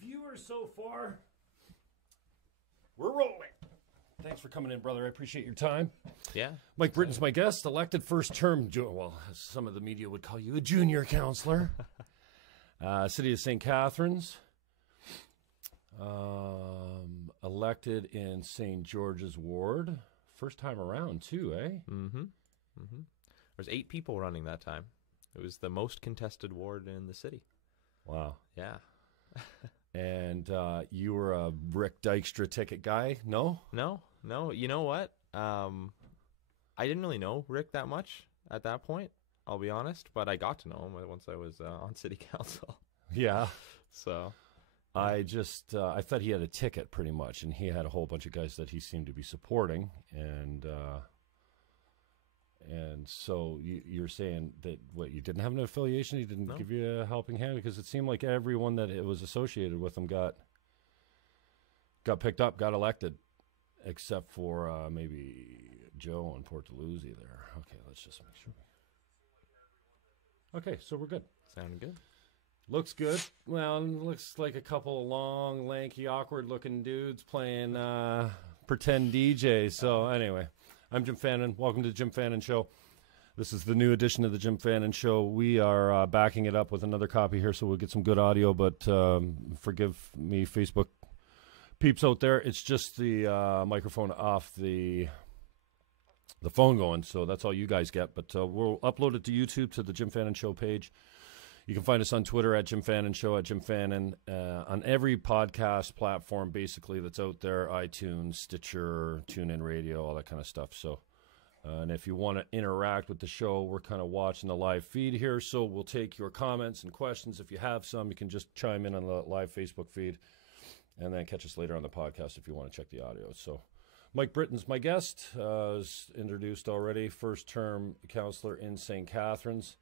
viewers so far. We're rolling. Thanks for coming in, brother. I appreciate your time. Yeah. Mike Britton's my guest, elected first term, well, as some of the media would call you, a junior councillor. City of St. Catharines. Elected in St. George's Ward. First time around, too, eh? Mm-hmm. Mm-hmm. There's 8 people running that time. It was the most contested ward in the city. Wow. Yeah. And you were a Rick Dykstra ticket guy? No? No. You know what? I didn't really know Rick that much at that point, I'll be honest. But I got to know him once I was on city council. Yeah. So I thought he had a ticket pretty much, and he had a whole bunch of guys that he seemed to be supporting, and so you're saying that you didn't have an affiliation? He didn't give you a helping hand? Because it seemed like everyone that it was associated with him got picked up, got elected, except for maybe Joe and Port Dalhousie there. Okay, let's just make sure. Okay, so we're good. Sounding good. Looks good. Well, looks like a couple of long, lanky, awkward-looking dudes playing pretend DJ. So anyway, I'm Jim Fannin. Welcome to the Jim Fannin Show. This is the new edition of the Jim Fannin Show. We are backing it up with another copy here, so we'll get some good audio. But forgive me, Facebook peeps out there. It's just the microphone off the phone going, so that's all you guys get. But we'll upload it to YouTube, to the Jim Fannin Show page. You can find us on Twitter at Jim Fannin Show, at Jim Fannin, on every podcast platform basically that's out there, iTunes, Stitcher, TuneIn Radio, all that kind of stuff. So, and if you want to interact with the show, we're kind of watching the live feed here, so we'll take your comments and questions. If you have some, you can just chime in on the live Facebook feed, and then catch us later on the podcast if you want to check the audio. So, Mike Britton's my guest, as introduced already, first-term councillor in St. Catharines.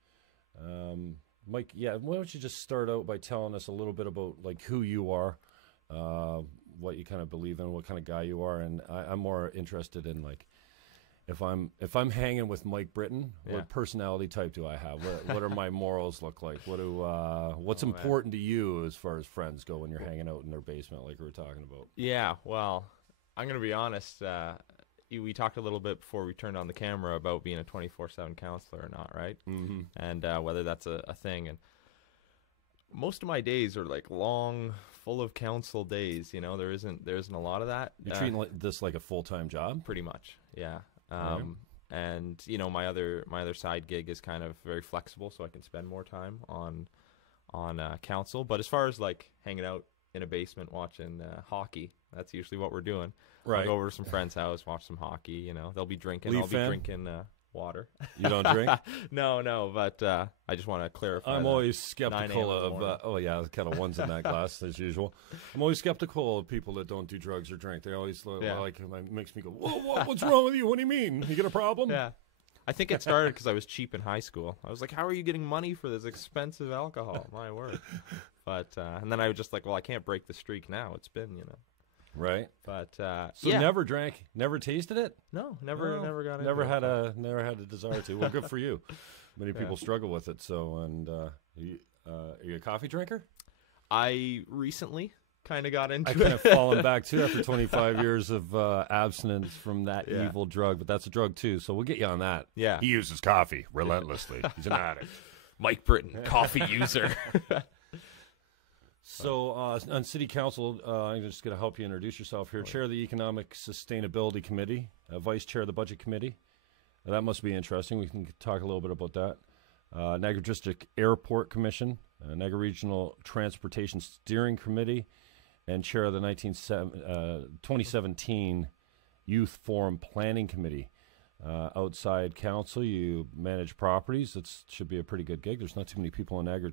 Mike, why don't you just start out by telling us a little bit about like who you are, what you kind of believe in, what kind of guy you are, and I'm more interested in like if I'm hanging with Mike Britton, what personality type do I have? What are my morals look like? What's important to you as far as friends go when you're hanging out in their basement like we were talking about? Yeah, well, I'm gonna be honest. We talked a little bit before we turned on the camera about being a 24/7 counselor or not, right? Mm-hmm. And whether that's a thing. And most of my days are like long, full of council days. You know, there isn't a lot of that. You're treating this like a full-time job, pretty much. Yeah. And you know, my other side gig is kind of very flexible, so I can spend more time on council. But as far as like hanging out in a basement watching hockey, that's usually what we're doing. Right. I'll go over to some friend's house, watch some hockey. You know, they'll be drinking. I'll be drinking water. You don't drink? No. But I just want to clarify. I'm always skeptical of. Kind of one's in that glass as usual. I'm always skeptical of people that don't do drugs or drink. They always makes me go, whoa, what's wrong with you? What do you mean? You got a problem? Yeah. I think it started because I was cheap in high school. I was like, how are you getting money for this expensive alcohol? My word. But and then I was just like, well, I can't break the streak now. It's been, you know. Right. But never drank, never tasted it? No, never got it. Never had a desire to. Well, good for you. Many people struggle with it. So, and are you a coffee drinker? I recently kind of got into it. I kind of fallen back too after 25 years of abstinence from that evil drug, but that's a drug too. So we'll get you on that. Yeah. He uses coffee relentlessly. He's an addict. Mike Britton, coffee user. So on City Council, I'm just going to help you introduce yourself here. Chair of the Economic Sustainability Committee, Vice Chair of the Budget Committee. That must be interesting. We can talk a little bit about that. Niagara District Airport Commission, Niagara Regional Transportation Steering Committee, and Chair of the 2017 Youth Forum Planning Committee. Outside council, you manage properties. That should be a pretty good gig. There's not too many people in Niagara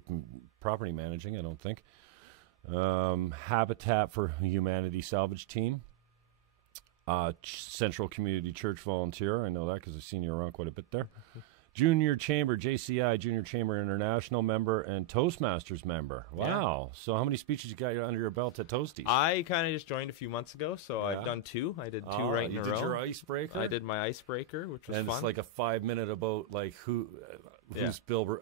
property managing, I don't think. Habitat for Humanity salvage team, Central Community Church volunteer. I know that because I've seen you around quite a bit there. Junior Chamber, JCI, Junior Chamber International member, and Toastmasters member. Wow. Yeah. So how many speeches you got under your belt at Toasties? I kind of just joined a few months ago, so I've done 2. I did 2 right in a row. You did your icebreaker? I did my icebreaker, which was fun. And it's like a 5-minute about like who's Bill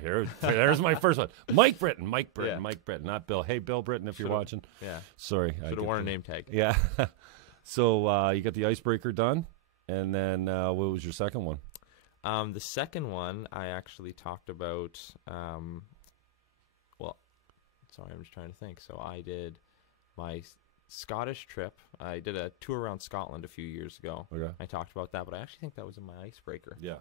here. There's my first one. Mike Britton, Mike Britton, not Bill. Hey, Bill Britton, if you're watching. Yeah. Sorry. Should have worn a name tag. Yeah. So you got the icebreaker done, and then what was your second one? The second one, I actually talked about, sorry, I'm just trying to think. So I did my Scottish trip. I did a tour around Scotland a few years ago. Okay. I talked about that, but I actually think that was in my icebreaker. Yeah.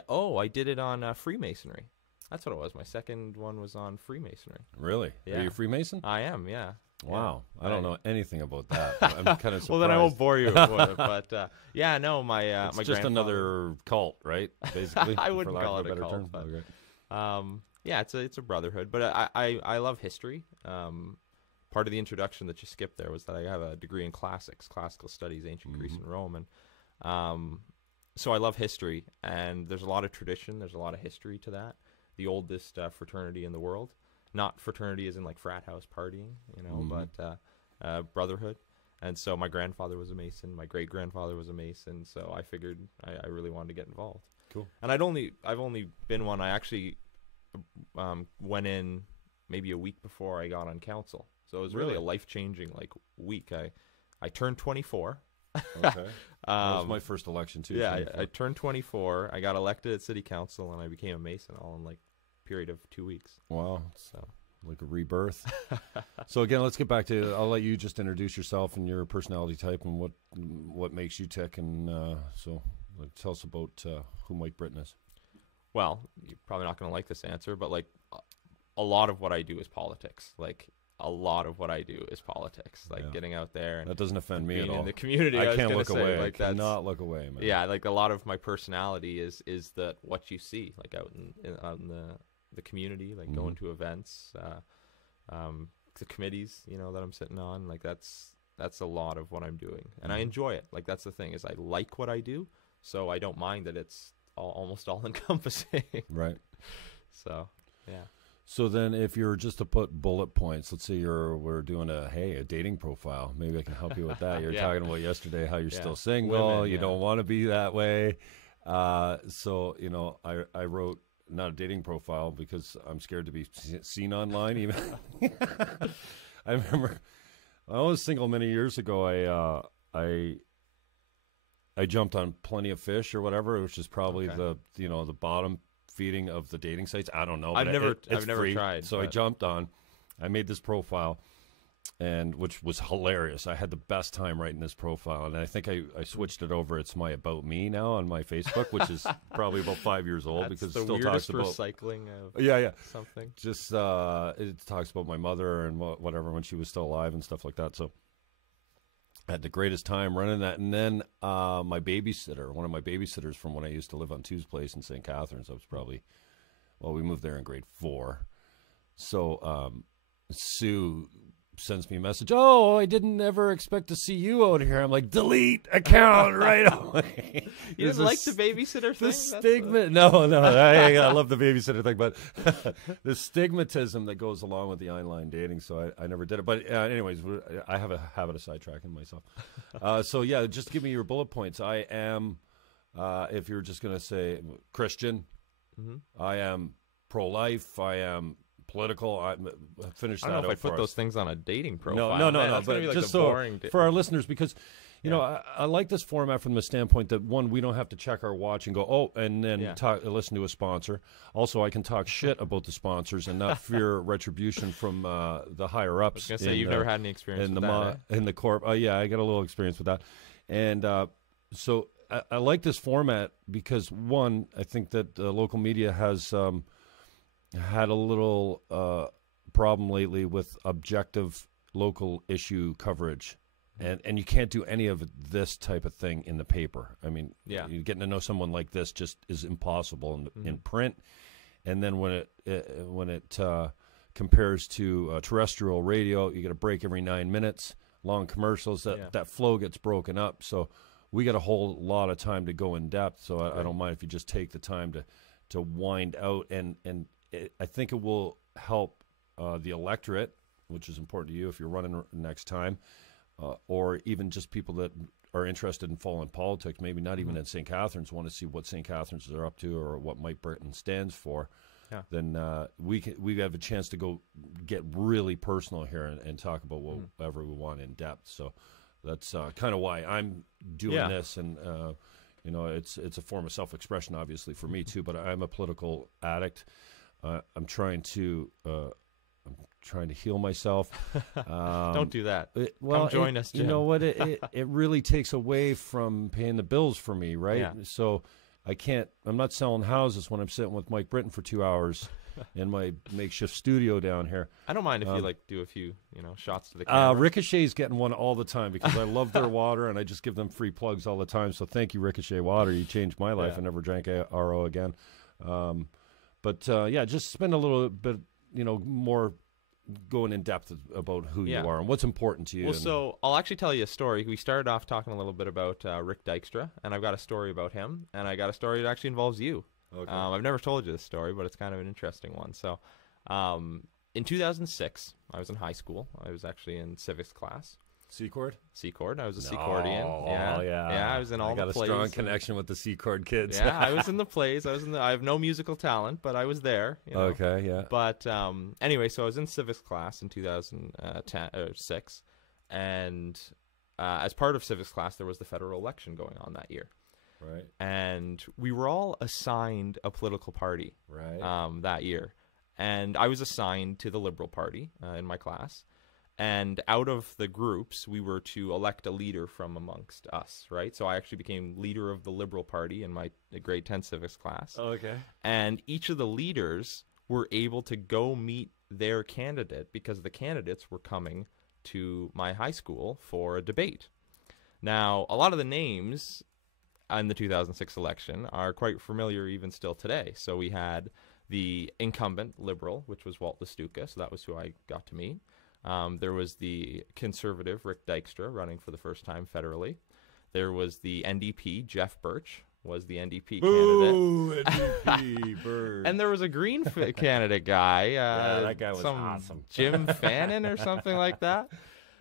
I did it on Freemasonry. That's what it was. My second one was on Freemasonry. Really? Yeah. Are you a Freemason? I am, yeah. Wow, I don't know anything about that. I'm kind of surprised. Well, then I won't bore you with it. But my it's my just another cult, right? Basically, I wouldn't call it a cult. But, it's a brotherhood. But I love history. Part of the introduction that you skipped there was that I have a degree in classical studies, ancient Greece and Rome, and so I love history. And there's a lot of tradition. There's a lot of history to that. The oldest fraternity in the world. Not fraternity as in like frat house partying, but brotherhood. And so my grandfather was a Mason. My great-grandfather was a Mason. So I figured I really wanted to get involved. Cool. And I've only been one. I actually went in maybe a week before I got on council. So it was really a life-changing week. I turned 24. Okay. That was my first election too. Yeah, I turned 24. I got elected at city council, and I became a Mason all in period of 2 weeks. Wow. So like a rebirth. So again, let's get back to, I'll let you just introduce yourself and your personality type and what makes you tick. And tell us about who Mike Britton is. Well, you're probably not going to like this answer, but a lot of what I do is politics. A lot of what I do is politics, getting out there. And that doesn't offend me at all. In the community, I can't look away. I cannot look away, man. Yeah, a lot of my personality is that what you see, out in the community, going to events, the committees, that I'm sitting on. That's a lot of what I'm doing, and I enjoy it. That's the thing, is I like what I do, so I don't mind that it's almost all encompassing. Right. So, yeah. So then if you're just to put bullet points, let's say we're doing a dating profile. Maybe I can help you with that. You're talking about yesterday how you're still single. Women, you don't want to be that way. So, I wrote not a dating profile because I'm scared to be seen online even. I remember I was single many years ago. I jumped on Plenty of Fish or whatever, which is probably the bottom feeding of the dating sites. I don't know. I've never tried. So I jumped on. I made this profile, and which was hilarious. I had the best time writing this profile, and I think I switched it over. It's my About Me now on my Facebook, which is probably about 5 years old because it still talks about recycling of something. Just it talks about my mother and whatever when she was still alive and stuff like that. So I had the greatest time running that. And then my babysitter, one of my babysitters from when I used to live on Two's Place in St. Catharines, I was probably, we moved there in grade 4. So Sue sends me a message. Oh, I didn't ever expect to see you out here. I'm like, delete account right away. You didn't like the babysitter thing? The stigma. No, I love the babysitter thing, but the stigmatism that goes along with the online dating. So I never did it. But anyways, I have a habit of sidetracking myself. So yeah, just give me your bullet points. I am, if you're just going to say Christian, I am pro-life. I am political. I finished that. I don't know if I put those things on a dating profile. No. But just so for our listeners, because I like this format from the standpoint that one, we don't have to check our watch and go and then listen to a sponsor. Also, I can talk shit about the sponsors and not fear retribution from the higher ups. I was gonna say you've never had any experience with that, in the corp. Yeah, I got a little experience with that, and so I like this format because one, I think that the local media has had a little problem lately with objective local issue coverage, and you can't do any of this type of thing in the paper. I mean, getting to know someone like this just is impossible in print. And then when it compares to terrestrial radio, you get a break every 9 minutes, long commercials. That flow gets broken up. So we got a whole lot of time to go in depth. So I don't mind if you just take the time to wind out, and I think it will help the electorate, which is important to you if you're running next time, or even just people that are interested in following politics, maybe not even in St. Catharines, want to see what St. Catharines are up to or what Mike Britton stands for. Yeah. Then we have a chance to go get really personal here and talk about whatever we want in depth. So that's kind of why I'm doing this, and it's a form of self-expression, obviously, for me too. But I'm a political addict. I'm trying to heal myself. Don't do that. Come join us, Jim. You know what? It really takes away from paying the bills for me, right? Yeah. So I'm not selling houses when I'm sitting with Mike Britton for 2 hours in my makeshift studio down here. I don't mind if you do a few, shots to the camera. Ricochet's getting one all the time because I love their water and I just give them free plugs all the time. So thank you, Ricochet Water. You changed my life. I never drank RO again. Just spend a little bit, more going in depth about who you are and what's important to you. Well, so I'll actually tell you a story. We started off talking a little bit about Rick Dykstra, and I've got a story about him, and I got a story that actually involves you. Okay. I've never told you this story, but it's kind of an interesting one. So in 2006, I was in high school. I was actually in civics class. C-Chord? C-Chord. I was a C-Chordian. Yeah, I was in all the plays. I got a strong connection with the C-Chord kids. Yeah, I was in the plays. I have no musical talent, but I was there. Okay, yeah. But anyway, so I was in civics class in 2006, and as part of civics class, there was the federal election going on that year. Right. And we were all assigned a political party that year. And I was assigned to the Liberal Party in my class. And out of the groups, we were to elect a leader from amongst us, right? So I actually became leader of the Liberal Party in my grade 10 civics class. Oh, okay. And each of the leaders were able to go meet their candidate because the candidates were coming to my high school for a debate. Now, a lot of the names in the 2006 election are quite familiar even still today. So we had the incumbent Liberal, which was Walt Lestuka, so that was who I got to meet. There was the conservative Rick Dykstra running for the first time federally. There was the NDP, Jeff Birch was the NDP candidate. NDP, Birch. And there was a Green candidate guy. That guy was awesome. Jim Fannin or something like that.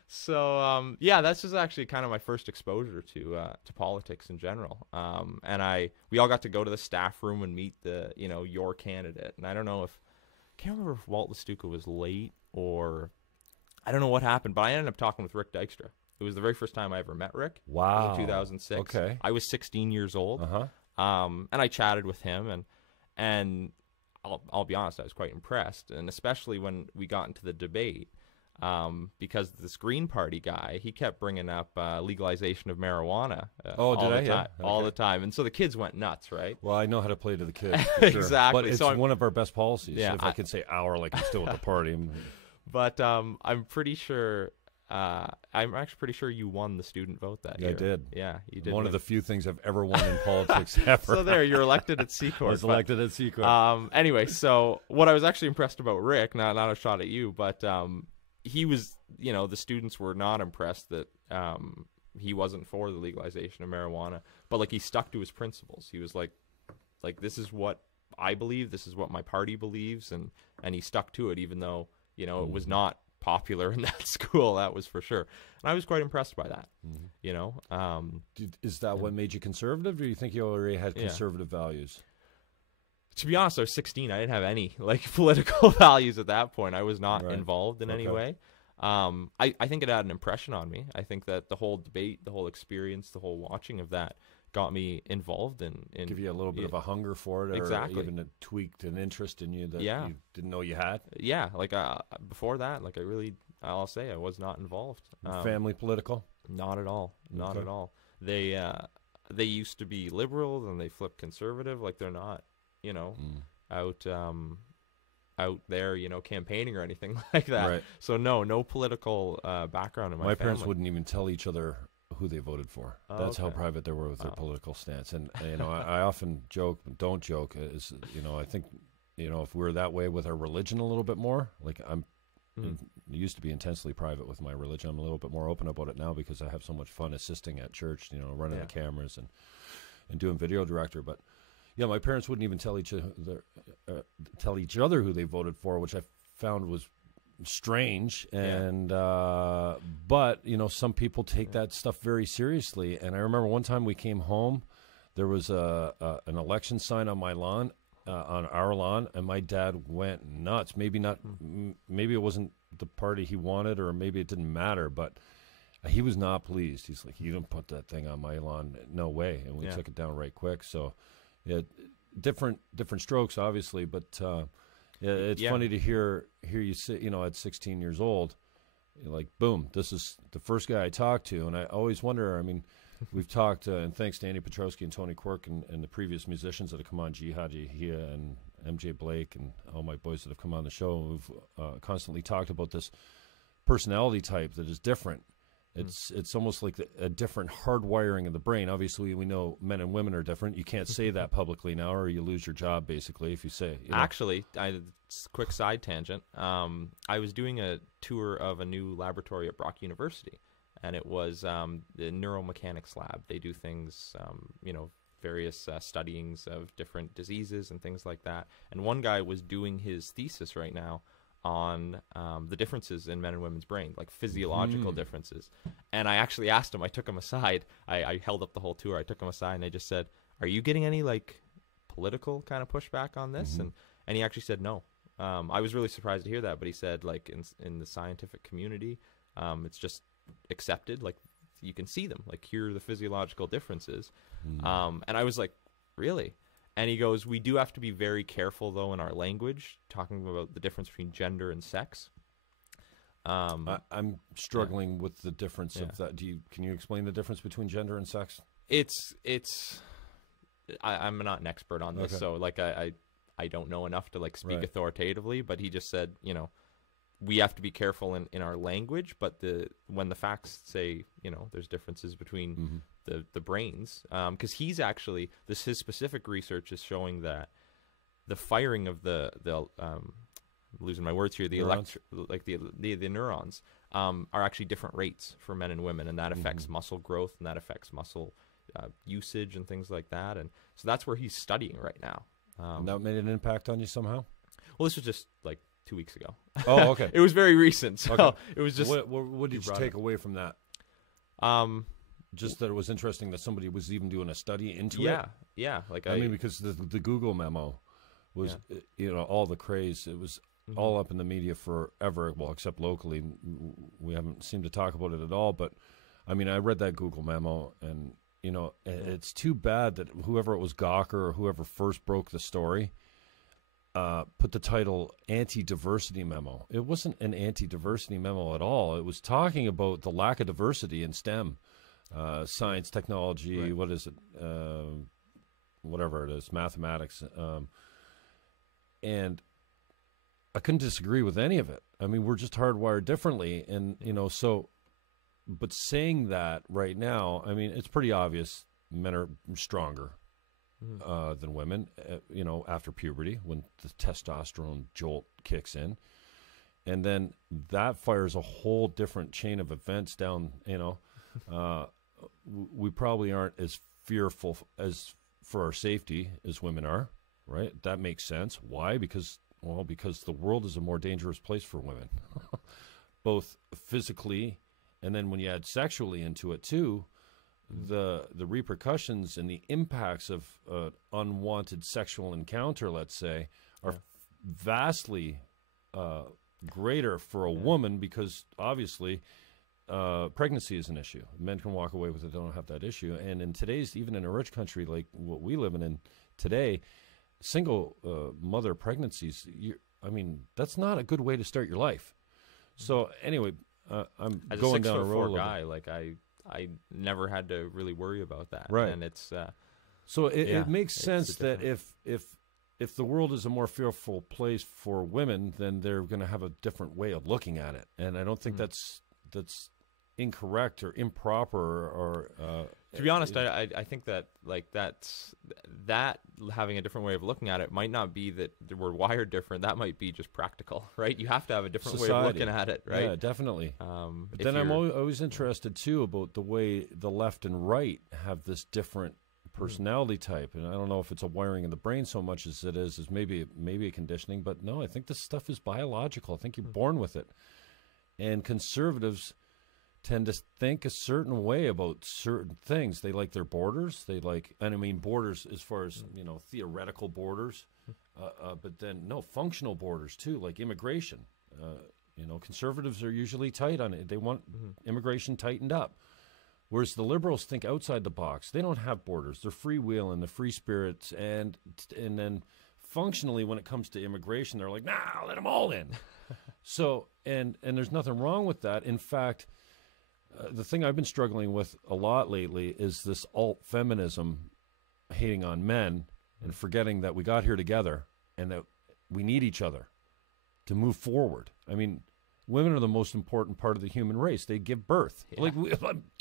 So, that's just actually kind of my first exposure to politics in general. And we all got to go to the staff room and meet your candidate. And I don't know can't remember if Walt Lestuka was late or I don't know what happened, but I ended up talking with Rick Dykstra. It was the very first time I ever met Rick. Wow. It was in 2006. Okay. I was 16 years old. And I chatted with him, and I'll be honest, I was quite impressed, and especially when we got into the debate, because this Green Party guy, he kept bringing up legalization of marijuana all the time. And so the kids went nuts, right? Well, I know how to play to the kids. Exactly. But it's one of our best policies. Yeah, if I can say our, like I'm still at the party. But I'm pretty sure I'm actually pretty sure you won the student vote that year. I did. Yeah, you did. One of the few things I've ever won in politics ever. So there, you're elected at C-Chord. I was elected at C-Chord. Anyway, so what I was actually impressed about Rick, not a shot at you, but he was, the students were not impressed that he wasn't for the legalization of marijuana, but like he stuck to his principles. He was like this is what I believe, this is what my party believes, and he stuck to it, even though it was not popular in that school, that was for sure. And I was quite impressed by that. Is that what made you conservative, or do you think you already had conservative values? To be honest, I was 16. I didn't have any political values at that point. I was not involved in any way. I think it had an impression on me. I think that the whole debate, the whole experience, the whole watching of that got me involved in give you a little bit of a hunger for it, or even tweaked an interest in you that you didn't know you had. Yeah, before that, I'll say I was not involved. Family political? Not at all. Not at all. They used to be liberals and they flipped conservative. They're not, out there, campaigning or anything like that. Right. So no political background in my family. My parents wouldn't even tell each other who they voted for. That's how private they were with their political stance. And I often joke, but don't joke. I think if we're that way with our religion a little bit more, used to be intensely private with my religion. I'm a little bit more open about it now because I have so much fun assisting at church, running the cameras and doing video director. But yeah, my parents wouldn't even tell each other who they voted for, which I found was strange. And but some people take that stuff very seriously. And I remember one time we came home, there was an election sign on my lawn, on our lawn, and my dad went nuts. Maybe it wasn't the party he wanted, or maybe it didn't matter, but he was not pleased. He's like, "You didn't put that thing on my lawn, no way!" And we took it down right quick. So, different strokes, obviously, but it's funny to hear you say, at 16 years old, you're like, boom, this is the first guy I talked to, and I always wonder. I mean, we've talked, and thanks to Andy Petrowski and Tony Quirk and the previous musicians that have come on, Jihad Yahia and MJ Blake and all my boys that have come on the show, we've constantly talked about this personality type that is different. It's almost like a different hardwiring of the brain. Obviously, we know men and women are different. You can't say that publicly now, or you lose your job, basically, if you say. Actually, quick side tangent. I was doing a tour of a new laboratory at Brock University, and it was the neuromechanics lab. They do things, various studyings of different diseases and things like that. And one guy was doing his thesis right now on the differences in men and women's brain, like physiological differences. And I actually asked him, I took him aside, I held up the whole tour, I took him aside, and I just said, "Are you getting any political kind of pushback on this?" And he actually said no. I was really surprised to hear that, but he said in the scientific community, it's just accepted, you can see them, here are the physiological differences. And I was like, really? And he goes, "We do have to be very careful, though, in our language, talking about the difference between gender and sex." I'm struggling with the difference of that. Can you explain the difference between gender and sex? I'm not an expert on this, so I don't know enough to speak authoritatively. But he just said, we have to be careful in our language, but when the facts say, there's differences between the brains, because his specific research is showing that the firing of the I'm losing my words here, the neurons are actually different rates for men and women, and that affects muscle growth, and that affects muscle usage and things like that. And so that's where he's studying right now. And that made an impact on you somehow? Well, this was just 2 weeks ago. Oh, okay. It was very recent, so it was just. What did you take away from that? Just that it was interesting that somebody was even doing a study into it. Yeah. I mean, because the Google memo was, all the craze. It was all up in the media forever. Well, except locally, we haven't seemed to talk about it at all. But I mean, I read that Google memo, and it's too bad that whoever it was, Gawker or whoever first broke the story, put the title anti-diversity memo. It wasn't an anti-diversity memo at all. It was talking about the lack of diversity in STEM, science, technology, what is it, whatever it is, mathematics. And I couldn't disagree with any of it. I mean, we're just hardwired differently. And, but saying that right now, I mean, it's pretty obvious men are stronger than women, after puberty, when the testosterone jolt kicks in. And then that fires a whole different chain of events down, we probably aren't as fearful as for our safety as women are, right? That makes sense. Why? Because the world is a more dangerous place for women, both physically, and then when you add sexually into it too, the repercussions and the impacts of unwanted sexual encounter, let's say, are vastly greater for a woman, because obviously pregnancy is an issue. Men can walk away with it; they don't have that issue. And in today's, even in a rich country like what we live in today, single mother pregnancies, that's not a good way to start your life. So anyway, I'm as going a down a road. guy, I never had to really worry about that. Right. And it's so it makes sense that if the world is a more fearful place for women, then they're going to have a different way of looking at it. And I don't think that's incorrect or improper or to be honest, I think that like that having a different way of looking at it might not be that we're wired different. That might be just practical, right? You have to have a different way of looking at it, right? Yeah, definitely. But then I'm always interested too about the way the left and right have this different personality type, and I don't know if it's a wiring in the brain so much as it is maybe a conditioning. But no, I think this stuff is biological. I think you're born with it, and conservatives tend to think a certain way about certain things. They like their borders. They like, and I mean borders as far as, theoretical borders, but then no, functional borders too, like immigration. Conservatives are usually tight on it. They want immigration tightened up. Whereas the liberals think outside the box. They don't have borders. They're freewheeling, the free spirits, and then functionally when it comes to immigration, they're like, nah, let them all in. So, and there's nothing wrong with that. In fact, the thing I've been struggling with a lot lately is this alt-feminism hating on men and forgetting that we got here together and that we need each other to move forward. I mean, women are the most important part of the human race. They give birth. Yeah.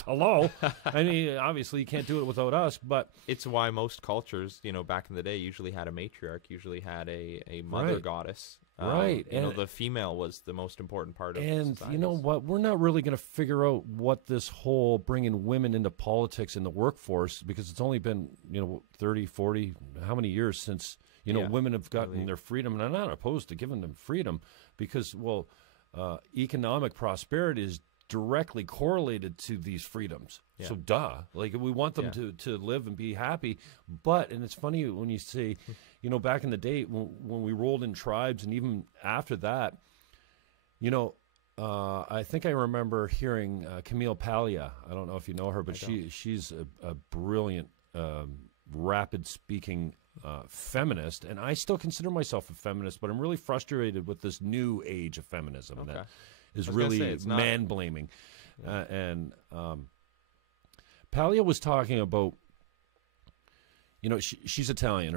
Hello? I mean, obviously you can't do it without us, but... It's why most cultures, back in the day usually had a matriarch, usually had a mother goddess. Right. The female was the most important part of And society. You know what? We're not really going to figure out what this whole bringing women into politics in the workforce, because it's only been, 30, 40, how many years since, women have gotten their freedom. And I'm not opposed to giving them freedom because, economic prosperity is directly correlated to these freedoms. Yeah. So like we want them to live and be happy. But, and it's funny when you say, back in the day when we rolled in tribes and even after that, I think I remember hearing Camille Paglia. I don't know if you know her, but she's a brilliant, rapid speaking feminist, and I still consider myself a feminist, but I'm really frustrated with this new age of feminism that is really man-blaming. And Paglia was talking about, she's Italian,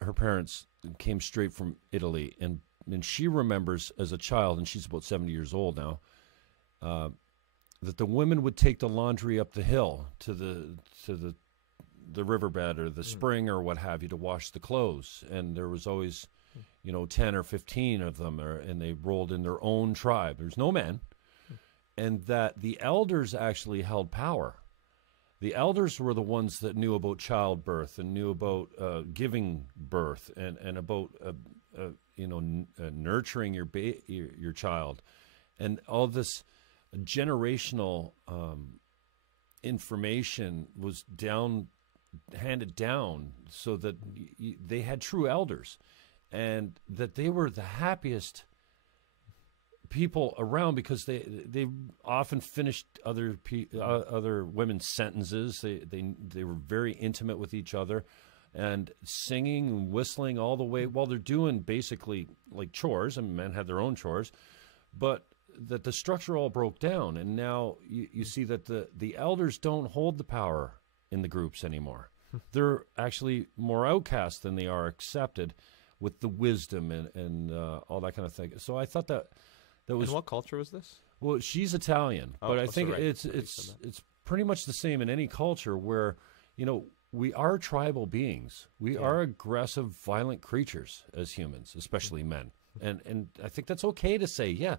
her parents came straight from Italy, and she remembers as a child, and she's about 70 years old now, that the women would take the laundry up the hill to the riverbed or the spring or what have you to wash the clothes, and there was always 10 or 15 of them, and they rolled in their own tribe. There's no men, and that the elders actually held power. The elders were the ones that knew about childbirth and knew about giving birth and about nurturing your child, and all this generational information was handed down, so that they had true elders, and that they were the happiest people around because they often finished other women's sentences. They were very intimate with each other, and singing and whistling all the way while they're doing basically like chores, and men had their own chores, but that the structure all broke down, and now you see that the elders don't hold the power in the groups anymore. They're actually more outcast than they are accepted with the wisdom and all that kind of thing. So I thought that was... And what culture was this? Well, she's Italian, but I think it's pretty much the same in any culture where, we are tribal beings. We are aggressive, violent creatures as humans, especially men. And I think that's okay to say,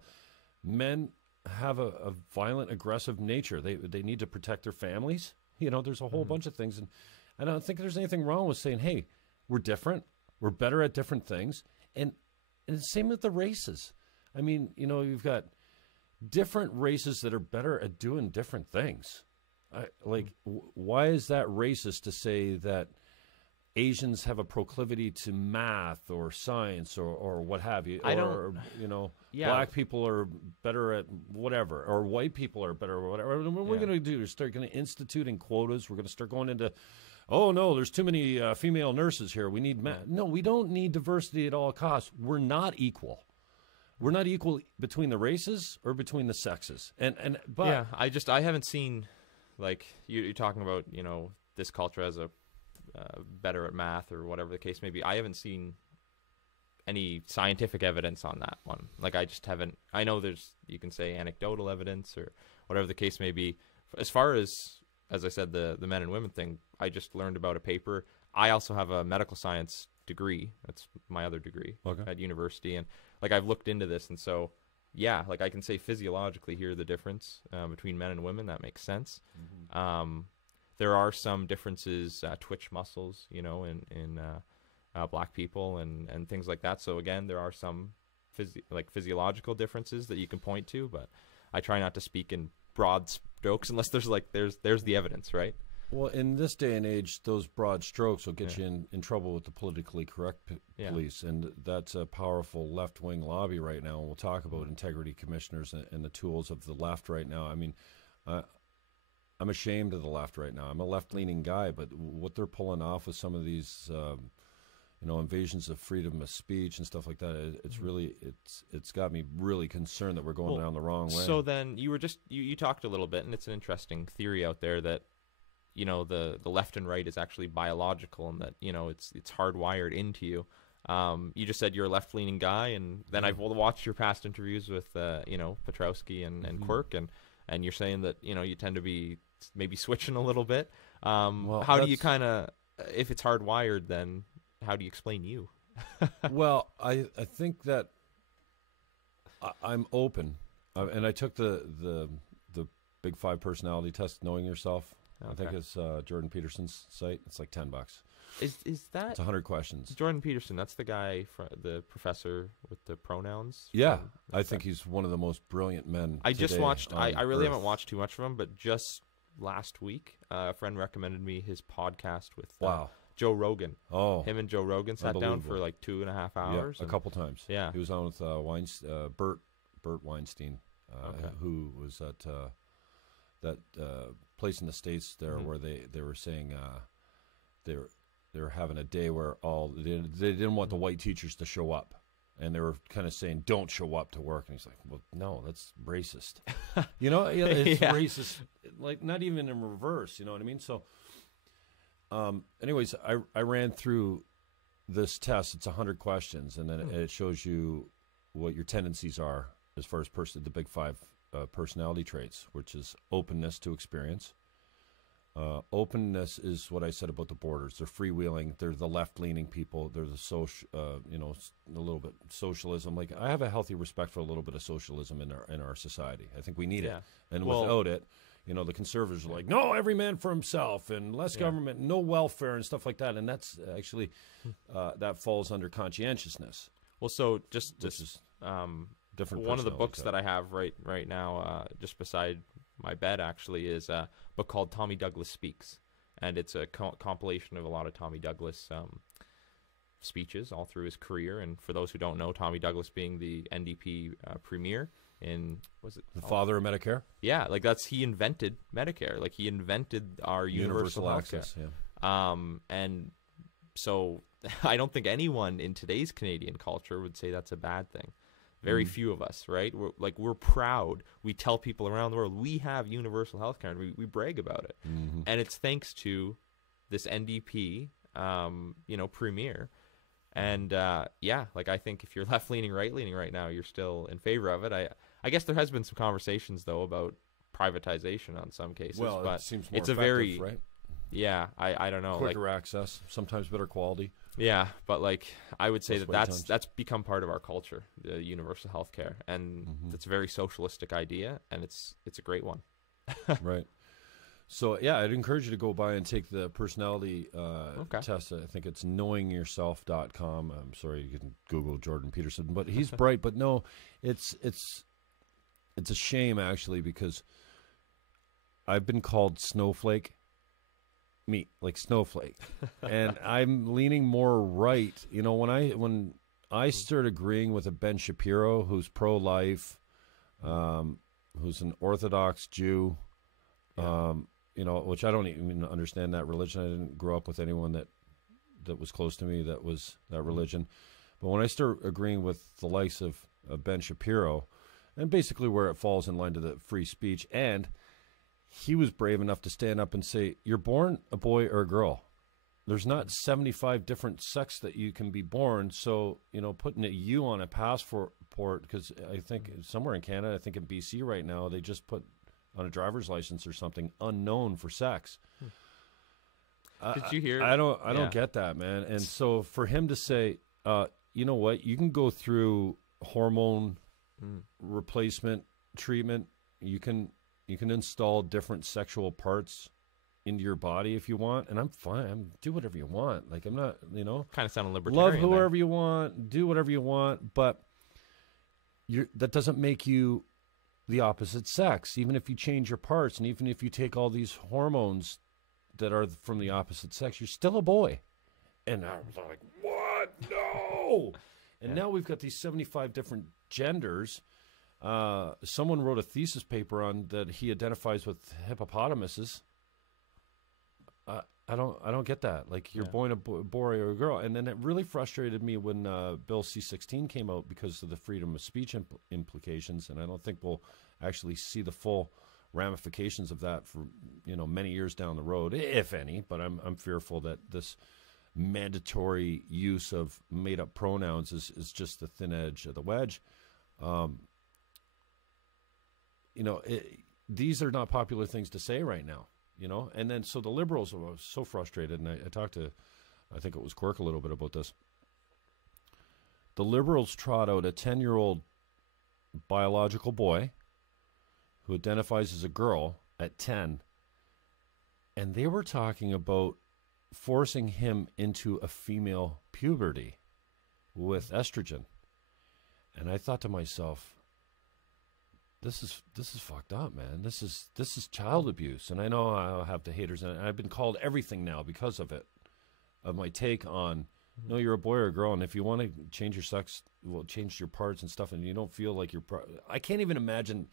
men have a violent, aggressive nature. They need to protect their families. There's a whole bunch of things. And I don't think there's anything wrong with saying, hey, we're different. We're better at different things. And the same with the races. I mean, you've got different races that are better at doing different things. Why is that racist to say that Asians have a proclivity to math or science or what have you? Black people are better at whatever, or white people are better at whatever. And what we're going to do is start going to instituting quotas. We're going to start going into, oh, no, there's too many female nurses here. We need men. No, we don't need diversity at all costs. We're not equal. We're not equal between the races or between the sexes. But I haven't seen, like, you're talking about, this culture as a better at math or whatever the case may be. I haven't seen any scientific evidence on that one. Like, I just haven't. I know you can say anecdotal evidence or whatever the case may be. As far as I said, the men and women thing, I just learned about a paper. I also have a medical science degree. That's my other degree at university. And like, I've looked into this. And so, yeah, like I can say physiologically here the difference between men and women. That makes sense. There are some differences, twitch muscles, you know, in black people and things like that. So again, there are some physiological differences that you can point to, but I try not to speak in broad strokes unless there's the evidence, right? Well, in this day and age, those broad strokes will get you in trouble with the politically correct police, and that's a powerful left-wing lobby right now. And we'll talk about integrity commissioners and the tools of the left right now. I mean, I'm ashamed of the left right now. I'm a left-leaning guy, but what they're pulling off with some of these, invasions of freedom of speech and stuff like that, it's really, it's got me really concerned that we're going down the wrong way. So then you talked a little bit, and it's an interesting theory out there that, you know, the left and right is actually biological, and that, you know, it's hardwired into you. You just said you're a left-leaning guy, and then I've watched your past interviews with, Petrowski and Quirk, and you're saying that, you know, you tend to be maybe switching a little bit. How do you kind of, if it's hardwired, then how do you explain you? Well, I think that I'm open, and I took the Big 5 personality test, Knowing Yourself. Okay. I think it's Jordan Peterson's site. It's like $10. Is that? It's 100 questions. Jordan Peterson, that's the guy, the professor with the pronouns. Yeah, I think he's one of the most brilliant men. I just watched. I really haven't watched too much of him, but just last week, a friend recommended me his podcast with Joe Rogan. Oh, him and Joe Rogan sat down for like 2.5 hours. Yeah, a couple times. Yeah, he was on with Bert Weinstein, who was at that place in the States there where they were saying they were having a day where they didn't want the white teachers to show up, and they were kind of saying don't show up to work, and he's like, well, no, that's racist. You know, it's racist, like not even in reverse. You know what I mean? So, anyways, I ran through this test. It's 100 questions, and then it shows you what your tendencies are as far as the Big 5 personality traits, which is openness to experience. Openness is what I said about the borders. They're freewheeling. They're the left-leaning people. They're the a little bit socialism. Like, I have a healthy respect for a little bit of socialism in our society. I think we need it, and without it, you know, the conservatives are like, no, every man for himself, and less government, no welfare, and stuff like that. And that's actually that falls under conscientiousness. Well, so just different. One of the books that I have right now, just beside my bed, actually, is a book called Tommy Douglas Speaks, and it's a compilation of a lot of Tommy Douglas speeches all through his career. And for those who don't know, Tommy Douglas being the NDP premier in, was it the father of Medicare? Yeah, like he invented Medicare. Like, he invented our universal access. Yeah. And so I don't think anyone in today's Canadian culture would say that's a bad thing. Very few of us, right? We're proud. We tell people around the world we have universal health care, and we brag about it. And it's thanks to this NDP, premier. And I think if you're left-leaning, right-leaning right now, you're still in favor of it. I guess there has been some conversations though about privatization on some cases. Well, but it seems more it's effective, right? Yeah, I don't know. Quicker access, sometimes better quality. Yeah, but I would say that's become part of our culture, the universal health care, and it's a very socialistic idea, and it's a great one. Right. So yeah, I'd encourage you to go by and take the personality test. I think it's knowingyourself.com. I'm sorry, you can Google Jordan Peterson, but he's bright. But no, it's a shame actually, because I've been called snowflake. Like snowflake, and I'm leaning more right. You know, when I start agreeing with a Ben Shapiro who's pro-life, who's an Orthodox Jew, which I don't even understand that religion. I didn't grow up with anyone that was close to me that was that religion. But when I start agreeing with the likes of Ben Shapiro, and basically where it falls in line to the free speech, and he was brave enough to stand up and say, you're born a boy or a girl. There's not 75 different sex that you can be born. So, putting a U on a passport, because I think somewhere in Canada, I think in BC right now, they just put on a driver's license or something unknown for sex. Did you hear? I don't get that, man. And so for him to say, you know what, you can go through hormone replacement treatment. You can install different sexual parts into your body if you want, and I'm fine. Do whatever you want. Like, I'm not, kind of sounding libertarian. Love whoever you want, do whatever you want, but that doesn't make you the opposite sex. Even if you change your parts, and even if you take all these hormones that are from the opposite sex, you're still a boy. And I was like, what? No! And now we've got these 75 different genders. Someone wrote a thesis paper on that he identifies with hippopotamuses. I don't get that. Like, you're born a boy or a girl. And then it really frustrated me when Bill C-16 came out because of the freedom of speech implications. And I don't think we'll actually see the full ramifications of that for many years down the road, if any. But I'm fearful that this mandatory use of made-up pronouns is just the thin edge of the wedge. These are not popular things to say right now. And then so the Liberals were so frustrated, and I talked to, I think it was Quirk a little bit about this. The Liberals trot out a 10-year-old biological boy who identifies as a girl at 10, and they were talking about forcing him into a female puberty with estrogen. And I thought to myself, This is fucked up, man. This is child abuse, and I know I'll have the haters, and I've been called everything now because of it, of my take on, no, you're a boy or a girl, and if you want to change your sex, well, change your parts and stuff, and you don't feel like I can't even imagine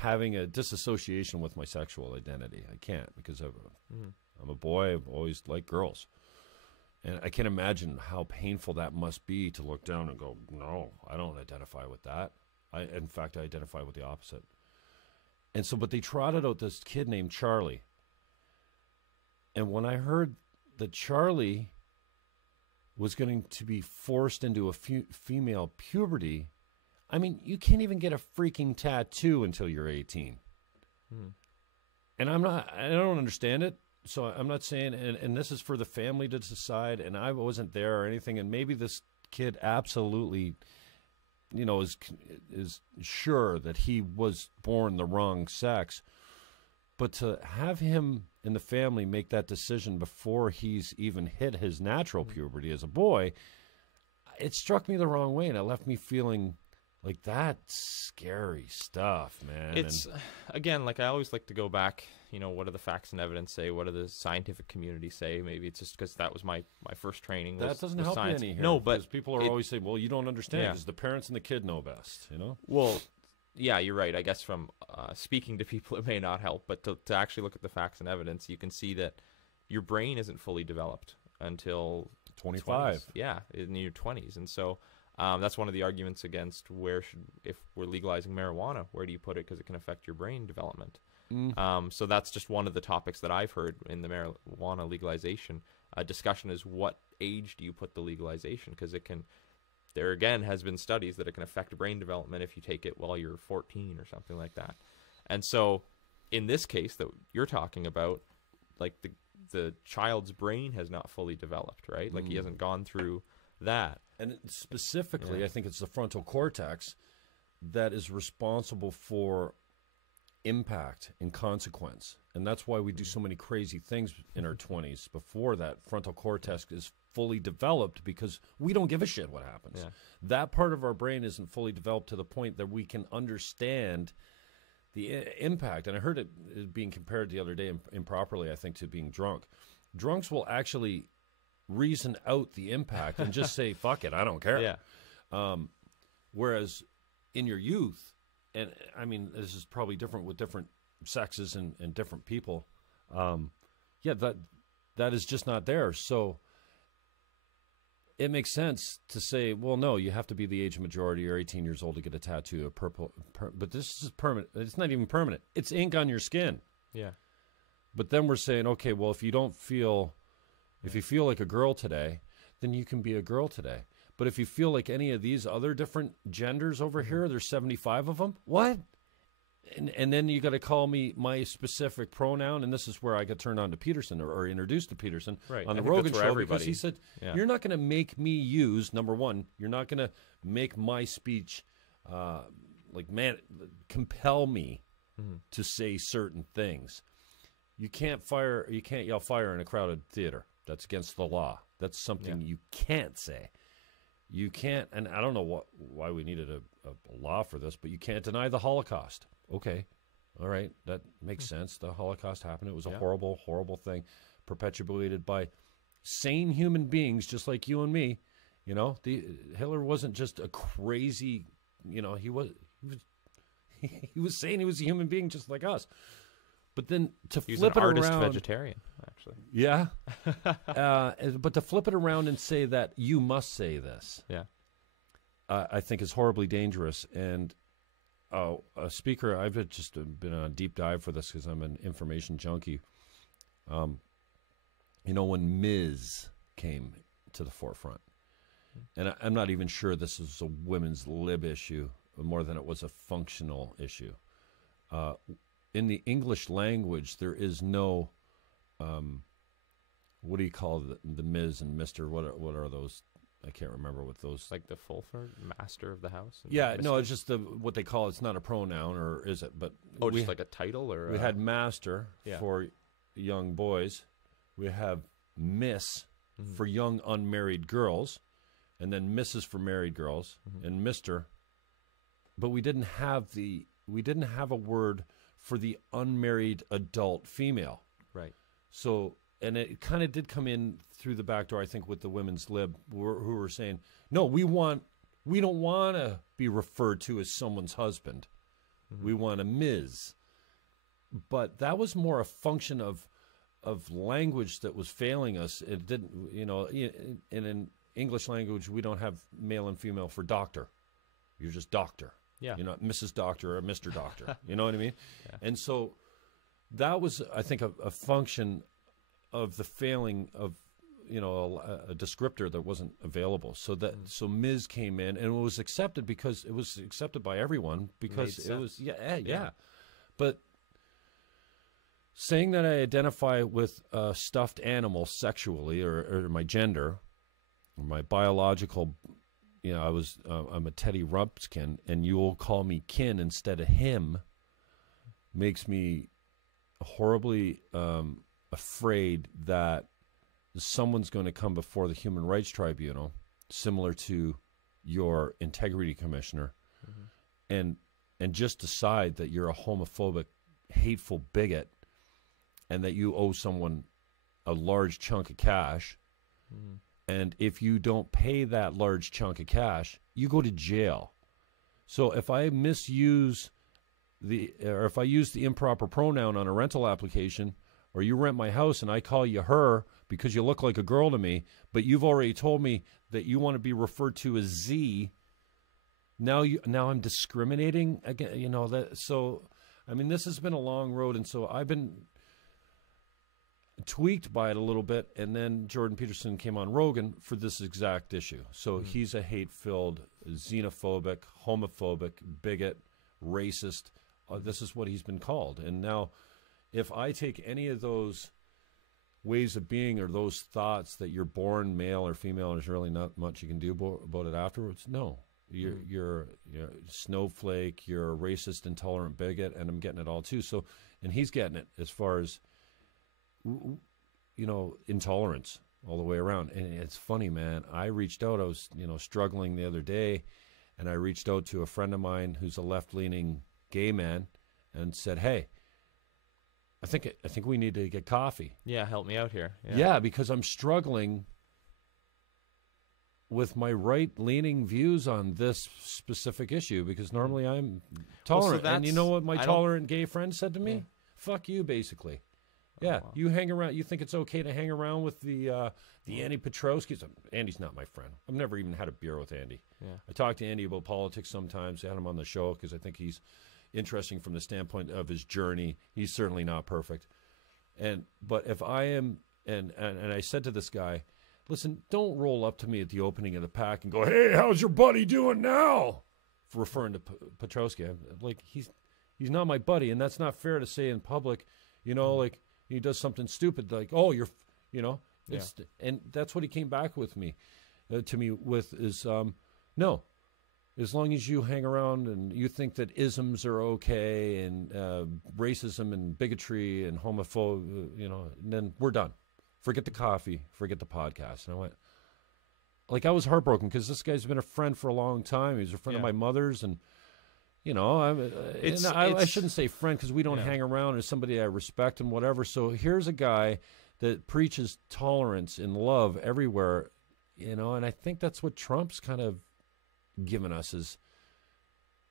having a disassociation with my sexual identity. I can't, because I'm a boy. I've always liked girls, and I can't imagine how painful that must be to look down and go, no, I don't identify with that. In fact, I identify with the opposite. And so, but they trotted out this kid named Charlie. And when I heard that Charlie was going to be forced into a female puberty, I mean, you can't even get a freaking tattoo until you're 18. And I don't understand it. So I'm not saying, and this is for the family to decide, and I wasn't there or anything. And maybe this kid absolutely, is sure that he was born the wrong sex. But to have him and the family make that decision before he's even hit his natural puberty as a boy, it struck me the wrong way, and it left me feeling like that's scary stuff, man. It's, again, like I always like to go back, what do the facts and evidence say? What do the scientific community say? Maybe it's just because that was my first training. That doesn't help science. you any here. No, but people are always saying, well, you don't understand because the parents and the kid know best, Well, yeah, you're right. I guess from speaking to people, it may not help. But to actually look at the facts and evidence, you can see that your brain isn't fully developed until 25. 20s. Yeah, in your 20s. And so that's one of the arguments against if we're legalizing marijuana, where do you put it? Because it can affect your brain development. So that's just one of the topics that I've heard in the marijuana legalization discussion is what age do you put the legalization? Because there again has been studies that it can affect brain development if you take it while you're 14 or something like that. And so in this case that you're talking about, like the child's brain has not fully developed, right? Like he hasn't gone through that. And specifically, I think it's the frontal cortex that is responsible for impact and consequence. And that's why we do so many crazy things in our 20s before that frontal cortex is fully developed, because we don't give a shit what happens. Yeah. That part of our brain isn't fully developed to the point that we can understand the impact. And I heard it being compared the other day improperly, I think, to being drunk. Drunks will actually reason out the impact and just say, fuck it, I don't care. Yeah. Whereas in your youth, and I mean, this is probably different with different sexes and different people. That is just not there. So it makes sense to say, well, no, you have to be the age of majority or 18 years old to get a tattoo, but this is permanent. It's not even permanent. It's ink on your skin. Yeah. But then we're saying, okay, well, if you feel like a girl today, then you can be a girl today. But if you feel like any of these other different genders over here, there's 75 of them. What? And then you got to call me my specific pronoun, and this is where I got turned on to Peterson or introduced to Peterson on the Rogan show, because he said, you're not going to make me use, number one, you're not going to make my speech compel me to say certain things. You can't yell fire in a crowded theater. That's against the law. That's something you can't say. You can't, and I don't know why we needed a law for this, but you can't deny the Holocaust. Okay, all right, that makes sense. The Holocaust happened. It was a horrible, horrible thing perpetuated by sane human beings just like you and me. You know, Hitler wasn't just a crazy, he was saying he was a human being just like us. But then to flip it around, he was an artist vegetarian, actually. Yeah. But to flip it around and say that you must say this, I think is horribly dangerous. And a speaker, I've just been on a deep dive for this because I'm an information junkie. When Ms. came to the forefront, and I'm not even sure this is a women's lib issue more than it was a functional issue. In the English language, there is no, what do you call the Ms. and Mr.? What are those? I can't remember what those. Like the Fulford, master of the house? Yeah, no, it's just what they call it. It's not a pronoun, or is it? But just like a title? Or we had master for young boys. We have Miss for young unmarried girls, and then Mrs. for married girls, and Mr. But we didn't have a word for the unmarried adult female. Right. So, and it kind of did come in through the back door, I think, with the women's lib who were saying, no, we don't want to be referred to as someone's husband. We want a Ms. But that was more a function of language that was failing us. It didn't, in English language, we don't have male and female for doctor. You're just doctor. Yeah. You're not Mrs. Doctor or Mr. Doctor. You know what I mean? Yeah. And so that was, I think, a function of the failing of, a descriptor that wasn't available. So so Ms. came in, and it was accepted because it was accepted by everyone because it was, But saying that I identify with a stuffed animal sexually or my gender or my biological, I'm a Teddy Rumpkin, and you'll call me kin instead of him, makes me horribly afraid that someone's going to come before the Human Rights Tribunal, similar to your integrity commissioner, and just decide that you're a homophobic, hateful bigot, and that you owe someone a large chunk of cash. And if you don't pay that large chunk of cash, you go to jail. So if I use the improper pronoun on a rental application, or you rent my house and I call you her because you look like a girl to me, but you've already told me that you want to be referred to as Z, now I'm discriminating again. So I mean, this has been a long road, and so I've been tweaked by it a little bit, and then Jordan Peterson came on Rogan for this exact issue. So he's a hate-filled, xenophobic, homophobic, bigot, racist. This is what he's been called. And now, if I take any of those ways of being or those thoughts that you're born male or female, there's really not much you can do about it afterwards. No, you're a snowflake. You're a racist, intolerant bigot, and I'm getting it all too. So, and he's getting it as far as intolerance all the way around. And it's funny, man. I reached out. I was, struggling the other day, and I reached out to a friend of mine who's a left-leaning gay man and said, "Hey, I think we need to get coffee." Yeah, help me out here. Yeah, because I'm struggling with my right-leaning views on this specific issue, because normally I'm tolerant. And you know what my tolerant gay friend said to me? Yeah. Fuck you, basically. Yeah, oh, wow. You hang around. You think it's okay to hang around with the Andy Petrowskis? Andy's not my friend. I've never even had a beer with Andy. Yeah. I talk to Andy about politics sometimes. I had him on the show because I think he's interesting from the standpoint of his journey. He's certainly not perfect. But if I am, and I said to this guy, listen, don't roll up to me at the opening of the pack and go, "Hey, how's your buddy doing now?" For referring to Petrowski. Like, he's he's not my buddy, and that's not fair to say in public. You know, like he does something stupid, like, oh, you're, you know, it's, and that's what he came back with me, to me with is, no, as long as you hang around and you think that isms are okay and racism and bigotry and homophobia, you know, then we're done. Forget the coffee, forget the podcast. And I went, like, I was heartbroken because this guy's been a friend for a long time. He's a friend of my mother's, and you know, I shouldn't say friend because we don't hang around. As somebody I respect and whatever. So here's a guy that preaches tolerance and love everywhere, you know, and I think that's what Trump's kind of given us is,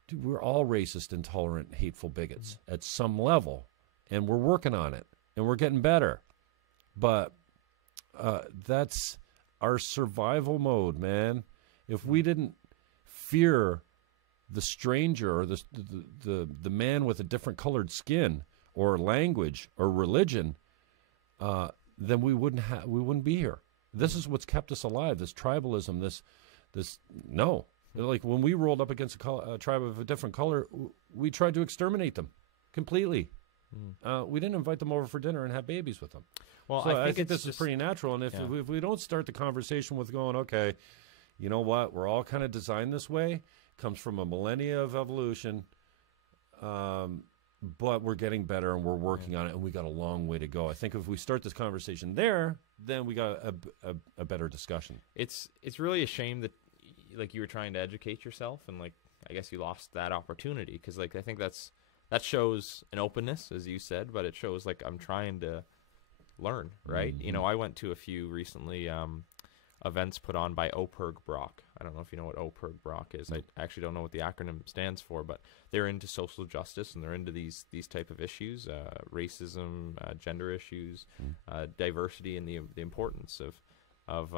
dude, we're all racist, intolerant, hateful bigots at some level, and we're working on it, and we're getting better. But that's our survival mode, man. If we didn't fear the stranger or the man with a different colored skin or language or religion, then we wouldn't be here. This is what's kept us alive. This tribalism. No. Like when we rolled up against a tribe of a different color, we tried to exterminate them completely. We didn't invite them over for dinner and have babies with them. Well, so I think this is pretty natural. And if we don't start the conversation with going, okay, you know what, we're all kind of designed this way, comes from a millennia of evolution, but we're getting better and we're working on it, and we got a long way to go. I think if we start this conversation there, then we got a better discussion. It's really a shame that, like, you were trying to educate yourself, and like I guess you lost that opportunity, because like I think that shows an openness, as you said, but it shows like I'm trying to learn, right? You know, I went to a few recently events put on by Operg Brock. I don't know if you know what Operg Brock is. I actually don't know what the acronym stands for, but they're into social justice, and they're into these type of issues, racism, gender issues, diversity, and the importance of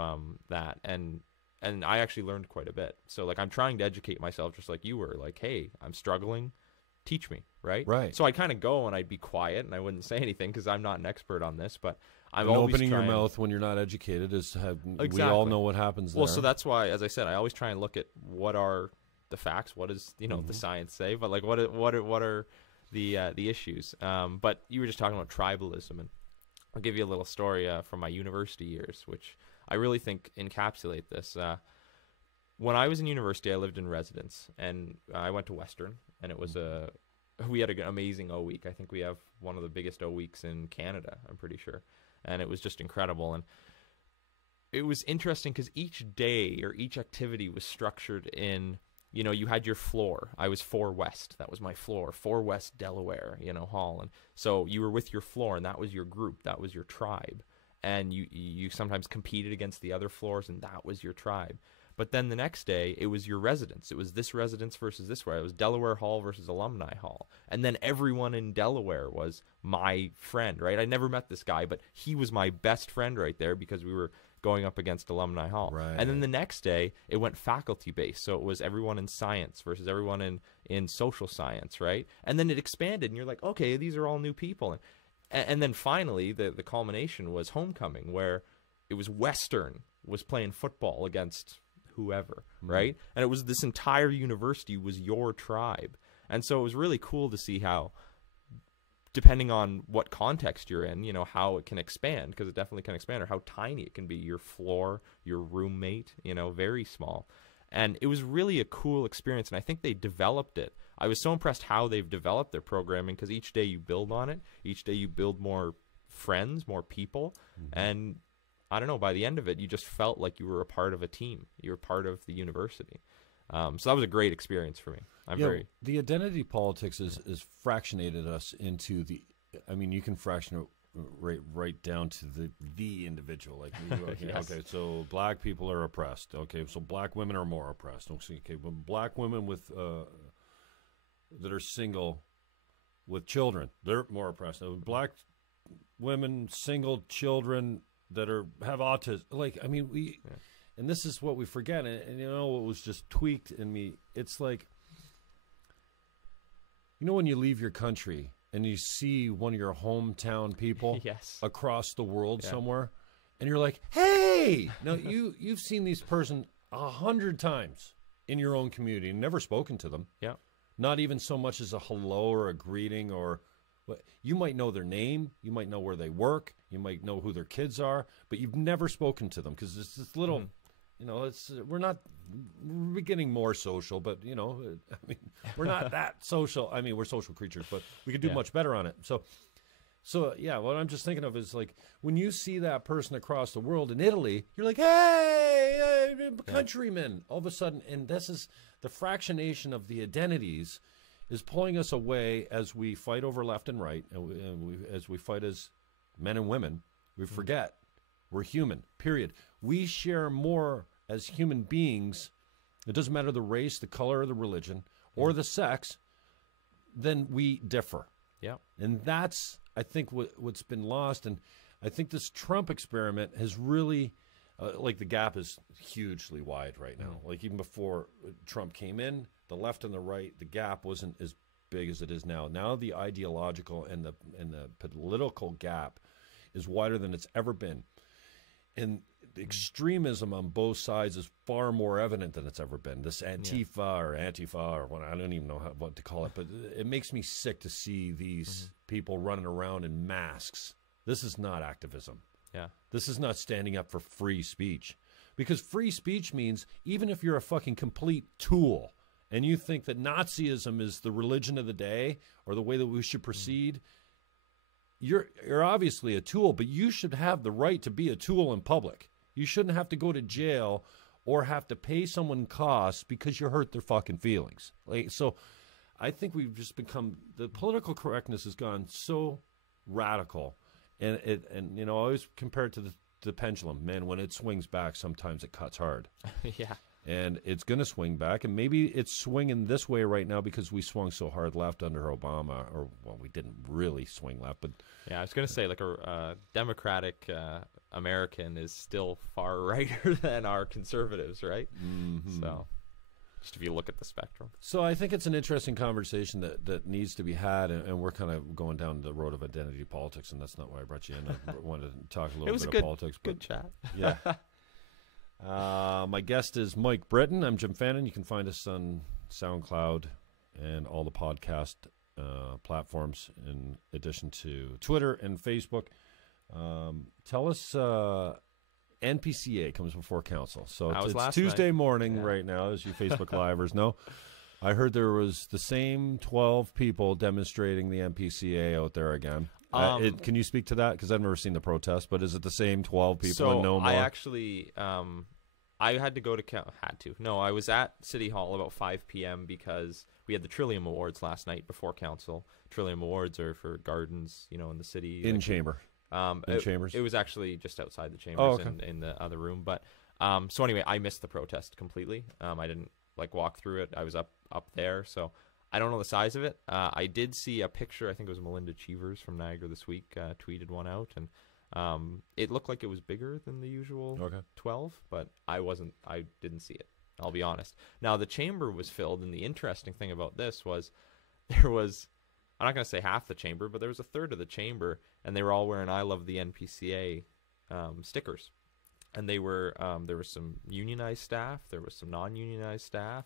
that. And I actually learned quite a bit. So like I'm trying to educate myself, just like you were. Like, hey, I'm struggling. Teach me, right? Right. So I'd kind of go and I'd be quiet and I wouldn't say anything because I'm not an expert on this, but I'm and always opening trying... your mouth when you're not educated is Exactly. We all know what happens there. Well, so that's why, as I said, I always try and look at what are the facts, what does the science say, but like what are the issues. But you were just talking about tribalism, and I'll give you a little story from my university years, which I really think encapsulate this. When I was in university, I lived in residence, and I went to Western, and it was we had an amazing O week. I think we have one of the biggest O weeks in Canada, I'm pretty sure, and it was just incredible. And it was interesting because each day or each activity was structured in, you know, you had your floor. I was 4 West. That was my floor. 4 West Delaware, hall. And so you were with your floor, and that was your group. That was your tribe. And you sometimes competed against the other floors, and that was your tribe. But then the next day, it was your residence. It was this residence versus this way. It was Delaware Hall versus Alumni Hall. And then everyone in Delaware was my friend, right? I never met this guy, but he was my best friend right there because we were going up against Alumni Hall. Right. And then the next day, it went faculty-based. So it was everyone in science versus everyone in social science, right? And then it expanded, and you're like, okay, these are all new people. And then finally, the culmination was homecoming, where it was Western was playing football against whoever, right? And it was this entire university was your tribe. And so it was really cool to see how, depending on what context you're in, how it can expand, because it definitely can expand, or how tiny it can be, your floor, your roommate, very small. And it was really a cool experience, and I think they developed it. I was so impressed how they've developed their programming, because each day you build on it. Each day you build more friends, more people, and I don't know, by the end of it, you just felt like you were a part of a team. You were part of the university. So that was a great experience for me. The identity politics is fractionated us into you can fraction it right down to the individual. Like, Yes. Okay, so black people are oppressed. Okay, so black women are more oppressed. Okay, well, black women with that are single with children, they're more oppressed. Black women, single children that have autism, and this is what we forget, and what was just tweaked in me. It's like, when you leave your country and you see one of your hometown people across the world somewhere, and you're like, hey, now you've seen this person 100 times in your own community and never spoken to them, Not even so much as a hello or a greeting, or you might know their name, you might know where they work, you might know who their kids are, but you've never spoken to them because it's this little, you know, we're getting more social, but you know, I mean, we're not that social. I mean, we're social creatures, but we could do much better on it. So yeah, what I'm just thinking of is like when you see that person across the world in Italy, you're like, hey, countrymen, all of a sudden, and this is the fractionation of the identities is pulling us away as we fight over left and right, and as we fight as men and women. We forget we're human, period. We share more as human beings. It doesn't matter the race, the color, the religion, or the sex, then we differ. Yeah. And that's, I think, what's been lost. And I think this Trump experiment has really, like the gap is hugely wide right now. Like even before Trump came in, the left and the right, the gap wasn't as big as it is now. Now the ideological and the political gap is wider than it's ever been. And the extremism on both sides is far more evident than it's ever been. This Antifa or what, I don't even know what to call it, but it makes me sick to see these people running around in masks. This is not activism. Yeah. This is not standing up for free speech. Because free speech means even if you're a fucking complete tool and you think that Nazism is the religion of the day or the way that we should proceed, you're obviously a tool, but you should have the right to be a tool in public. You shouldn't have to go to jail or have to pay someone costs because you hurt their fucking feelings. Like, so I think we've just become, the political correctness has gone so radical. And you know, I always compare it to the pendulum. Man, when it swings back, sometimes it cuts hard. Yeah. And it's going to swing back. And maybe it's swinging this way right now because we swung so hard left under Obama. Or, well, we didn't really swing left. But yeah, I was going to say, like a Democratic American is still far righter than our conservatives, right? So just if you look at the spectrum. So I think it's an interesting conversation that needs to be had, and we're kind of going down the road of identity politics, and that's not why I brought you in. I wanted to talk a little bit of politics. Good chat. Yeah. My guest is Mike Britton. I'm Jim Fannin. You can find us on SoundCloud and all the podcast platforms, in addition to Twitter and Facebook. Tell us... NPCA comes before council. So it's Tuesday morning right now, as you Facebook Livers know. I heard there was the same 12 people demonstrating the NPCA out there again. Can you speak to that? Because I've never seen the protest, but is it the same 12 people and no more? I actually, I had to go to, No, I was at City Hall about 5 p.m. because we had the Trillium Awards last night before council. Trillium Awards are for gardens, you know, in the city. In chamber. In chambers? It was actually just outside the chambers okay. in the other room. But so anyway, I missed the protest completely. I didn't walk through it. I was up there, so I don't know the size of it. I did see a picture. I think it was Melinda Cheevers from Niagara this week tweeted one out, and it looked like it was bigger than the usual 12, but I didn't see it. I'll be honest. Now the chamber was filled, and the interesting thing about this was there was, I'm not going to say half the chamber, but there was a third of the chamber, and they were all wearing "I love the NPCA" stickers. And they were there was some unionized staff, there was some non-unionized staff.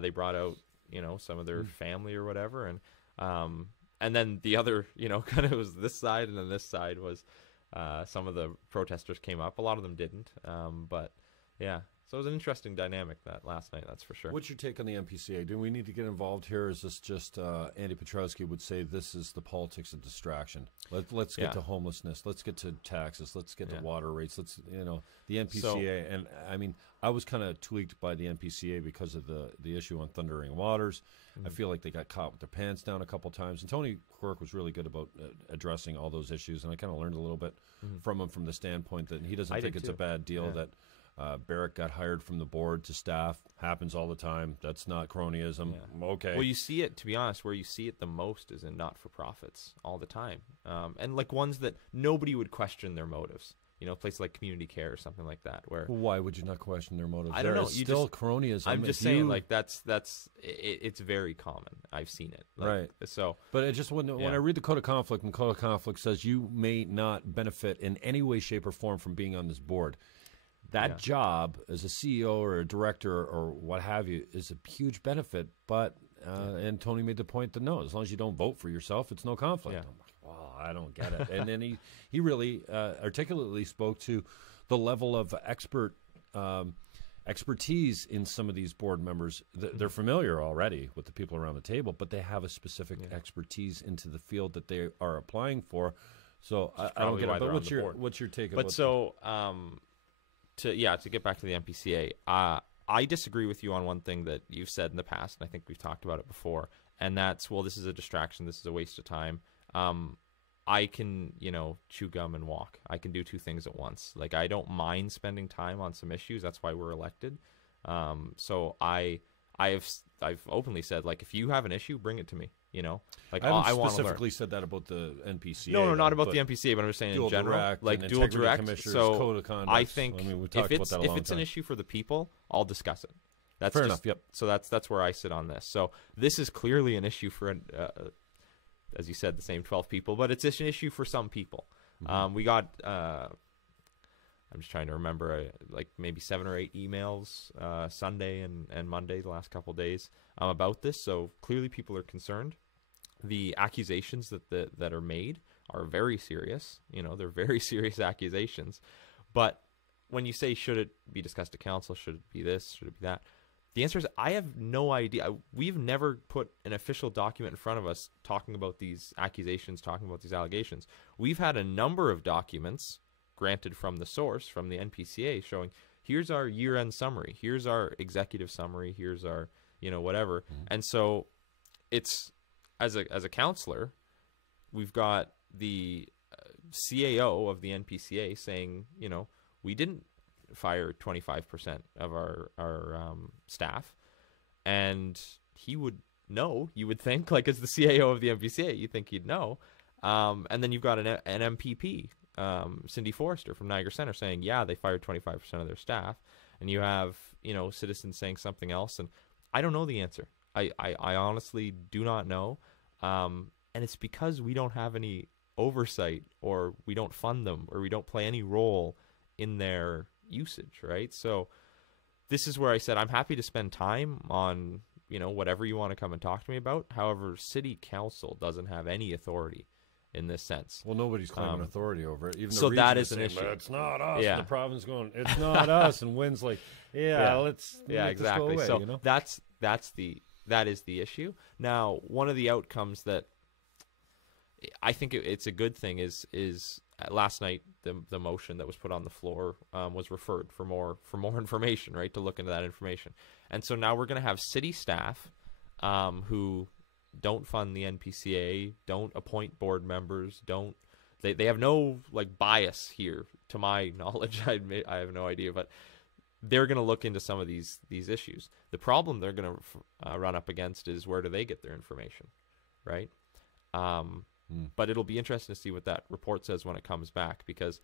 They brought out, you know, some of their family or whatever, and then the other, you know, kind of was this side, and then this side was some of the protesters came up. A lot of them didn't, but yeah. So it was an interesting dynamic that last night, that's for sure. What's your take on the NPCA? Do we need to get involved here? Is this just Andy Petrowski would say this is the politics of distraction? Let's get to homelessness. Let's get to taxes. Let's get to water rates. Let's, you know, the NPCA. And I mean, I was kind of tweaked by the NPCA because of the issue on Thundering Waters. I feel like they got caught with their pants down a couple times. And Tony Quirk was really good about addressing all those issues. And I kind of learned a little bit from him, from the standpoint that he doesn't think it's a bad deal that Barrett got hired from the board to staff. Happens all the time. That's not cronyism. Yeah. Okay. Well, you see it, to be honest, where you see it the most is in not-for-profits all the time. And like ones that nobody would question their motives. You know, places like Community Care or something like that. Where why would you not question their motives? I don't know. It's still cronyism. I'm just saying, like it's very common. I've seen it. Like, right. So, but it just when I read the Code of Conflict, and Code of Conflict says you may not benefit in any way, shape, or form from being on this board. that job as a CEO or a director or what have you is a huge benefit. But and Tony made the point that no, as long as you don't vote for yourself, it's no conflict. Yeah. I'm like, well, I don't get it. And then he really articulately spoke to the level of expertise in some of these board members. They're familiar already with the people around the table, but they have a specific expertise into the field that they are applying for. So I don't get it. But what's your take? But so to get back to the NPCA, I disagree with you on one thing that you've said in the past, and I think we've talked about it before, and that's, well, this is a distraction, this is a waste of time. I can, chew gum and walk. I can do two things at once. Like, I don't mind spending time on some issues. That's why we're elected. So I've openly said, like, if you have an issue, bring it to me. Like, I specifically said that about the NPCA. No, not about the NPCA, but I'm just saying in general, like dual direct. So code of conduct. I think if it's an issue for the people, I'll discuss it. That's fair enough. Yep. So that's where I sit on this. So this is clearly an issue for as you said, the same 12 people, but it's just an issue for some people. Mm-hmm. We got, I'm just trying to remember, like maybe 7 or 8 emails Sunday and Monday, the last couple of days, about this. So clearly people are concerned. The accusations that are made are very serious. They're very serious accusations. But when you say, should it be discussed at council, should it be this, should it be that? The answer is, I have no idea. We've never put an official document in front of us talking about these accusations, talking about these allegations. We've had a number of documents granted from the source, from the NPCA, showing here's our year-end summary, here's our executive summary, here's our, whatever. Mm-hmm. And so it's, as a councillor, we've got the CAO of the NPCA saying, we didn't fire 25% of our staff, and he would know, you would think, like, as the CAO of the NPCA, you think he'd know. And then you've got an MPP, Cindy Forrester from Niagara Centre, saying, yeah, they fired 25% of their staff. And you have, citizens saying something else, and I don't know the answer. I honestly do not know. And it's because we don't have any oversight, or we don't fund them, or we don't play any role in their usage, right? So this is where I said I'm happy to spend time on, whatever you want to come and talk to me about. However, city council doesn't have any authority in this sense. Well, nobody's claiming authority over it. Even so the that is an saying, issue. It's not us. Yeah. And the province going, it's not us. And Wynn's like, let's exactly. This go away, so that is the issue. Now, one of the outcomes that I think it's a good thing is last night the motion that was put on the floor was referred for more information, right, to look into that information. And so now we're going to have city staff who don't fund the NPCA, don't appoint board members, they have no like bias here, to my knowledge. I have no idea, but they're going to look into some of these issues. The problem they're going to run up against is, where do they get their information, right? But it'll be interesting to see what that report says when it comes back, because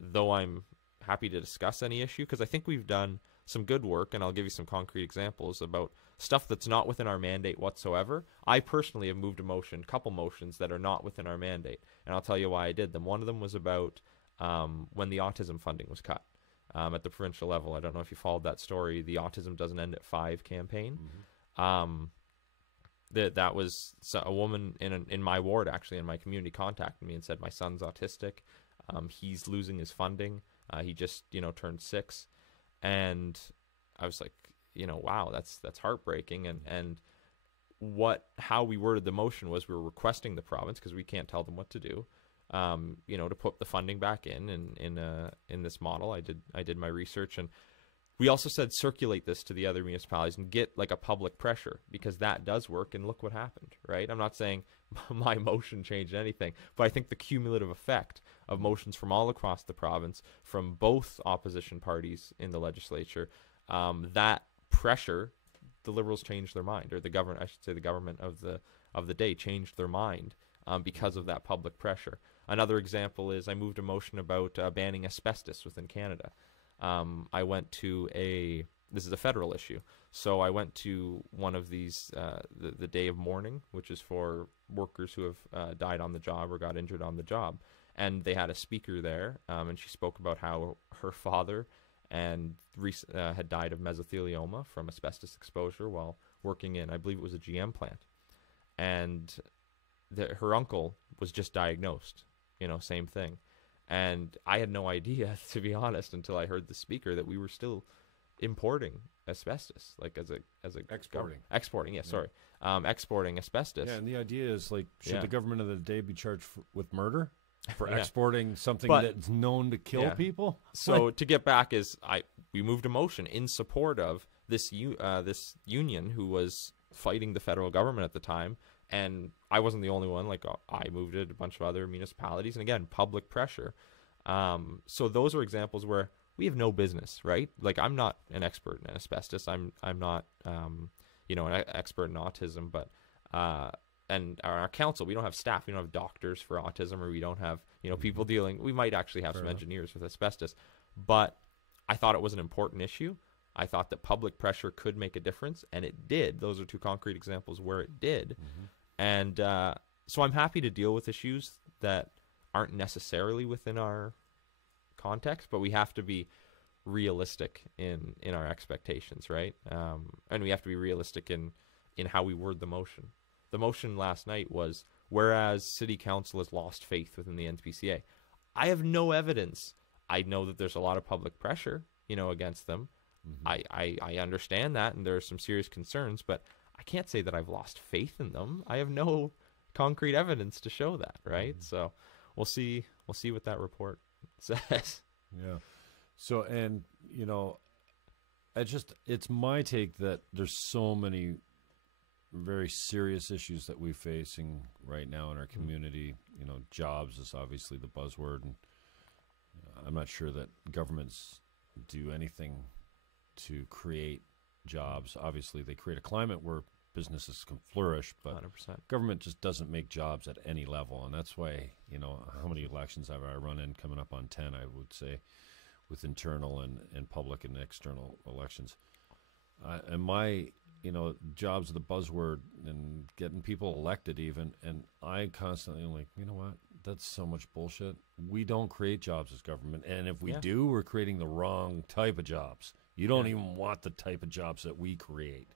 though I'm happy to discuss any issue, because I think we've done some good work, and I'll give you some concrete examples about stuff that's not within our mandate whatsoever. I personally have moved a couple motions that are not within our mandate, and I'll tell you why I did them. One of them was about when the autism funding was cut at the provincial level. I don't know if you followed that story, the Autism Doesn't End at 5 campaign. Mm-hmm. That was a woman in my ward, actually, in my community, contacted me and said, my son's autistic. He's losing his funding. He just, turned 6. And I was like, wow, that's heartbreaking. And how we worded the motion was, we were requesting the province, because we can't tell them what to do, to put the funding back in this model. I did my research, and we also said circulate this to the other municipalities and get like a public pressure, because that does work, and look what happened, right? I'm not saying my motion changed anything, but I think the cumulative effect of motions from all across the province, from both opposition parties in the legislature, that pressure, the Liberals changed their mind, or the government, I should say, the government of the day changed their mind because of that public pressure. Another example is I moved a motion about banning asbestos within Canada. I went to this is a federal issue, so I went to one of these, the day of mourning, which is for workers who have died on the job or got injured on the job, and they had a speaker there, and she spoke about how her father and had died of mesothelioma from asbestos exposure while working in, I believe it was a GM plant. And her uncle was just diagnosed, same thing. And I had no idea, to be honest, until I heard the speaker that we were still importing asbestos, like as a exporting asbestos. Yeah, and the idea is like, should the government of the day be charged with murder for Yeah. exporting something that's known to kill people? So to get back is we moved a motion in support of this union who was fighting the federal government at the time, and I wasn't the only one. Like I moved it, a bunch of other municipalities, and again, public pressure. So those are examples where we have no business, right? Like I'm not an expert in asbestos. I'm not an expert in autism, but and our council, we don't have staff. We don't have doctors for autism, or we don't have people dealing. We might actually have some engineers with asbestos, but I thought it was an important issue. I thought that public pressure could make a difference, and it did. Those are two concrete examples where it did. And so I'm happy to deal with issues that aren't necessarily within our context, but we have to be realistic in our expectations, right? And we have to be realistic in how we word the motion. The motion last night was, whereas City Council has lost faith within the NPCA. I have no evidence. I know that there's a lot of public pressure, against them. I understand that, and there are some serious concerns, but I can't say that I've lost faith in them. I have no concrete evidence to show that, right? So we'll see what that report says. Yeah. So, and it's my take that there's so many very serious issues that we're facing right now in our community. Jobs is obviously the buzzword, and I'm not sure that governments do anything to create jobs. Obviously, they create a climate where businesses can flourish, but 100%. Government just doesn't make jobs at any level, and that's why, how many elections have I run in? Coming up on 10, I would say, with internal and public and external elections. And my, jobs are the buzzword, and getting people elected even, and I constantly am like, you know what? That's so much bullshit. We don't create jobs as government, and if we do, we're creating the wrong type of jobs. You don't even want the type of jobs that we create.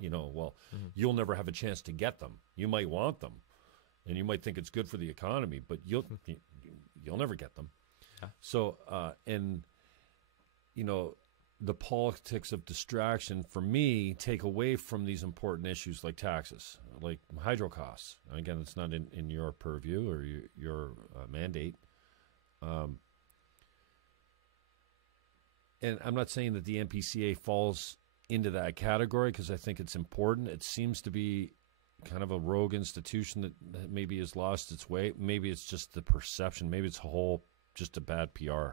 You'll never have a chance to get them. You might want them, and you might think it's good for the economy, but you'll never get them. Yeah. So, the politics of distraction, for me, take away from these important issues like taxes, like hydro costs. And again, it's not in your purview or your mandate. And I'm not saying that the NPCA falls into that category, because I think it's important. It seems to be kind of a rogue institution that maybe has lost its way. Maybe it's just the perception. Maybe it's just a bad PR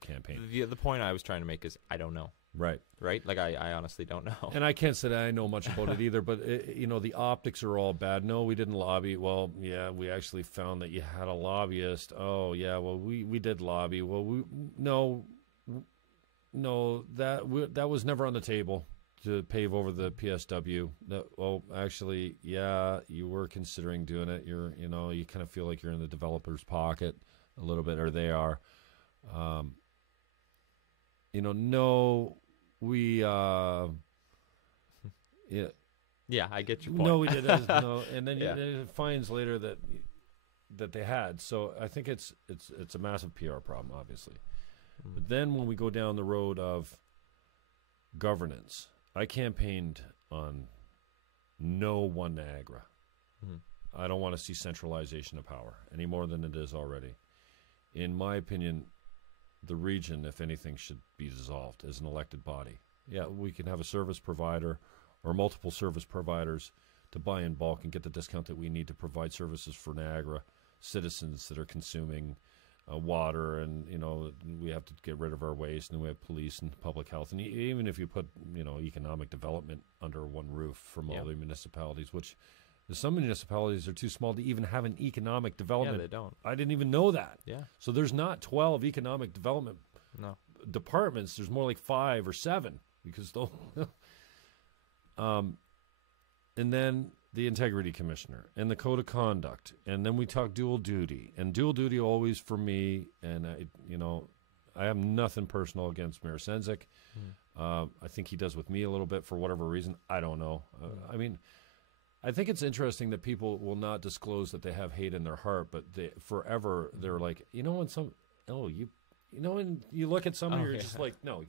campaign. The point I was trying to make is I don't know. Right. Like I honestly don't know. And I can't say that I know much about it either, but the optics are all bad. No, we didn't lobby. Well, yeah, we actually found that you had a lobbyist. Oh, yeah, well, we did lobby. Well, no, that was never on the table to pave over the PSW. Actually, yeah, you were considering doing it. You kind of feel like you're in the developer's pocket a little bit, or they are. No, we, yeah, I get your point. No, we did. No, and then it finds later that they had. So I think it's a massive PR problem, obviously. But then when we go down the road of governance, I campaigned on no one Niagara. I don't want to see centralization of power any more than it is already. In my opinion, the region, if anything, should be dissolved as an elected body. Yeah, we can have a service provider or multiple service providers to buy in bulk and get the discount that we need to provide services for Niagara citizens that are consuming water, and we have to get rid of our waste, and we have police and public health, and even if you put economic development under one roof from all the municipalities, which some municipalities are too small to even have an economic development. Yeah, they don't. I didn't even know that. Yeah. So there's not 12 economic development departments. There's more like 5 or 7, because they'll. And then the integrity commissioner and the code of conduct, and then we talk dual duty, and dual duty always for me, and I have nothing personal against Mayor Sendzik. I think he does with me a little bit for whatever reason. I don't know. I mean, I think it's interesting that people will not disclose that they have hate in their heart, but they're like, when you look at someone, you're just like, no,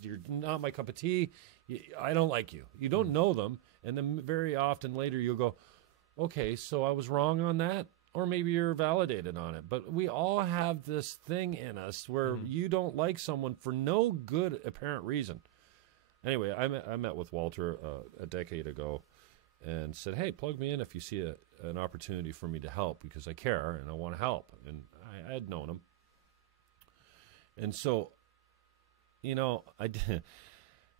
you're not my cup of tea. I don't like you. You don't know them, and then very often later you'll go, okay, so I was wrong on that, or maybe you're validated on it. But we all have this thing in us where you don't like someone for no good apparent reason. Anyway, I met with Walter a decade ago and said, hey, plug me in if you see an opportunity for me to help, because I care and I want to help. And I had known him. And so, I did,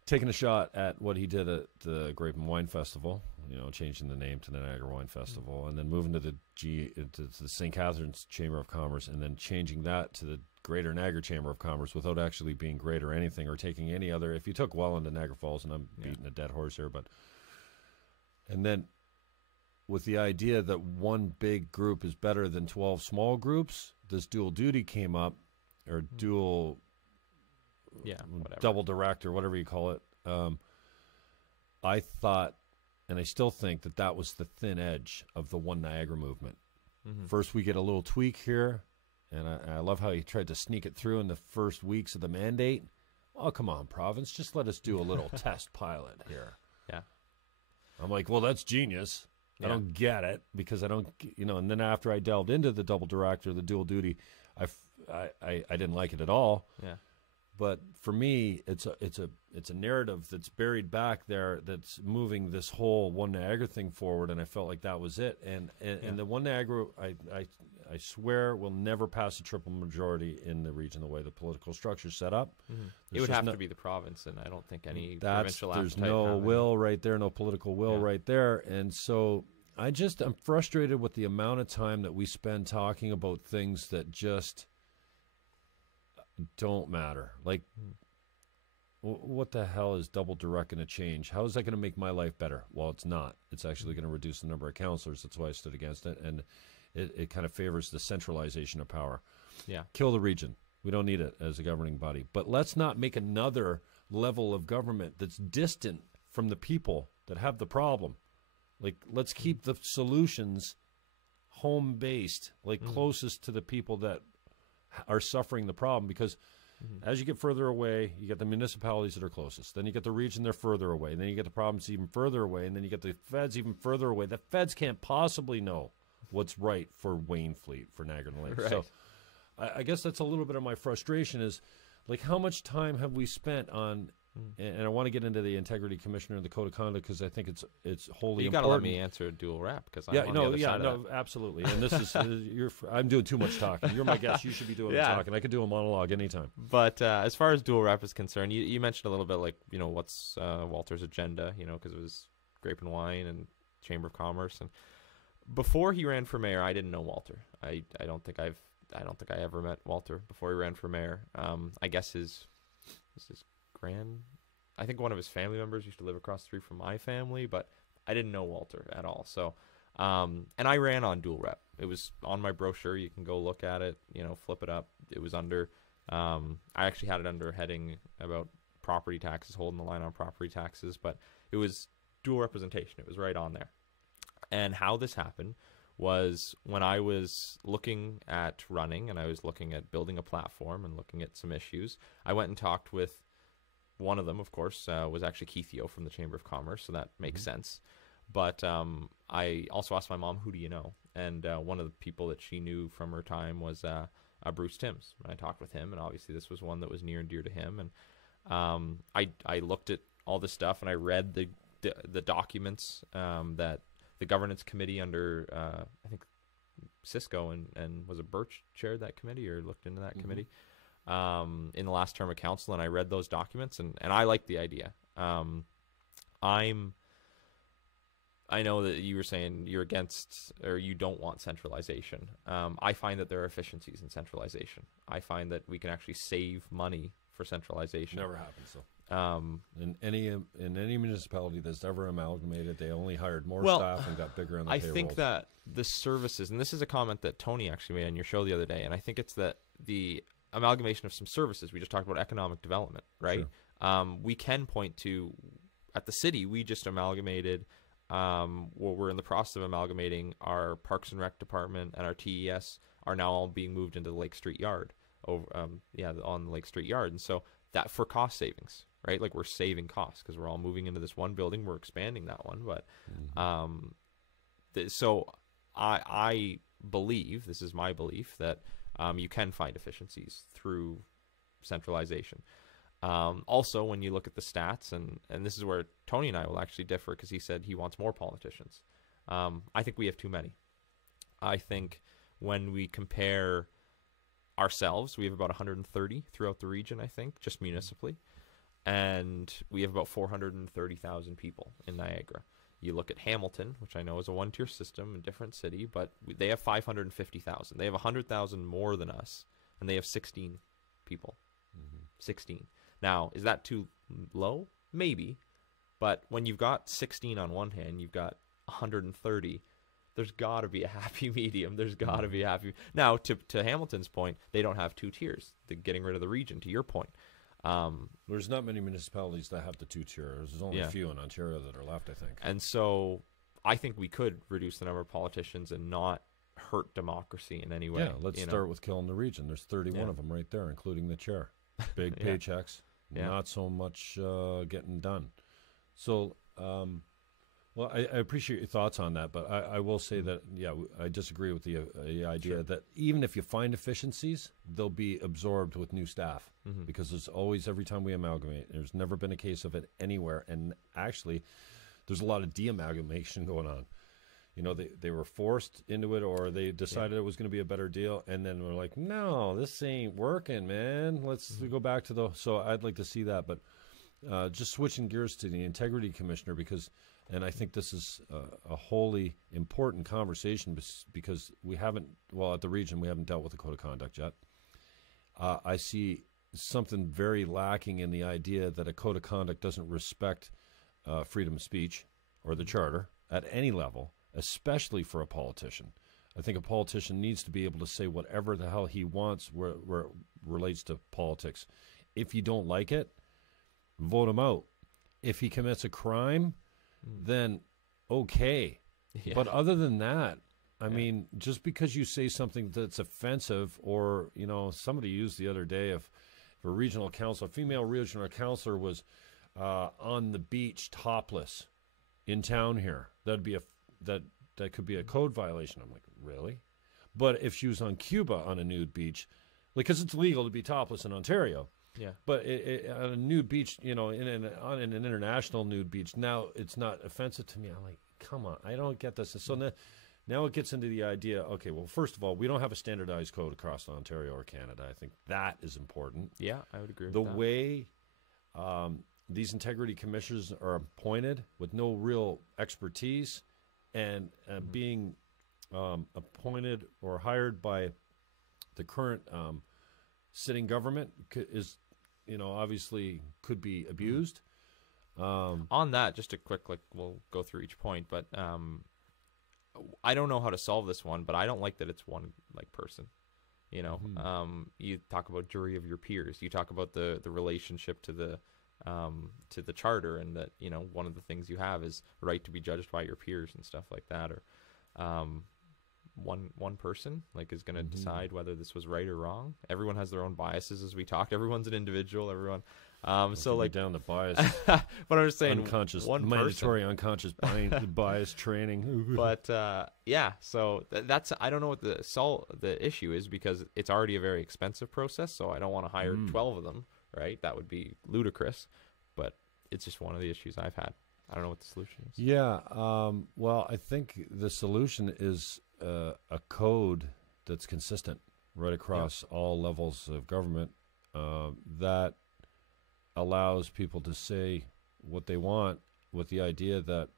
taking a shot at what he did at the Grape and Wine Festival, changing the name to the Niagara Wine Festival, and then moving to the St. Catharines Chamber of Commerce, and then changing that to the Greater Niagara Chamber of Commerce without actually being great or anything, or taking any other. If you took Welland to Niagara Falls, and I'm beating a dead horse here, and then with the idea that one big group is better than 12 small groups, this dual duty came up, or dual, double direct, or whatever you call it. I thought, and I still think, that was the thin edge of the One Niagara movement. First, we get a little tweak here, and I love how he tried to sneak it through in the first weeks of the mandate. Oh, come on, province, just let us do a little test pilot here. Yeah. I'm like, well, that's genius. I don't get it, because I don't, and then after I delved into the double direct or the dual duty, I didn't like it at all. Yeah. But for me, it's a narrative that's buried back there that's moving this whole One Niagara thing forward, and I felt like that was it. And the One Niagara, I swear, will never pass a triple majority in the region the way the political structure's set up. It would have to be the province, and I don't think any provincial appetite. There's no will right there, no political will right there. And so I'm frustrated with the amount of time that we spend talking about things that just don't matter. Like, what the hell is double direct going to change? How is that going to make my life better? Well, it's not. It's actually going to reduce the number of councillors. That's why I stood against it. And it kind of favors the centralization of power. Yeah. Kill the region. We don't need it as a governing body. But let's not make another level of government that's distant from the people that have the problem. Like, let's keep the solutions home-based, like closest to the people that are suffering the problem, because as you get further away, you get the municipalities that are closest. Then you get the region, they're further away. And then you get the province even further away. And then you get the feds even further away. The feds can't possibly know what's right for Wainfleet, for Niagara and Lake. Right. So I guess that's a little bit of my frustration is, like, how much time have we spent on, and I want to get into the Integrity Commissioner and the Code of Conduct, because I think it's wholly important. You got to let me answer a dual rap, because I'm on the other side of that. Absolutely. And this is I'm doing too much talking. You're my guest. You should be doing the talking. I could do a monologue anytime. But as far as dual rap is concerned, you mentioned a little bit, like, what's Walter's agenda, because it was Grape and Wine and Chamber of Commerce, and before he ran for mayor, I didn't know Walter. I don't think I ever met Walter before he ran for mayor. I guess his I think one of his family members used to live across the street from my family, but I didn't know Walter at all. So, and I ran on dual rep. It was on my brochure. You can go look at it, flip it up. It was under, I actually had it under a heading about property taxes, holding the line on property taxes, but it was dual representation. It was right on there. And how this happened was when I was looking at running, and I was looking at building a platform and looking at some issues, I went and talked with one of them, of course, was actually Keith Yeo from the Chamber of Commerce, so that makes sense. But I also asked my mom, who do you know? And one of the people that she knew from her time was Bruce Timms. And I talked with him, and obviously this was one that was near and dear to him. And I looked at all this stuff, and I read the documents that the governance committee under, I think, Cisco and was it Birch chaired that committee or looked into that committee in the last term of council, and I read those documents, and I like the idea. I know that you were saying you're against, or you don't want centralization. I find that there are efficiencies in centralization. I find that we can actually save money for centralization. Never happens, so. In any municipality that's ever amalgamated, they only hired more staff and got bigger on the payrolls. I think that the services, and this is a comment that Tony actually made on your show the other day, and I think it's that the amalgamation of some services. We just talked about economic development, right? Sure. We can point to, at the city, we just amalgamated, we're in the process of amalgamating our Parks and Rec department and our TES are now all being moved into the Lake Street Yard, on the Lake Street Yard. And so that for cost savings, right? Like we're saving costs because we're all moving into this one building. We're expanding that one. But so I believe, this is my belief, that you can find efficiencies through centralization. Also, when you look at the stats, and this is where Tony and I will actually differ because he said he wants more politicians. I think we have too many. I think when we compare ourselves, we have about 130 throughout the region, I think, just municipally. And we have about 430,000 people in Niagara. You look at Hamilton, which I know is a one-tier system, a different city, but they have 550,000. They have 100,000 more than us, and they have 16 people. 16. Now, is that too low? Maybe. But when you've got 16 on one hand, you've got 130, there's got to be a happy medium. There's got to be a happy... Now, to Hamilton's point, they don't have two tiers. They're getting rid of the region, to your point. There's not many municipalities that have the two tiers. There's only a few in Ontario that are left, I think. And so I think we could reduce the number of politicians and not hurt democracy in any way. Yeah, let's start with killing the region. There's 31 of them right there, including the chair. Big paychecks, not so much getting done. So, well, I appreciate your thoughts on that, but I will say that, I disagree with the idea that even if you find efficiencies, they'll be absorbed with new staff because there's always, every time we amalgamate, there's never been a case of it anywhere. And actually, there's a lot of de-amalgamation going on. You know, they were forced into it, or they decided it was going to be a better deal, and then we're like, no, this ain't working, man. Let's go back to so I'd like to see that. But just switching gears to the Integrity Commissioner, and I think this is a wholly important conversation because we haven't, at the region, we haven't dealt with the Code of Conduct yet. I see something very lacking in the idea that a Code of Conduct doesn't respect freedom of speech or the Charter at any level, especially for a politician. I think a politician needs to be able to say whatever the hell he wants where it relates to politics. If you don't like it, vote him out. If he commits a crime, then okay. Yeah. But other than that, I mean, just because you say something that's offensive, or, somebody used the other day, if a regional council, a female regional councillor was on the beach topless in town here, that'd be that could be a code violation. I'm like, really? But if she was on Cuba on a nude beach, because it's legal to be topless in Ontario. Yeah. But on a nude beach, on an international nude beach, now it's not offensive to me. I'm like, come on, I don't get this. So now it gets into the idea, okay, well, first of all, we don't have a standardized code across Ontario or Canada. I think that is important. Yeah, I would agree with that. The way these integrity commissioners are appointed with no real expertise and being appointed or hired by the current sitting government is, obviously could be abused. On that, just a quick, we'll go through each point, but I don't know how to solve this one, but I don't like that it's one person. You talk about jury of your peers. You talk about the relationship to the Charter, and that one of the things you have is right to be judged by your peers and stuff like that, or one person is going to decide whether this was right or wrong. Everyone has their own biases, as we talked. Everyone's an individual. Everyone. So down the bias. But I'm just saying, unconscious, mandatory unconscious bias training. But so that's, I don't know what the issue is, because it's already a very expensive process. So I don't want to hire 12 of them. Right, that would be ludicrous. But it's just one of the issues I've had. I don't know what the solution is. Yeah, well, I think the solution is a code that's consistent right across all levels of government that allows people to say what they want, with the idea that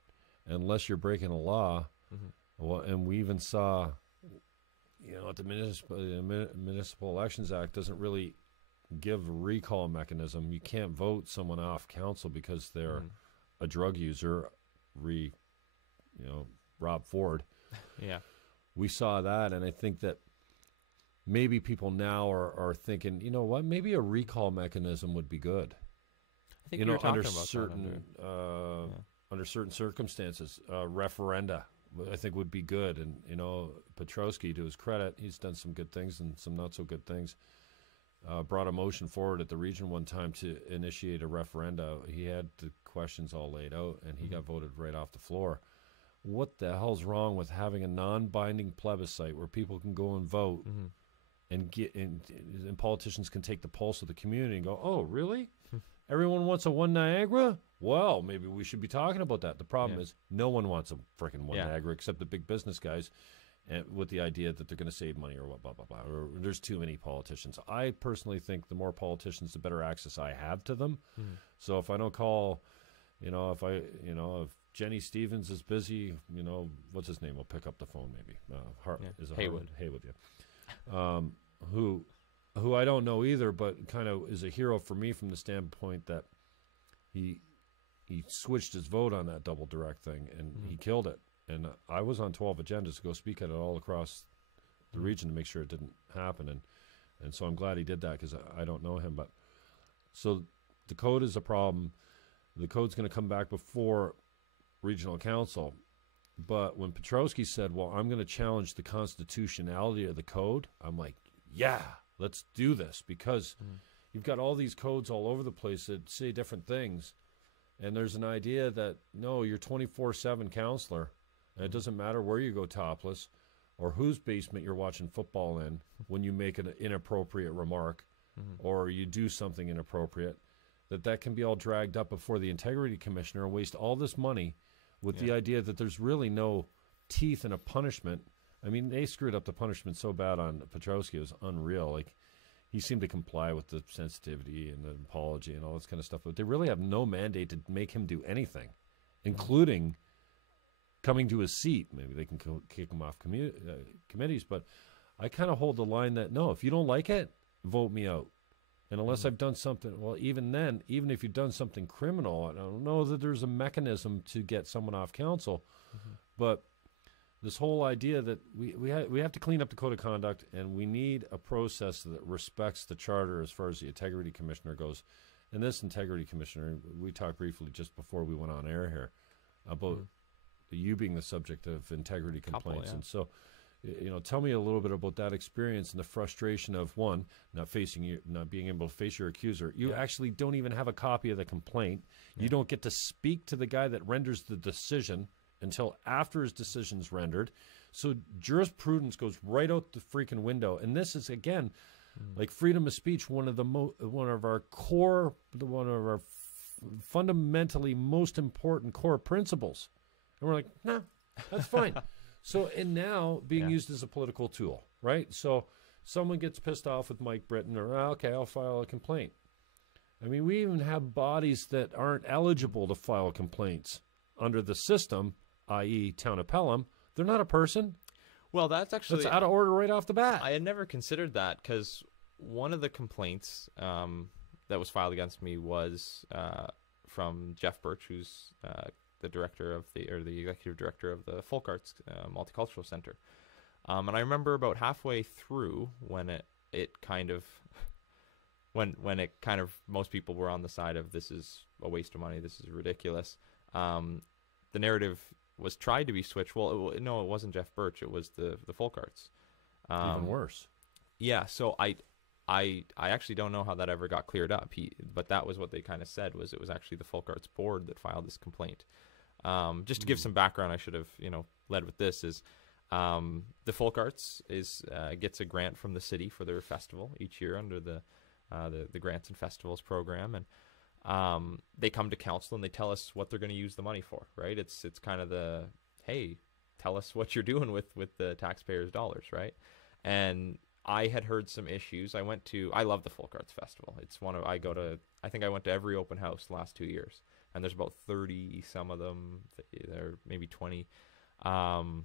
unless you're breaking a law, and we even saw, the Municipal Elections Act doesn't really give a recall mechanism. You can't vote someone off council because they're a drug user, Rob Ford. Yeah. We saw that, and I think that maybe people now are thinking, you know what, maybe a recall mechanism would be good. I think Under talking about certain under certain circumstances, referenda I think would be good. And Petrosky, to his credit, he's done some good things and some not so good things. Brought a motion forward at the region one time to initiate a referenda. He had the questions all laid out, and he got voted right off the floor. What the hell's wrong with having a non-binding plebiscite where people can go and vote, and politicians can take the pulse of the community and go, oh, really? Everyone wants a one Niagara? Well, maybe we should be talking about that. The problem is no one wants a freaking one Niagara except the big business guys, and with the idea that they're going to save money or what, blah, blah, blah. Or there's too many politicians. I personally think the more politicians, the better access I have to them. So if I don't call, if Jenny Stevens is busy, what's his name? I'll pick up the phone maybe. Haywood. Haywood, yeah. Who I don't know either, but kind of is a hero for me from the standpoint that he switched his vote on that double direct thing, and he killed it. And I was on 12 agendas to go speak at it all across the region to make sure it didn't happen. And so I'm glad he did that because I don't know him. But so the code is a problem. The code's going to come back before regional council. But when Petrosky said, well, I'm going to challenge the constitutionality of the code, I'm like, yeah, let's do this, because you've got all these codes all over the place that say different things. And there's an idea that, no, you're 24/7 counselor. And it doesn't matter where you go topless or whose basement you're watching football in when you make an inappropriate remark or you do something inappropriate, that can be all dragged up before the integrity commissioner and waste all this money with the idea that there's really no teeth in a punishment. I mean, they screwed up the punishment so bad on Petrosky, it was unreal. Like, he seemed to comply with the sensitivity and the apology and all this kind of stuff, but they really have no mandate to make him do anything, including coming to his seat. Maybe they can kick him off committees, but I kind of hold the line that, no, if you don't like it, vote me out. And unless I've done something, well, even then, even if you've done something criminal, I don't know that there's a mechanism to get someone off council. But this whole idea that we have to clean up the code of conduct, and we need a process that respects the charter as far as the integrity commissioner goes. And this integrity commissioner, we talked briefly just before we went on air here about you being the subject of integrity complaints. And so, tell me a little bit about that experience and the frustration of, one, not being able to face your accuser. You actually don't even have a copy of the complaint. You don't get to speak to the guy that renders the decision until after his decision's rendered. So jurisprudence goes right out the freaking window. And this is, again, like freedom of speech, one of our fundamentally most important core principles. And we're like, nah, that's fine. So, and now being used as a political tool, right? So someone gets pissed off with Mike Britton, or, okay, I'll file a complaint. I mean, we even have bodies that aren't eligible to file complaints under the system, i.e. Town of Pelham. They're not a person. Well, that's actually... That's out of order right off the bat. I had never considered that, because one of the complaints that was filed against me was from Jeff Birch, who's... the director of the executive director of the Folk Arts Multicultural Center. And I remember about halfway through when it kind of most people were on the side of, this is a waste of money, this is ridiculous. The narrative was tried to be switched. Well, no, it wasn't Jeff Birch, it was the Folk Arts. Even worse. Yeah, so I actually don't know how that ever got cleared up. But that was what they kind of said, was it was actually the Folk Arts Board that filed this complaint. Just to give some background, I should have led with this, is the Folk Arts gets a grant from the city for their festival each year under the Grants and Festivals program, and they come to council and they tell us what they're going to use the money for. Right? It's kind of the, hey, tell us what you're doing with the taxpayers' dollars, right? And I had heard some issues. I love the Folk Arts Festival. It's I think I went to every open house the last 2 years, and there's about 30 some of them, there maybe 20. And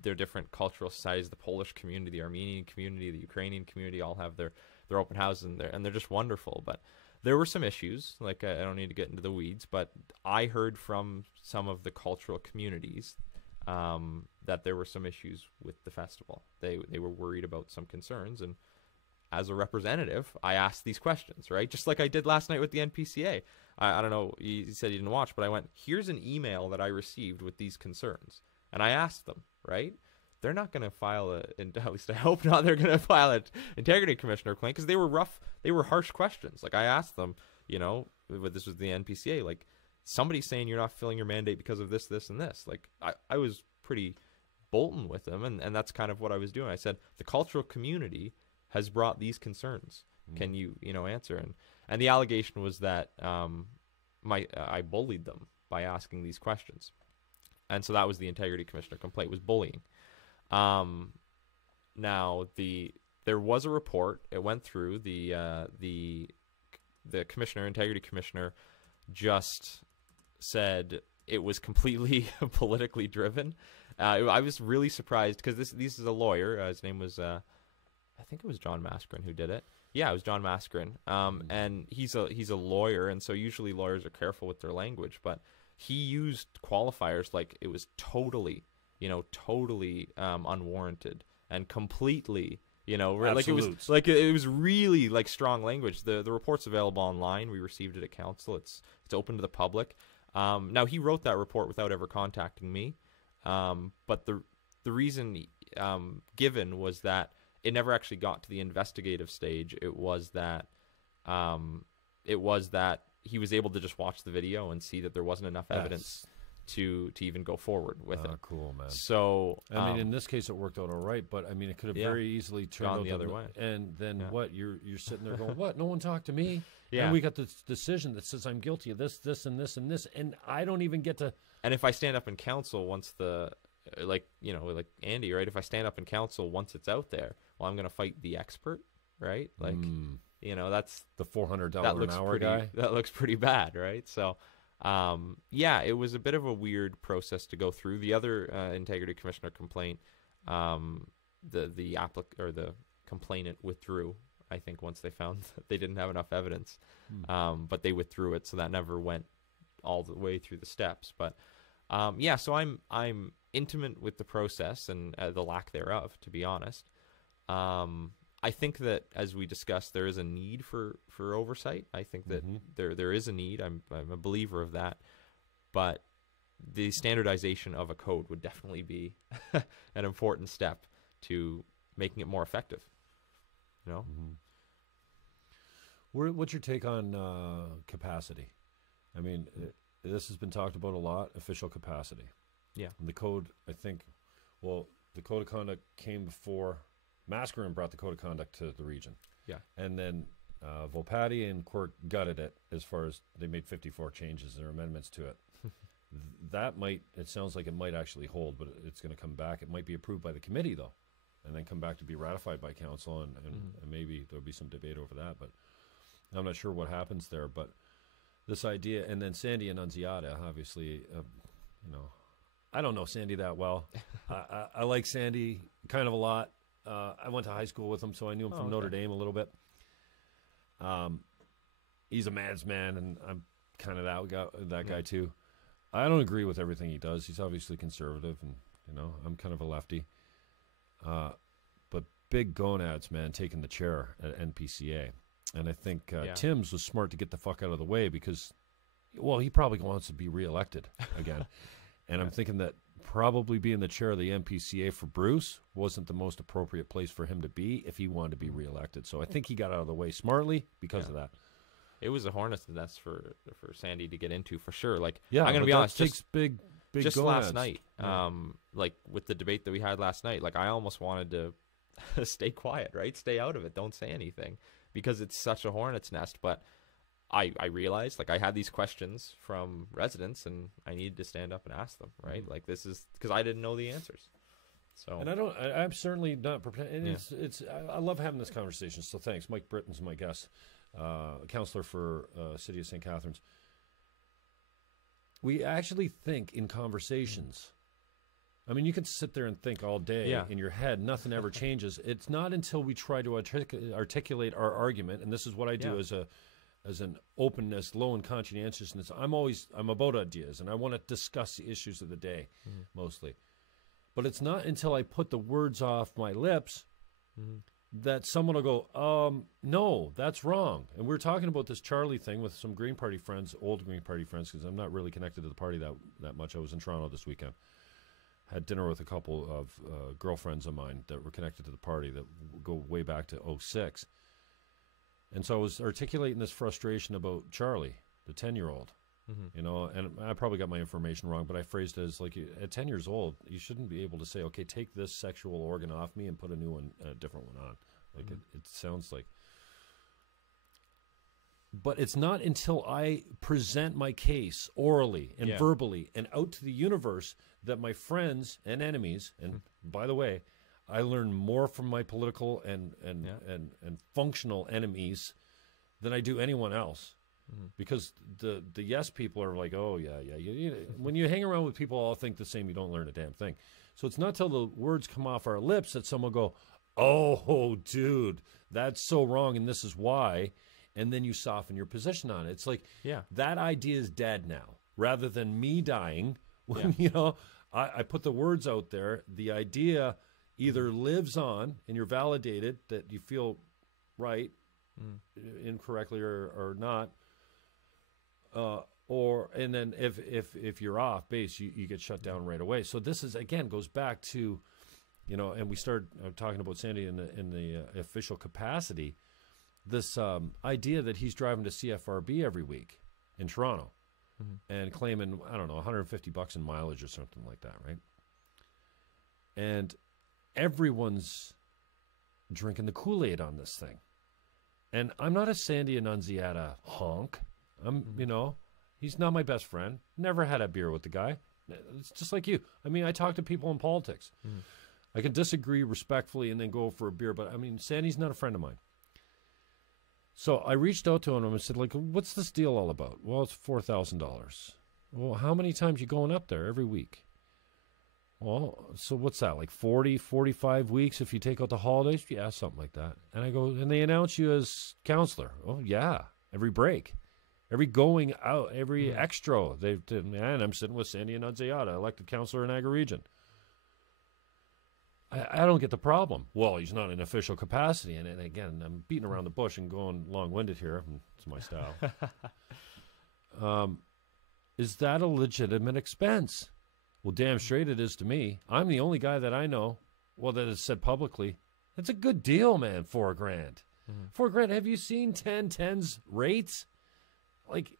they're different cultural societies. The Polish community, the Armenian community, the Ukrainian community all have their open houses in there, and they're just wonderful. But there were some issues, like I don't need to get into the weeds, but I heard from some of the cultural communities that there were some issues with the festival. They were worried about some concerns, and as a representative, I asked these questions, right? Just like I did last night with the NPCA. I don't know, you said you didn't watch, but I went, here's an email that I received with these concerns. And I asked them, right? They're not going to file at least I hope not, they're going to file an integrity commissioner complaint, because they were harsh questions. Like, I asked them, this was the NPCA, like, somebody's saying you're not filling your mandate because of this, this, and this. Like, I was pretty Bolton with them, and that's kind of what I was doing. I said, the cultural community has brought these concerns. Can you, answer? And the allegation was that I bullied them by asking these questions. And so that was the integrity commissioner complaint, was bullying. Now, there was a report. It went through. The commissioner, integrity commissioner, just said it was completely politically driven. I was really surprised, because this is a lawyer. His name was, I think it was John Mascarin who did it. Yeah, it was John Mascarin. And he's a lawyer, and so usually lawyers are careful with their language, but he used qualifiers like it was totally unwarranted and completely, like it was really like strong language. The report's available online. We received it at council. It's open to the public. Now, he wrote that report without ever contacting me, but the reason given was that it never actually got to the investigative stage. It was that he was able to just watch the video and see that there wasn't enough evidence to even go forward with it. Cool, man. So I mean, in this case, it worked out all right, but I mean, it could have very easily turned out the other way. And then what? You're sitting there going, "What? No one talked to me." Yeah. And we got this decision that says I'm guilty of this, this, and this, and this, and I don't even get to. And if I stand up in council once like Andy, right? If I stand up in council once it's out there, well, I'm going to fight the expert, right? Like, that's the $400 an hour guy. That looks pretty bad, right? So, it was a bit of a weird process to go through. The other integrity commissioner complaint, the complainant withdrew, I think, once they found that they didn't have enough evidence. But they withdrew it, so that never went all the way through the steps. But so I'm intimate with the process and the lack thereof, to be honest. I think that, as we discussed, there is a need for oversight. I think that there is a need. I'm a believer of that. But the standardization of a code would definitely be an important step to making it more effective. What's your take on capacity? I mean, this has been talked about a lot, official capacity. Yeah. And the code, I think, the code of conduct came before. Mascarin brought the code of conduct to the region. Yeah. And then Volpatti and Court gutted it, as far as they made 54 changes or amendments to it. It sounds like it might actually hold, but it's going to come back. It might be approved by the committee, though, and then come back to be ratified by council, and maybe there'll be some debate over that, but I'm not sure what happens there. But this idea, and then Sandy Annunziata, obviously, I don't know Sandy that well. I like Sandy kind of a lot. I went to high school with him, so I knew him from Notre Dame a little bit. He's a man's man, and I'm kind of that guy too. I don't agree with everything he does. He's obviously conservative, and I'm kind of a lefty. But big gonads, man, taking the chair at NPCA, and I think Timms was smart to get the fuck out of the way, because, he probably wants to be reelected again, and I'm thinking that probably being the chair of the NPCA for Bruce wasn't the most appropriate place for him to be if he wanted to be reelected. So I think he got out of the way smartly because of that. It was a hornet's nest for Sandy to get into, for sure. Like, I'm going to be honest, just big just last night, like with the debate that we had last night, like I almost wanted to stay quiet, right? Stay out of it. Don't say anything, because it's such a hornet's nest. But I realized, like, I had these questions from residents, and I needed to stand up and ask them, right? Like, this is because I didn't know the answers. So, and I'm certainly not prepared. And I love having this conversation. So thanks. Mike Britton's my guest, councillor for City of St. Catharines. We actually think in conversations. I mean, you can sit there and think all day in your head. Nothing ever changes. It's not until we try to articulate our argument, and this is what I do as an openness, low in conscientiousness. I'm about ideas, and I want to discuss the issues of the day mostly. But it's not until I put the words off my lips that someone will go, no, that's wrong. And we're talking about this Charlie thing with some Green Party friends, old Green Party friends, because I'm not really connected to the party that much. I was in Toronto this weekend. Had dinner with a couple of girlfriends of mine that were connected to the party that go way back to '06. And so I was articulating this frustration about Charlie, the 10-year-old. You know, and I probably got my information wrong, but I phrased it as like, at 10 years old, you shouldn't be able to say, okay, take this sexual organ off me and put a new one, a different one on. Like it sounds like. But it's not until I present my case orally and verbally and out to the universe that my friends and enemies, and by the way, I learn more from my political and functional enemies than I do anyone else. Because the yes people are like, oh, yeah. When you hang around with people all think the same, you don't learn a damn thing. So it's not till the words come off our lips that someone go, oh, dude, that's so wrong, and this is why. And then you soften your position on it. It's like, that idea is dead now. Rather than me dying, when, you know, I put the words out there, the idea either lives on, and you're validated that you feel right, incorrectly or not, and then if you're off base, you get shut down right away. So this is, again, goes back to, you know, and we started talking about Sandy in the official capacity, this idea that he's driving to CFRB every week in Toronto and claiming, I don't know, $150 in mileage or something like that, right? And everyone's drinking the Kool-Aid on this thing. And I'm not a Sandy Annunziata honk. You know, he's not my best friend. Never had a beer with the guy. It's just like you. I mean, I talk to people in politics. I can disagree respectfully and then go for a beer, but I mean, Sandy's not a friend of mine. So I reached out to him and said, like, what's this deal all about? Well, it's $4,000. Well, how many times you going up there every week? Well, so what's that, like 40, 45 weeks if you take out the holidays? Yeah, something like that. And I go, and they announce you as councillor. Oh, yeah, every break. Every going out, every extra, and I'm sitting with Sandy Annunziata, elected councillor in Niagara Region. I don't get the problem. Well, he's not in official capacity. And again, I'm beating around the bush and going long-winded here. It's my style. Is that a legitimate expense? Well, damn straight it is to me. I'm the only guy that I know, well, that has said publicly, it's a good deal, man, $4,000. $4,000. Have you seen 1010's rates? Like,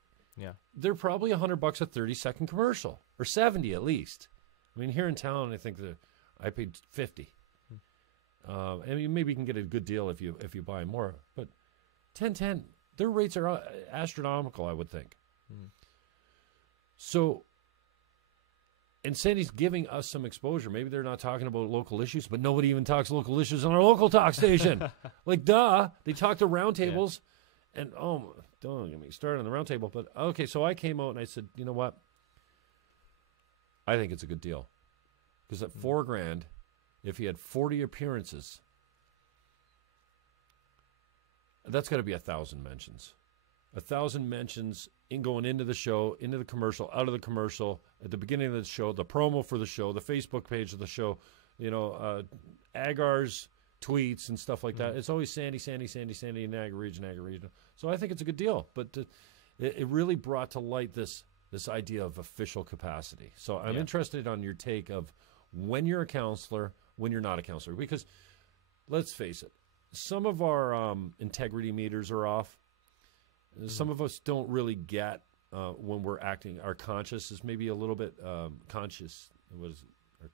they're probably $100 a 30-second commercial, or 70 at least. I mean, here in town, I think I paid 50. And maybe you can get a good deal if you buy more. But 1010, their rates are astronomical, I would think. So, and Sandy's giving us some exposure. Maybe they're not talking about local issues, but nobody even talks local issues on our local talk station. Like, duh. They talk to roundtables, and don't get me started on the roundtable. But okay, so I came out and I said, you know what? I think it's a good deal. Because at $4,000, if he had 40 appearances, that's got to be 1,000 mentions. 1,000 mentions in going into the show, into the commercial, out of the commercial, at the beginning of the show, the promo for the show, the Facebook page of the show, you know, Agar's tweets and stuff like that. It's always Sandy, Niagara Region. So I think it's a good deal. But it really brought to light this idea of official capacity. So I'm interested on your take of when you're a councillor, when you're not a councillor. Because let's face it, some of our integrity meters are off. Some of us don't really get when we're acting. Our conscience is maybe a little bit conscious. What is it? Our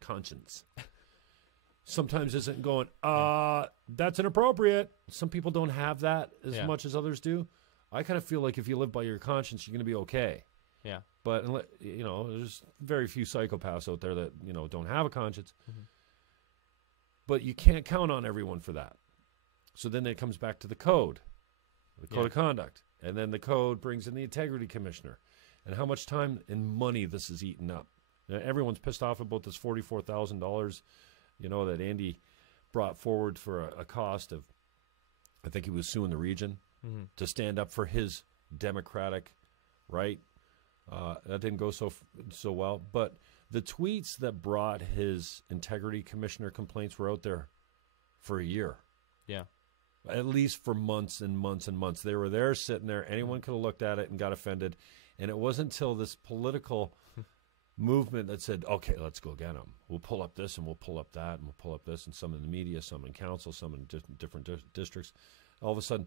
conscience. Sometimes isn't going, that's inappropriate. Some people don't have that as much as others do. I kind of feel like if you live by your conscience, you're going to be okay. Yeah. But, you know, there's very few psychopaths out there that, you know, don't have a conscience. But you can't count on everyone for that. So then it comes back to the code of conduct. And then the code brings in the integrity commissioner. And how much time and money this is eaten up. Now, everyone's pissed off about this $44,000, you know, that Andy brought forward for a cost of, I think he was suing the region to stand up for his democratic right. That didn't go so well. But The tweets that brought his integrity commissioner complaints were out there for a year. Yeah. At least for months and months and months. They were there sitting there. Anyone could have looked at it and got offended. And it wasn't until this political movement that said, okay, let's go get them. We'll pull up this and we'll pull up that and we'll pull up this, and some in the media, some in council, some in different districts. All of a sudden,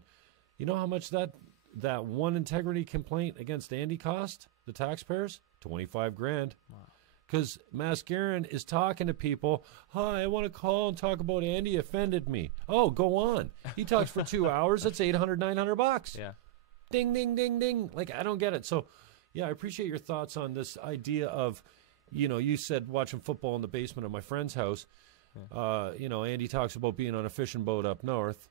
you know how much that one integrity complaint against Andy cost the taxpayers? $25,000. Wow. Because Mascarin is talking to people. Hi, I want to call and talk about Andy offended me. Oh, go on. He talks for 2 hours. That's $800, $900. Yeah. Ding, ding, ding, ding. Like, I don't get it. So, yeah, I appreciate your thoughts on this idea of, you said watching football in the basement of my friend's house. Yeah. Andy talks about being on a fishing boat up north.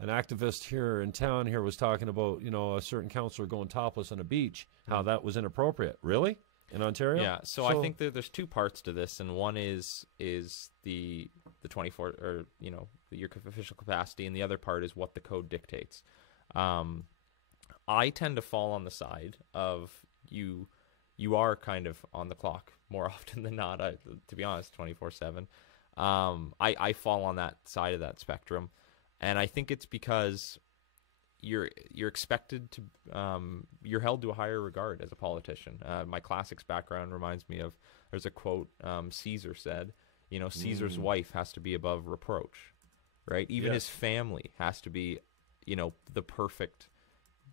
An activist here in town here was talking about, a certain councillor going topless on a beach, how that was inappropriate. Really? In Ontario? Yeah, so I think there's two parts to this, and one is the 24, or, your official capacity, and the other part is what the code dictates. I tend to fall on the side of you are kind of on the clock more often than not, to be honest, 24/7. I fall on that side of that spectrum, and I think it's because you're expected to you're held to a higher regard as a politician. My classics background reminds me of, there's a quote Caesar said, Caesar's wife has to be above reproach, right? Even his family has to be, the perfect.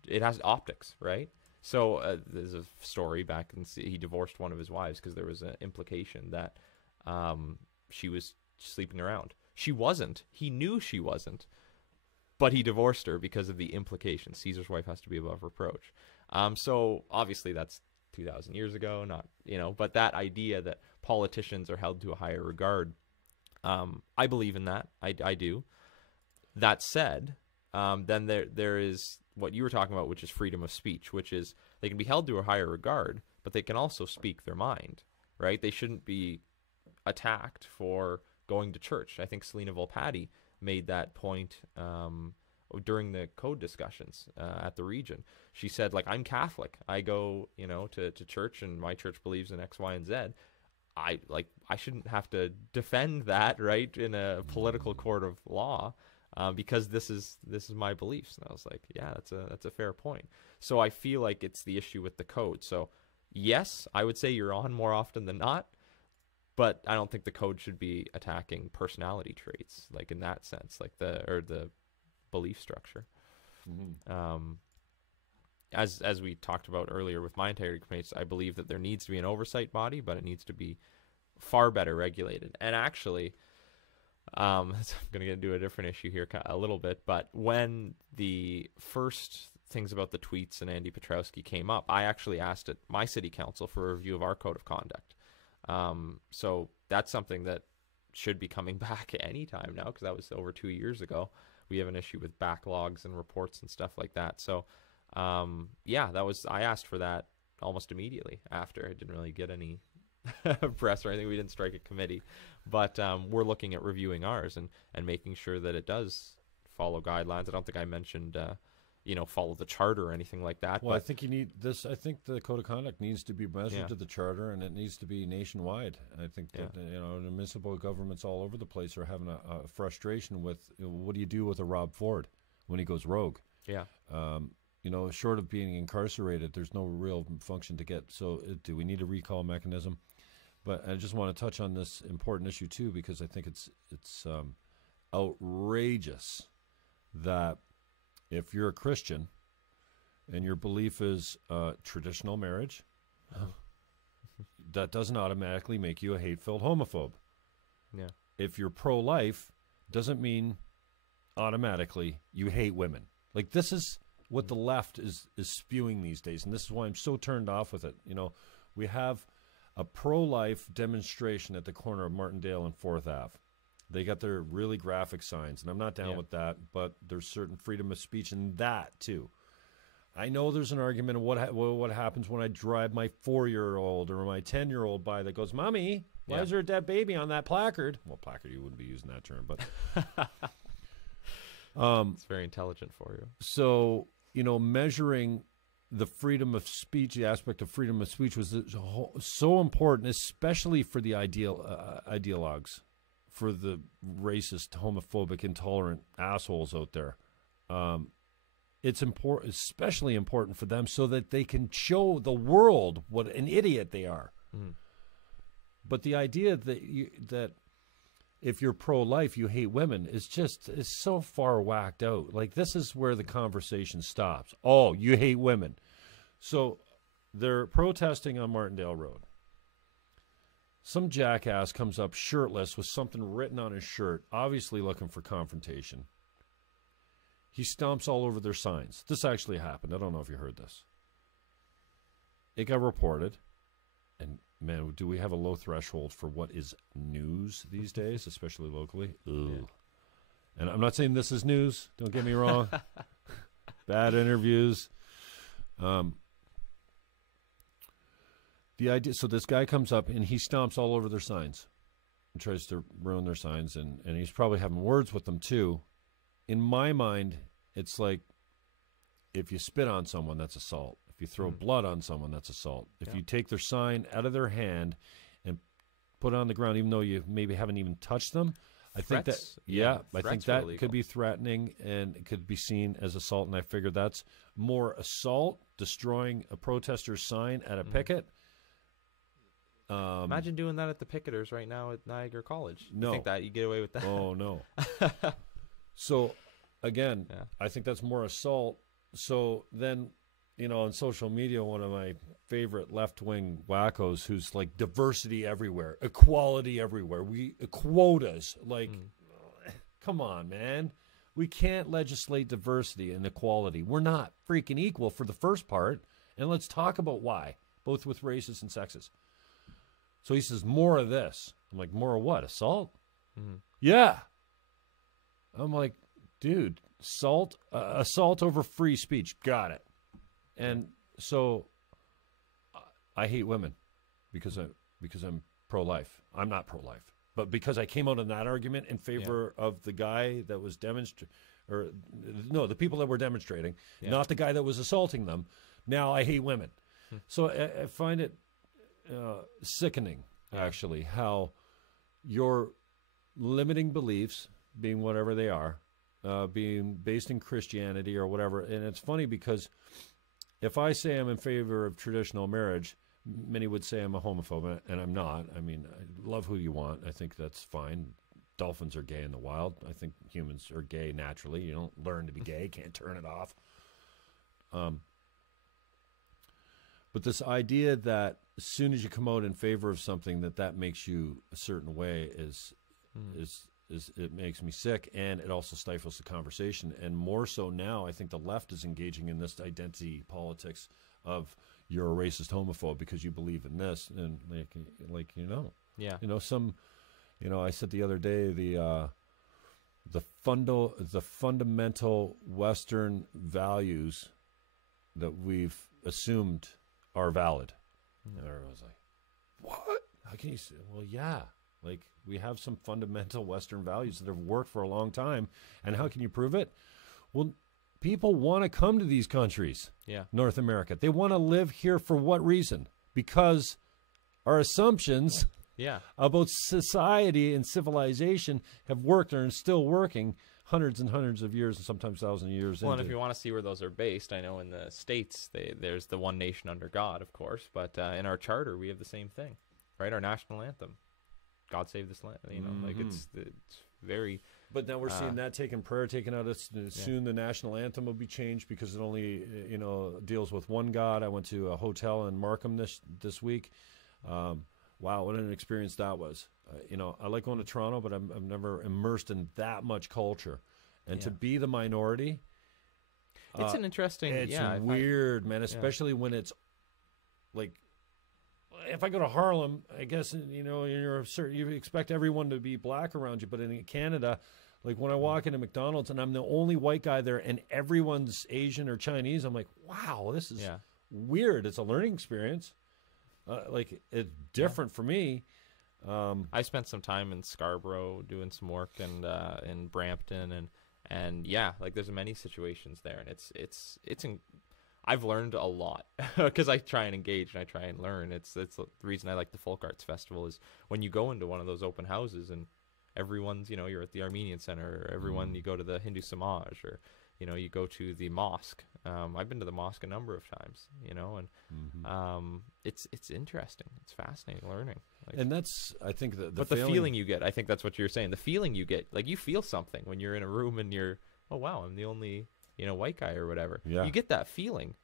It has optics, right? So there's a story back, and he divorced one of his wives because there was an implication that she was sleeping around. She wasn't. He knew she wasn't. But he divorced her because of the implication. Caesar's wife has to be above reproach. So obviously that's 2,000 years ago, not, but that idea that politicians are held to a higher regard, I believe in that. I do. That said, then there is what you were talking about, which is freedom of speech, which is they can be held to a higher regard, but they can also speak their mind, right? They shouldn't be attacked for going to church. I think Selena Volpatti made that point during the code discussions at the region. She said, I'm Catholic. I go, to church, and my church believes in X, Y, and Z. I shouldn't have to defend that, right, in a political court of law, because this is my beliefs. And I was like, yeah, that's a fair point. So I feel like it's the issue with the code. So yes, I would say you're on more often than not. But I don't think the code should be attacking personality traits, in that sense, the belief structure. Mm-hmm. As we talked about earlier with my integrity complaints, I believe that there needs to be an oversight body, but it needs to be far better regulated. And actually, I'm going to get into a different issue here a little bit, but when the first things about the tweets and Andy Petrowski came up, I actually asked my city council for a review of our code of conduct. So that's something that should be coming back anytime now, because that was over 2 years ago. We have an issue with backlogs and reports and stuff like that. So, I asked for that almost immediately after. I didn't really get any press or anything. We didn't strike a committee, but we're looking at reviewing ours and making sure that it does follow guidelines. I don't think I mentioned follow the charter or anything like that. Well, I think you need this. I think the code of conduct needs to be measured to the charter, and it needs to be nationwide. I think that the municipal governments all over the place are having a frustration with what do you do with a Rob Ford when he goes rogue? Yeah. Short of being incarcerated, there's no real function to get. So do we need a recall mechanism? But I just want to touch on this important issue too, because I think it's outrageous that if you're a Christian and your belief is traditional marriage, that doesn't automatically make you a hate-filled homophobe. Yeah. If you're pro-life, doesn't mean automatically you hate women. This is what the left is spewing these days, and this is why I'm so turned off with it. We have a pro-life demonstration at the corner of Martindale and 4th Ave. They got their really graphic signs, and I'm not down with that, but there's certain freedom of speech in that, too. I know there's an argument of what happens when I drive my 4-year-old or my 10-year-old by that goes, Mommy, why is there a dead baby on that placard? Well, placard, you wouldn't be using that term, but... it's very intelligent for you. So, measuring the freedom of speech, the aspect of freedom of speech was so important, especially for the ideologues, for the racist, homophobic, intolerant assholes out there. It's important, especially important for them, so that they can show the world what an idiot they are. Mm. But the idea that if you're pro-life, you hate women is so far whacked out. Like, this is where the conversation stops. Oh, you hate women. So they're protesting on Martindale Road. Some jackass comes up shirtless with something written on his shirt, obviously looking for confrontation. He stomps all over their signs. This actually happened. I don't know if you heard this. It got reported. And, man, do we have a low threshold for what is news these days, especially locally? Ugh. Yeah. And I'm not saying this is news. Don't get me wrong. Bad interviews. The idea. So this guy comes up, and he stomps all over their signs and tries to ruin their signs. And he's probably having words with them, too. In my mind, it's like, if you spit on someone, that's assault. If you throw blood on someone, that's assault. If you take their sign out of their hand and put it on the ground, even though you maybe haven't even touched them, I think that could be threatening, and it could be seen as assault. And I figure that's more assault, destroying a protester's sign at a picket. Imagine doing that at the picketers right now at Niagara College. No. You think that you get away with that? Oh, no. So, again, I think that's more assault. So then, on social media, one of my favorite left-wing wackos who's like, diversity everywhere, equality everywhere, quotas. Like, come on, man. We can't legislate diversity and equality. We're not freaking equal for the first part, and let's talk about why, both with racists and sexists. So he says, more of this. I'm like, more of what? Assault? Mm-hmm. Yeah. I'm like, dude, assault over free speech. Got it. And so I hate women because I'm pro-life. I'm not pro-life. But because I came out in that argument in favor of the guy that was the people that were demonstrating, not the guy that was assaulting them, now I hate women. So I find it sickening, actually, how your limiting beliefs, being whatever they are, being based in Christianity or whatever. And it's funny because if I say I'm in favor of traditional marriage, many would say I'm a homophobe, and I'm not. I mean, I love who you want. I think that's fine. Dolphins are gay in the wild. I think humans are gay naturally. You don't learn to be gay. Can't turn it off. But this idea that as soon as you come out in favor of something, that makes you a certain way is it makes me sick, and it also stifles the conversation. And more so now, I think the left is engaging in this identity politics of you're a racist homophobe because you believe in this, and I said the other day the fundamental Western values that we've assumed are valid. And everyone's like, what? How can you say? Well, yeah. Like, we have some fundamental Western values that have worked for a long time. And how can you prove it? Well, people want to come to these countries, North America. They want to live here for what reason? Because our assumptions about society and civilization have worked and are still working hundreds and hundreds of years and sometimes thousands of years. Well, and if you want to see where those are based, I know in the States, there's the one nation under God, of course. But in our charter, we have the same thing, right? Our national anthem. God save this land. It's very. But now we're seeing that prayer taken out. Soon the national anthem will be changed because it only deals with one God. I went to a hotel in Markham this week. Wow, what an experience that was. I like going to Toronto, but I'm never immersed in that much culture. And to be the minority, it's an interesting. It's weird, man. Especially when it's like. If I go to Harlem, I guess, you expect everyone to be black around you. But in Canada, like when I walk into McDonald's and I'm the only white guy there and everyone's Asian or Chinese, I'm like, wow, this is weird. It's a learning experience. It's different for me. I spent some time in Scarborough doing some work and in Brampton and there's many situations there. And I've learned a lot because I try and engage and I try and learn. It's the reason I like the Folk Arts Festival is when you go into one of those open houses and everyone's, you're at the Armenian Center, or everyone, you go to the Hindu Samaj, or, you go to the mosque. I've been to the mosque a number of times, and it's interesting. It's fascinating learning. Like, and that's, I think, the feeling you get, I think that's what you're saying. The feeling you get, like you feel something when you're in a room and you're, oh, wow, I'm the only, white guy or whatever. Yeah. You get that feeling.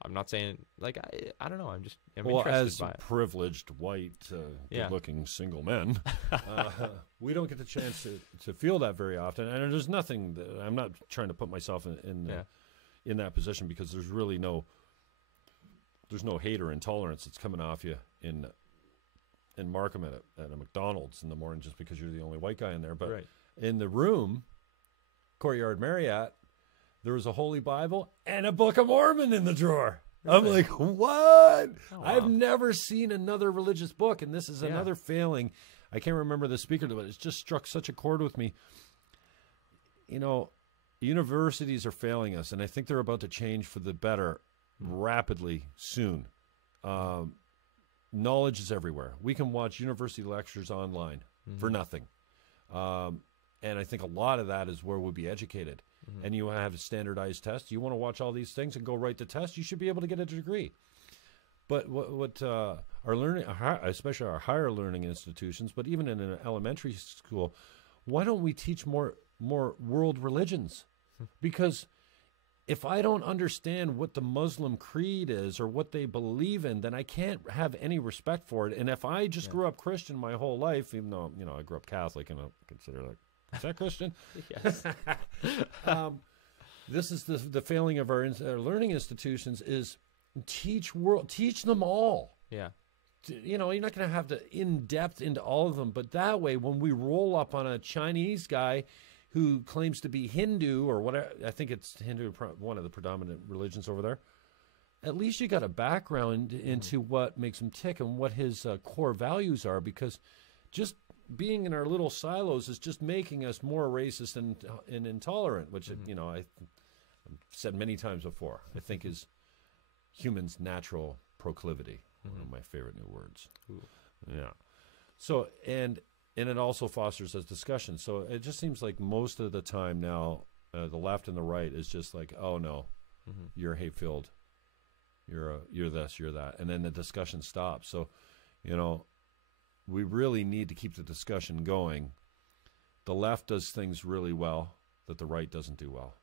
I'm not saying, like, I don't know. I'm interested by it. As privileged, white, good-looking single men, we don't get the chance to feel that very often. And there's nothing that, I'm not trying to put myself in that position, because there's really there's no hate or intolerance that's coming off you in Markham at a McDonald's in the morning just because you're the only white guy in there. But in the room, Courtyard Marriott, there was a Holy Bible and a Book of Mormon in the drawer. Really? I'm like, what? Oh, wow. I've never seen another religious book, and this is another failing. I can't remember the speaker, but it's just struck such a chord with me. Universities are failing us, and I think they're about to change for the better rapidly soon. Knowledge is everywhere. We can watch university lectures online for nothing. And I think a lot of that is where we'll be educated. And you want to have a standardized test. You want to watch all these things and go write the test. You should be able to get a degree. But what our learning, especially our higher learning institutions, but even in an elementary school, why don't we teach more world religions? Because if I don't understand what the Muslim creed is or what they believe in, then I can't have any respect for it. And if I just grew up Christian my whole life, even though I grew up Catholic and I consider is that Christian? Yes. This is the failing of our learning institutions is teach them all. Yeah. You're not going to have to in-depth into all of them, but that way when we roll up on a Chinese guy who claims to be Hindu or whatever, I think it's Hindu, one of the predominant religions over there, at least you got a background into what makes him tick and what his core values are, because just being in our little silos is just making us more racist and intolerant, which, I've said many times before, I think is humans' natural proclivity. One of my favorite new words. Ooh. Yeah. So, and it also fosters a discussion. So it just seems like most of the time now, the left and the right is just like, oh no, you're hate-filled. You're this, you're that. And then the discussion stops. So, we really need to keep the discussion going. The left does things really well that the right doesn't do well.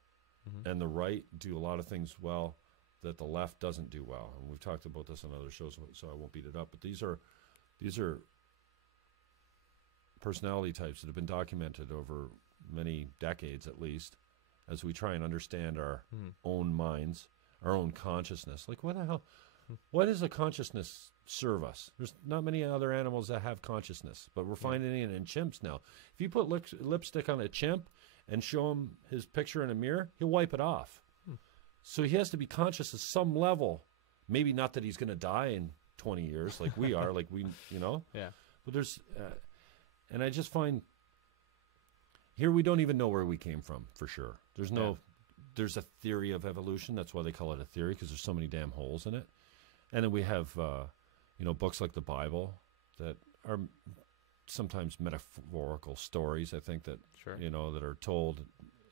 And the right do a lot of things well that the left doesn't do well. And we've talked about this on other shows, so I won't beat it up. But these are personality types that have been documented over many decades at least, as we try and understand our own minds, our own consciousness. Like, what the hell? Why does a consciousness serve us? There's not many other animals that have consciousness, but we're finding it in chimps now. If you put lipstick on a chimp and show him his picture in a mirror, he'll wipe it off. So he has to be conscious at some level. Maybe not that he's going to die in 20 years like we are, Yeah. But there's, and I just find here we don't even know where we came from for sure. There's a theory of evolution. That's why they call it a theory, because there's so many damn holes in it. And then we have, books like the Bible that are sometimes metaphorical stories, I think, that, that are told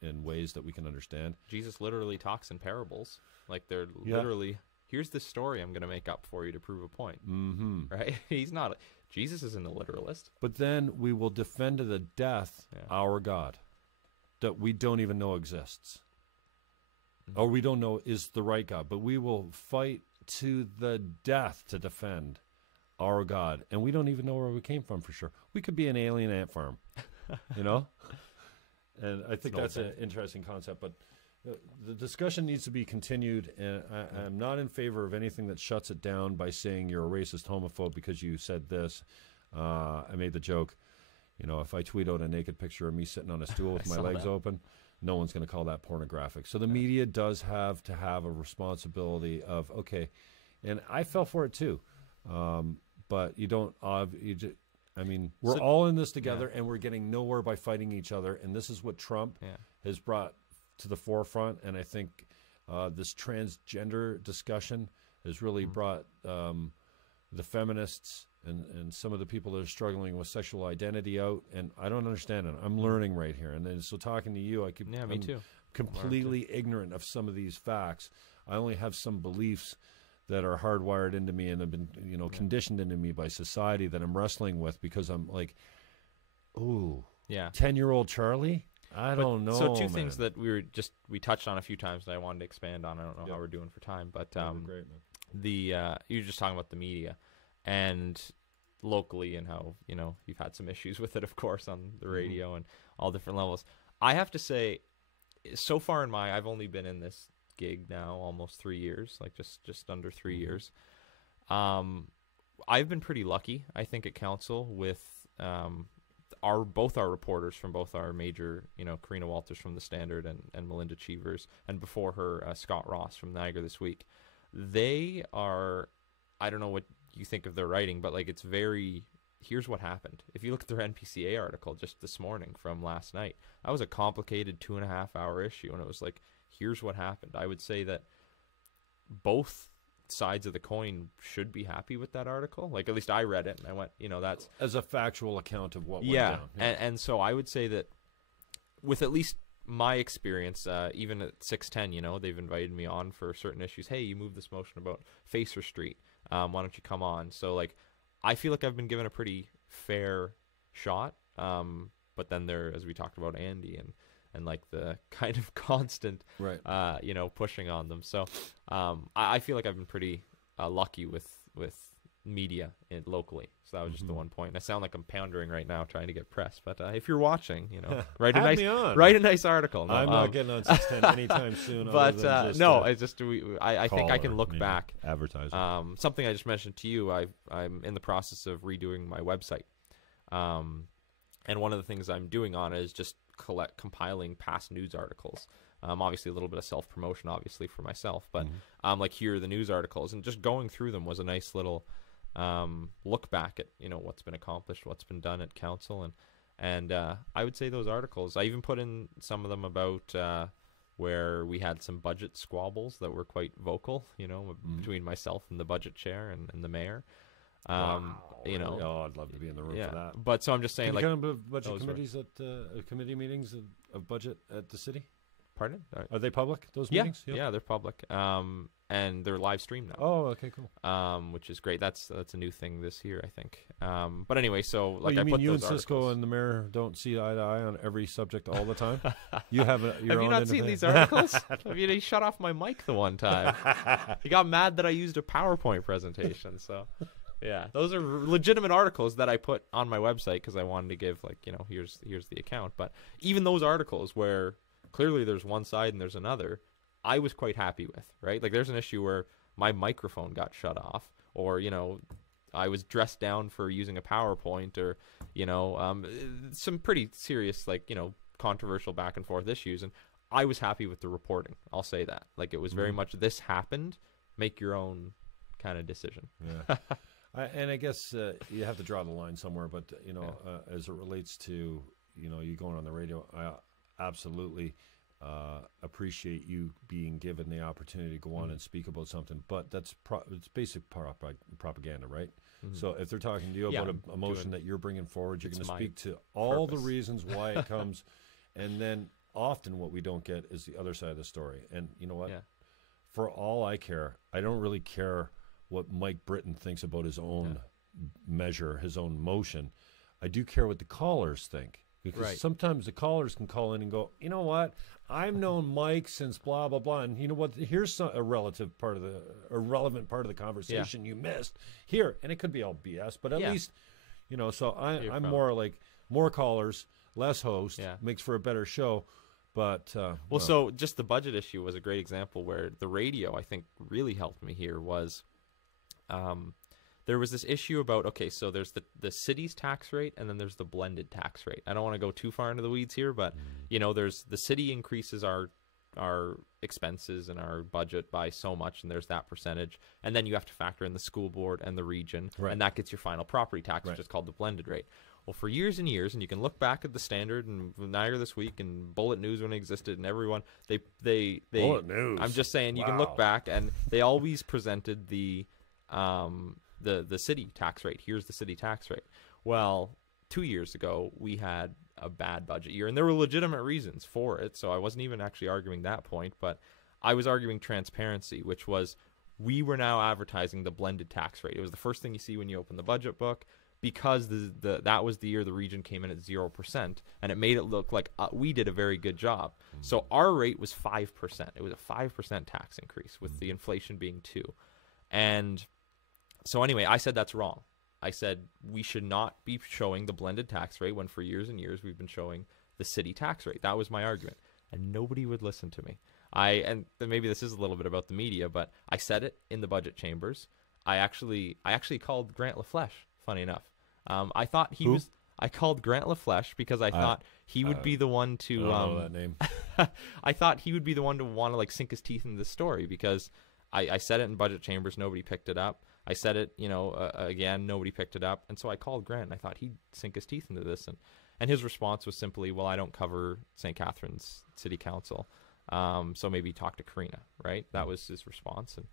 in ways that we can understand. Jesus literally talks in parables. Like, they're literally, here's this story I'm going to make up for you to prove a point. Right? Jesus isn't a literalist. But then we will defend to the death our God that we don't even know exists. Or we don't know is the right God. But we will fight to the death to defend our God. And we don't even know where we came from for sure. We could be an alien ant farm, And I think that's an interesting concept. But the discussion needs to be continued. And I'm not in favor of anything that shuts it down by saying you're a racist homophobe because you said this. I made the joke, if I tweet out a naked picture of me sitting on a stool with my legs open, no one's going to call that pornographic. So the media does have to have a responsibility of, okay, and I fell for it too. But you don't, we're all in this together and we're getting nowhere by fighting each other. And this is what Trump has brought to the forefront. And I think This transgender discussion has really brought the feminists and some of the people that are struggling with sexual identity out, and I don't understand it. I'm learning right here, and then so talking to you, me too. Completely ignorant of some of these facts. I only have some beliefs that are hardwired into me and have been, conditioned into me by society that I'm wrestling with because I'm like, ooh, 10-year-old Charlie? I don't know. So two things that we touched on a few times that I wanted to expand on. I don't know how we're doing for time, but great, man. You were just talking about the media and locally and how, you've had some issues with it, of course, on the radio and all different levels. I have to say, so far I've only been in this gig now almost 3 years, like just under 3 years. I've been pretty lucky, I think, at council with both our reporters from both our major, Karina Walters from the Standard and Melinda Cheevers, and before her Scott Ross from Niagara This Week. They are, I don't know what you think of their writing, but like it's very, here's what happened. If you look at their NPCA article just this morning from last night, that was a complicated 2.5-hour issue, and it was like, here's what happened. I would say that both sides of the coin should be happy with that article. Like, at least I read it and I went, that's as a factual account of what went down. Yeah. And so I would say that with at least my experience, even at 610, they've invited me on for certain issues. Hey, you moved this motion about Facer Street. Why don't you come on? So, like, I feel like I've been given a pretty fair shot. But then there, as we talked about Andy and like the kind of constant, pushing on them. So I feel like I've been pretty lucky with media locally. So that was just the one point. And I sound like I'm poundering right now trying to get press. But if you're watching, write a nice article. No, I'm not getting on 610 anytime soon. But I think I can look back. Advertising. Something I just mentioned to you, I'm in the process of redoing my website. And one of the things I'm doing on it is just compiling past news articles. Obviously a little bit of self-promotion, obviously, for myself, but like, here are the news articles, and just going through them was a nice little look back at what's been accomplished, what's been done at council, and I would say those articles, I even put in some of them about where we had some budget squabbles that were quite vocal, between myself and the budget chair and the mayor. Wow. I'd love to be in the room for that. But so I'm just saying, can like, you come to budget committees committee meetings of budget at the city? Pardon? Are they public, those meetings? Yeah, they're public. And they're live streamed now. Oh, okay, cool. Which is great. That's a new thing this year, I think. But anyway, so like, I put you those and Cisco articles. and the mayor don't see eye to eye on every subject all the time. You have your Have own you not seen these articles? He shut off my mic the one time. He got mad that I used a PowerPoint presentation. So. Yeah, those are legitimate articles that I put on my website because I wanted to give, like, here's the account. But even those articles where clearly there's one side and there's another, I was quite happy with, right? Like, there's an issue where my microphone got shut off, or, I was dressed down for using a PowerPoint, or, some pretty serious, like, controversial back and forth issues. And I was happy with the reporting. I'll say that. Like, it was very much, this happened, make your own kind of decision. Yeah. And I guess you have to draw the line somewhere, but as it relates to you going on the radio, I absolutely appreciate you being given the opportunity to go on and speak about something. But it's basic propaganda, right? So if they're talking to you about a motion that you're bringing forward, you're going to speak to all the reasons why it comes, and then often what we don't get is the other side of the story. And you know what? Yeah. For all I care, I don't really care what Mike Britton thinks about his own measure, his own motion. I do care what the callers think, because sometimes the callers can call in and go, you know what, I've known Mike since blah blah blah, and you know what, here's a relevant part of the conversation you missed here, and it could be all BS, but at least so I'm more like more callers, less host, makes for a better show. But so just the budget issue was a great example where the radio, I think, really helped me here. Was there was this issue about, okay, so there's the city's tax rate, and then there's the blended tax rate. I don't want to go too far into the weeds here, but there's the city increases our our expenses and our budget by so much, and there's that percentage, and then you have to factor in the school board and the region, and that gets your final property tax, which is called the blended rate. Well, for years and years, and you can look back at the Standard and Niagara This Week and Bullet News when it existed, and everyone they Bullet News. I'm just saying, you can look back, and they always presented the city tax rate. Here's the city tax rate. Well, 2 years ago, we had a bad budget year, and there were legitimate reasons for it, so I wasn't even actually arguing that point, but I was arguing transparency, which was we were now advertising the blended tax rate. It was the first thing you see when you open the budget book, because that was the year the region came in at 0%, and it made it look like we did a very good job. So our rate was 5%. It was a 5% tax increase, with the inflation being 2%. And so anyway, I said that's wrong. I said we should not be showing the blended tax rate when for years and years we've been showing the city tax rate. That was my argument, and nobody would listen to me. And maybe this is a little bit about the media, but I said it in the budget chambers. I actually called Grant LaFlèche, funny enough. I thought he was. I called Grant LaFlèche because I thought he would be the one to. I don't know that name. I thought he would be the one to want to like sink his teeth into the story, because I said it in budget chambers, nobody picked it up. I said it, again, nobody picked it up, and so I called Grant, and I thought he'd sink his teeth into this, and his response was simply, "Well, I don't cover St. Catharines City Council, so maybe talk to Karina." Right? That was his response, and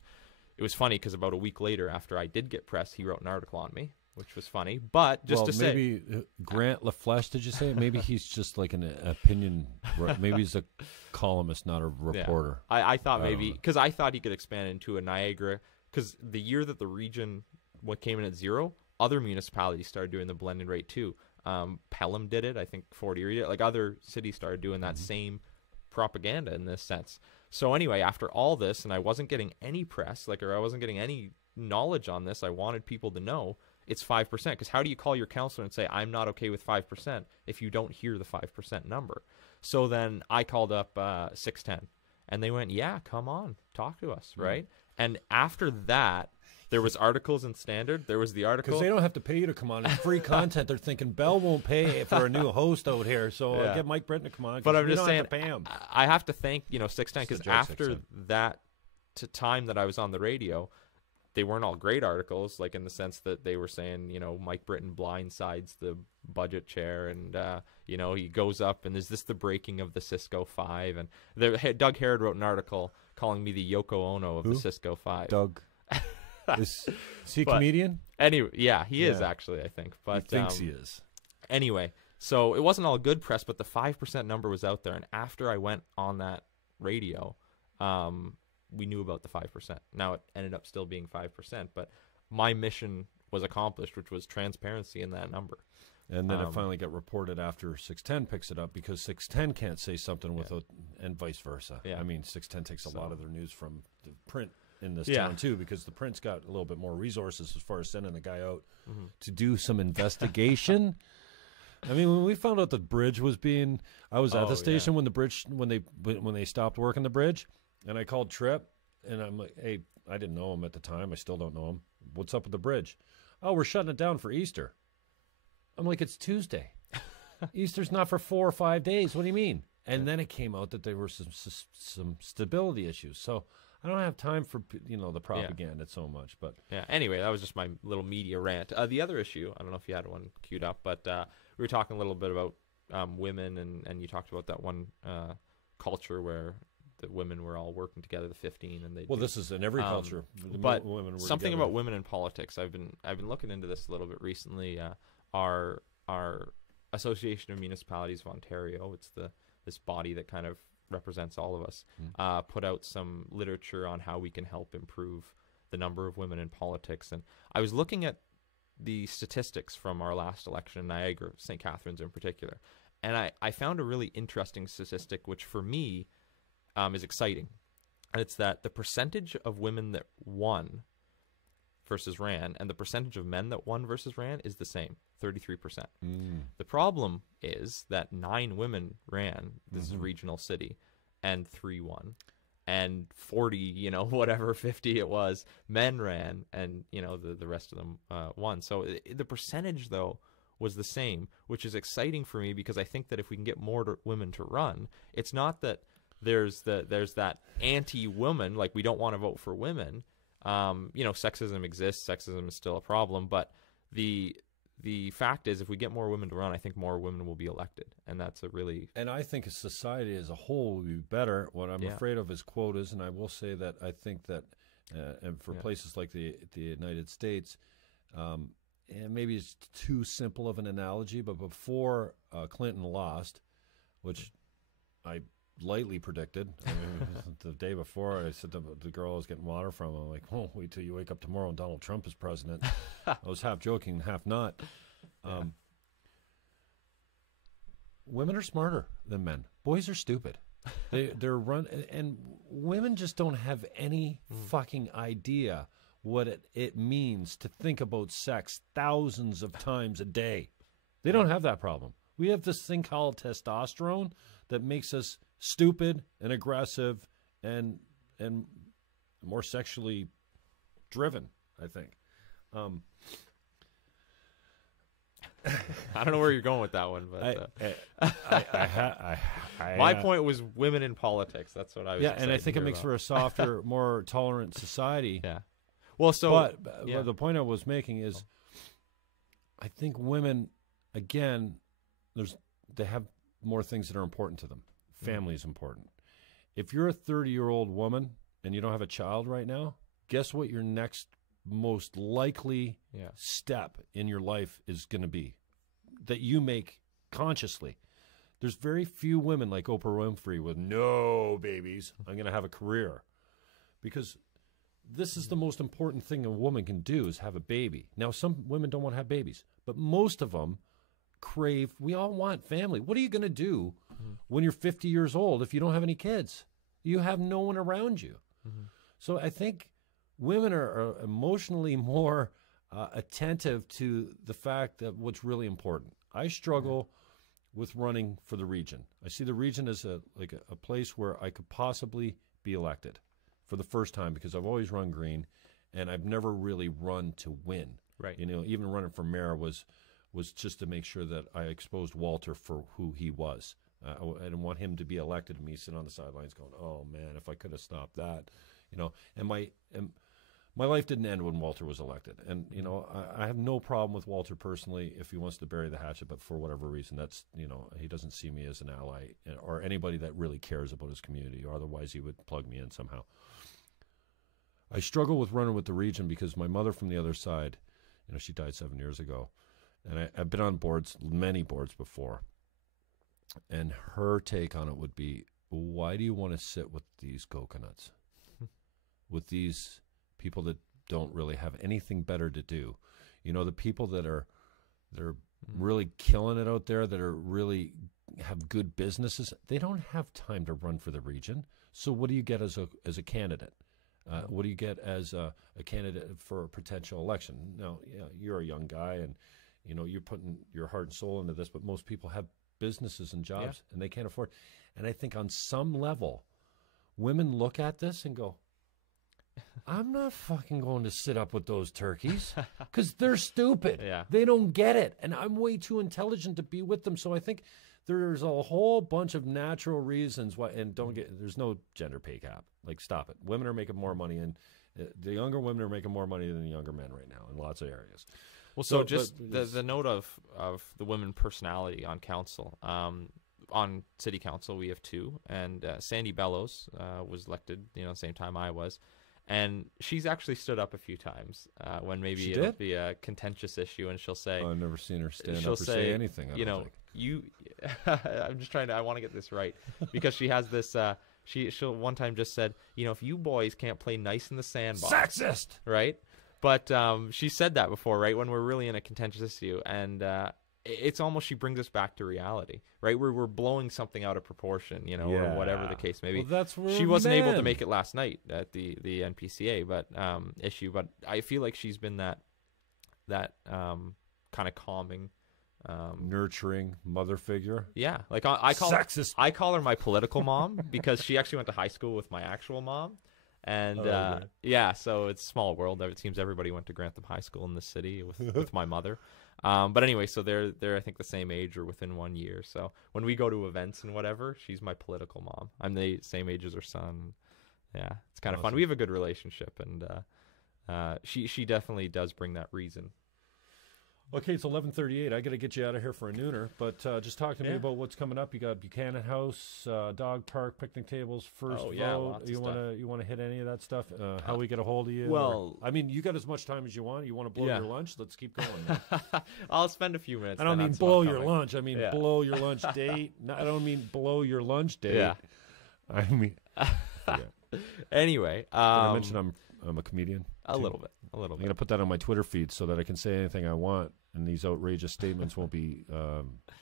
it was funny because about a week later, after I did get press, he wrote an article on me, which was funny. But just to say, maybe Grant LaFlèche, did you say? Maybe he's just like an opinion. Maybe he's a columnist, not a reporter. Yeah. I thought maybe because I thought he could expand into a Niagara. Because the year that the region came in at 0, other municipalities started doing the blended rate too. Pelham did it. I think Fort Erie did it. Like other cities started doing that same propaganda in this sense. So anyway, after all this, and I wasn't getting any press, or I wasn't getting any knowledge on this, I wanted people to know it's 5%. Because how do you call your counselor and say, I'm not okay with 5% if you don't hear the 5% number? So then I called up 610, and they went, yeah, come on, talk to us, right? And after that, there was articles in Standard. There was the article. Because they don't have to pay you to come on. It's free content. They're thinking Bell won't pay for a new host out here, so get Mike Britton to come on. But I'm just saying, have to pay him. I have to thank 610, because after that time that I was on the radio, they weren't all great articles, like in the sense that they were saying, Mike Britton blindsides the budget chair, and he goes up, and is this the breaking of the Cisco 5? And Doug Harrod wrote an article calling me the Yoko Ono of the Cisco 5. Doug. Is he a comedian? Anyway, yeah, he is actually, I think. But he thinks he is. Anyway, so it wasn't all good press, but the 5% number was out there. And after I went on that radio, we knew about the 5%. Now it ended up still being 5%, but my mission was accomplished, which was transparency in that number. And then it finally got reported after 610 picks it up, because 610 can't say something without, and vice versa. Yeah. I mean, 610 takes a lot of their news from the print in this town too, because the print's got a little bit more resources as far as sending the guy out to do some investigation. I mean, when we found out the bridge was being, I was at the station when the bridge, when they stopped working the bridge, and I called Tripp, and I'm like, hey, I didn't know him at the time. I still don't know him. What's up with the bridge? Oh, we're shutting it down for Easter. I'm like, it's Tuesday. Easter's not for 4 or 5 days. What do you mean? And then it came out that there were some stability issues. So I don't have time for the propaganda so much. But anyway, that was just my little media rant. The other issue, I don't know if you had one queued up, but we were talking a little bit about women, and you talked about that one culture where the women were all working together, the 15, and they. Well, this is in every culture. But women were something together. About women in politics. I've been looking into this a little bit recently. Our Association of Municipalities of Ontario, it's this body that kind of represents all of us, put out some literature on how we can help improve the number of women in politics. And I was looking at the statistics from our last election in Niagara, St. Catharines in particular, and I found a really interesting statistic, which for me is exciting. And it's that the percentage of women that won versus ran, and the percentage of men that won versus ran is the same, 33%. The problem is that 9 women ran, this is a regional city, and 3 won. And 40, whatever, 50 it was, men ran, and, the rest of them won. So the percentage, though, was the same, which is exciting for me, because I think that if we can get more women to run, it's not that there's that anti-woman, like we don't want to vote for women. Sexism exists. Sexism is still a problem, but the fact is, if we get more women to run, I think more women will be elected, and that's a really. And I think a society as a whole will be better. What I'm afraid of is quotas, and I will say that I think that, and for places like the United States, and maybe it's too simple of an analogy, but before Clinton lost, which I lightly predicted. I mean, the day before, I said to the girl I was getting water from, I'm like, oh, wait till you wake up tomorrow and Donald Trump is president. I was half joking, half not. Women are smarter than men. Boys are stupid. They're and women just don't have any fucking idea what it means to think about sex thousands of times a day. They don't have that problem. We have this thing called testosterone that makes us stupid and aggressive and more sexually driven, I think. I don't know where you're going with that one, but my point was women in politics. That's what I was. Yeah, and I think it makes for a softer, more tolerant society. Yeah. Well, but the point I was making is, I think women, again, they have more things that are important to them. Family is important. If you're a 30-year-old woman and you don't have a child right now, guess what your next most likely step in your life is going to be that you make consciously. There's very few women like Oprah Winfrey with no babies. I'm going to have a career, because this is the most important thing a woman can do is have a baby. Now, some women don't want to have babies, but most of them crave. We all want family. What are you going to do when you're 50 years old if you don't have any kids? You have no one around you. So I think women are emotionally more attentive to the fact that what's really important. I struggle with running for the region. I see the region as a place where I could possibly be elected for the first time, because I've always run green, and I've never really run to win. Right. Even running for mayor was just to make sure that I exposed Walter for who he was. I didn't want him to be elected and me sitting on the sidelines going, oh, man, if I could have stopped that. And my life didn't end when Walter was elected. And, I have no problem with Walter personally if he wants to bury the hatchet, but for whatever reason, that's, he doesn't see me as an ally or anybody that really cares about his community, or otherwise he would plug me in somehow. I struggle with running with the region because my mother from the other side, she died 7 years ago. And I've been on many boards before. And her take on it would be, why do you want to sit with these coconuts? With these people that don't really have anything better to do? The people that are really killing it out there, that are really have good businesses, they don't have time to run for the region. So what do you get as a candidate? What do you get as a candidate for a potential election? Now, you're a young guy, and you're putting your heart and soul into this, but most people have businesses and jobs, and they can't afford. And I think on some level, women look at this and go, I'm not fucking going to sit up with those turkeys because they're stupid. Yeah. They don't get it, and I'm way too intelligent to be with them. So I think there's a whole bunch of natural reasons why, and there's no gender pay cap. Like, stop it. Women are making more money, and the younger women are making more money than the younger men right now in lots of areas. Well, so just the note of the women personality on council. On city council, we have two, and Sandy Bellows was elected, same time I was, and she's actually stood up a few times when maybe it'll be a contentious issue, and she'll say, I've never seen her stand up or say anything. I'm just I want to get this right, because she has this. She'll one time just said, if you boys can't play nice in the sandbox, sexist, right? But she said that before, right? When we're really in a contentious issue, and it's almost, she brings us back to reality, right? We're blowing something out of proportion, or whatever the case may be. Well, that's where she wasn't able to make it last night at the NPCA, but issue. But I feel like she's been that kind of calming, nurturing mother figure. Yeah, like I call sexist. I call her my political mom because she actually went to high school with my actual mom. And yeah, so it's a small world. It seems everybody went to Grantham High School in the city with my mother. But anyway, so they're I think the same age or within 1 year. So when we go to events and whatever, she's my political mom. I'm the same age as her son. Yeah, it's kind of fun. We have a good relationship, and she definitely does bring that reason. Okay, it's 11:38. I got to get you out of here for a nooner, but just talk to me about what's coming up. You got Buchanan House, dog park, picnic tables, first vote. You want to hit any of that stuff? How we get a hold of you? Well, I mean, you got as much time as you want. You want to blow your lunch? Let's keep going. I'll spend a few minutes. I don't mean blow your lunch. I mean blow your lunch date. No, I don't mean blow your lunch date. Yeah. I mean. Anyway, I mentioned I'm a comedian. A little bit. I'm going to put that on my Twitter feed so that I can say anything I want, and these outrageous statements won't be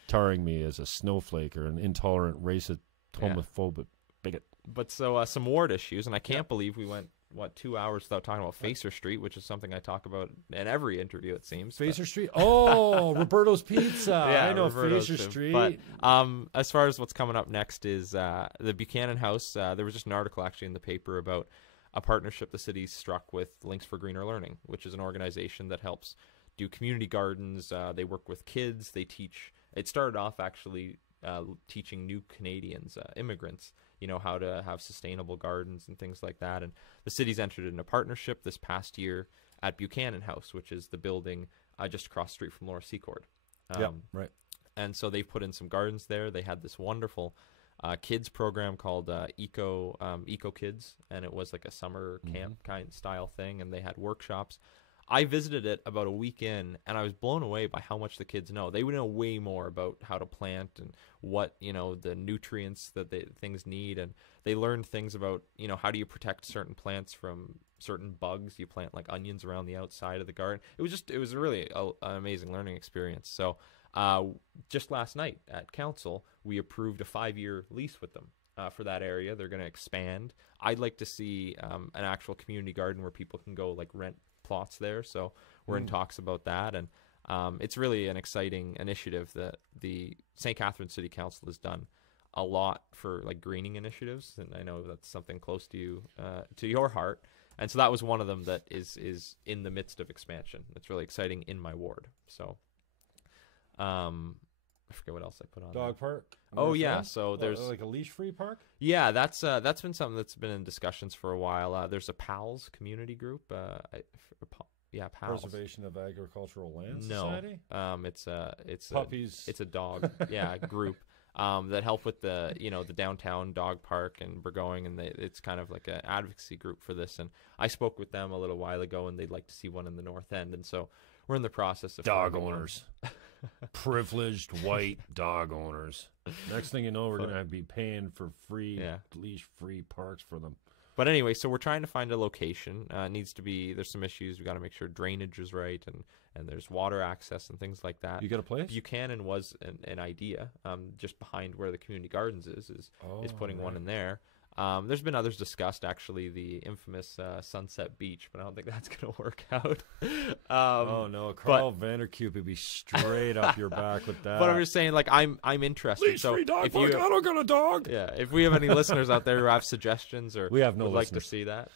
tarring me as a snowflake or an intolerant, racist, homophobic bigot. But so some ward issues, and I can't believe we went 2 hours without talking about Facer Street, which is something I talk about in every interview, it seems. Facer Street? Oh, Roberto's Pizza. I know Roberto's Facer Street. But as far as what's coming up next is the Buchanan House. There was just an article actually in the paper about a partnership the city struck with Links for Greener Learning, which is an organization that helps do community gardens. They work with kids. They teach. It started off actually teaching new Canadians, immigrants, how to have sustainable gardens and things like that. And the city's entered into a partnership this past year at Buchanan House, which is the building just across the street from Laura Secord. Right. And so they've put in some gardens there. They had this wonderful kids program called Eco Kids, and it was like a summer camp kind style thing, and they had workshops. I visited it about a week in, and I was blown away by how much the kids know. They would know way more about how to plant and what, the nutrients that things need, and they learned things about, how do you protect certain plants from certain bugs. You plant like onions around the outside of the garden. It was really an amazing learning experience. So just last night at council, we approved a 5-year lease with them for that area. They're going to expand. I'd like to see an actual community garden where people can go like rent plots there. So we're in talks about that, and it's really an exciting initiative that the St. Catharines City Council has done a lot for like greening initiatives, and I know that's something close to you, to your heart. And so that was one of them that is in the midst of expansion. It's really exciting in my ward. So I forget what else I put on. Dog park. Oh yeah, so there's like a leash-free park. Yeah, that's been something that's been in discussions for a while. There's a PALS community group. PALS. Preservation of Agricultural Land Society. It's puppies. It's a dog. Group that help with the the downtown dog park and Burgoyne, and it's kind of like an advocacy group for this. And I spoke with them a little while ago, and they'd like to see one in the North End, and so we're in the process of dog owners. Privileged white dog owners. Next thing you know, we're going to be paying for free leash-free parks for them. But anyway, so we're trying to find a location. It needs to be. There's some issues. We got to make sure drainage is right, and there's water access and things like that. You got a place? Buchanan was an idea. Just behind where the community gardens is putting one in there. There's been others discussed, actually, the infamous Sunset Beach, but I don't think that's going to work out. Oh no, Carl Vandercube would be straight up your back with that. But I'm just saying, like, I'm interested. Leash-free dog park. I don't got a dog. Yeah, if we have any listeners out there who have suggestions or we have no would listeners. Like to see that,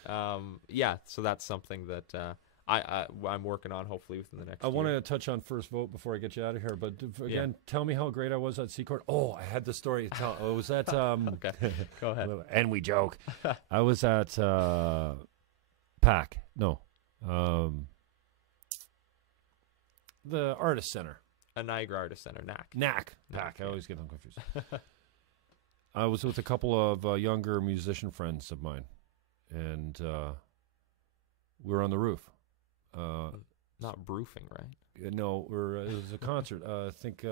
so that's something that I'm working on, hopefully within the next year. I want to touch on first vote before I get you out of here, but again, tell me how great I was at Secord. Oh, I had the story. It was at okay, go ahead. And we joke. I was at PAC. No, the Artist Center. A Niagara Artist Center, NAC. PAC. I always get them confused. I was with a couple of younger musician friends of mine, and we were on the roof. Not broofing, right? No, it was a concert. I think.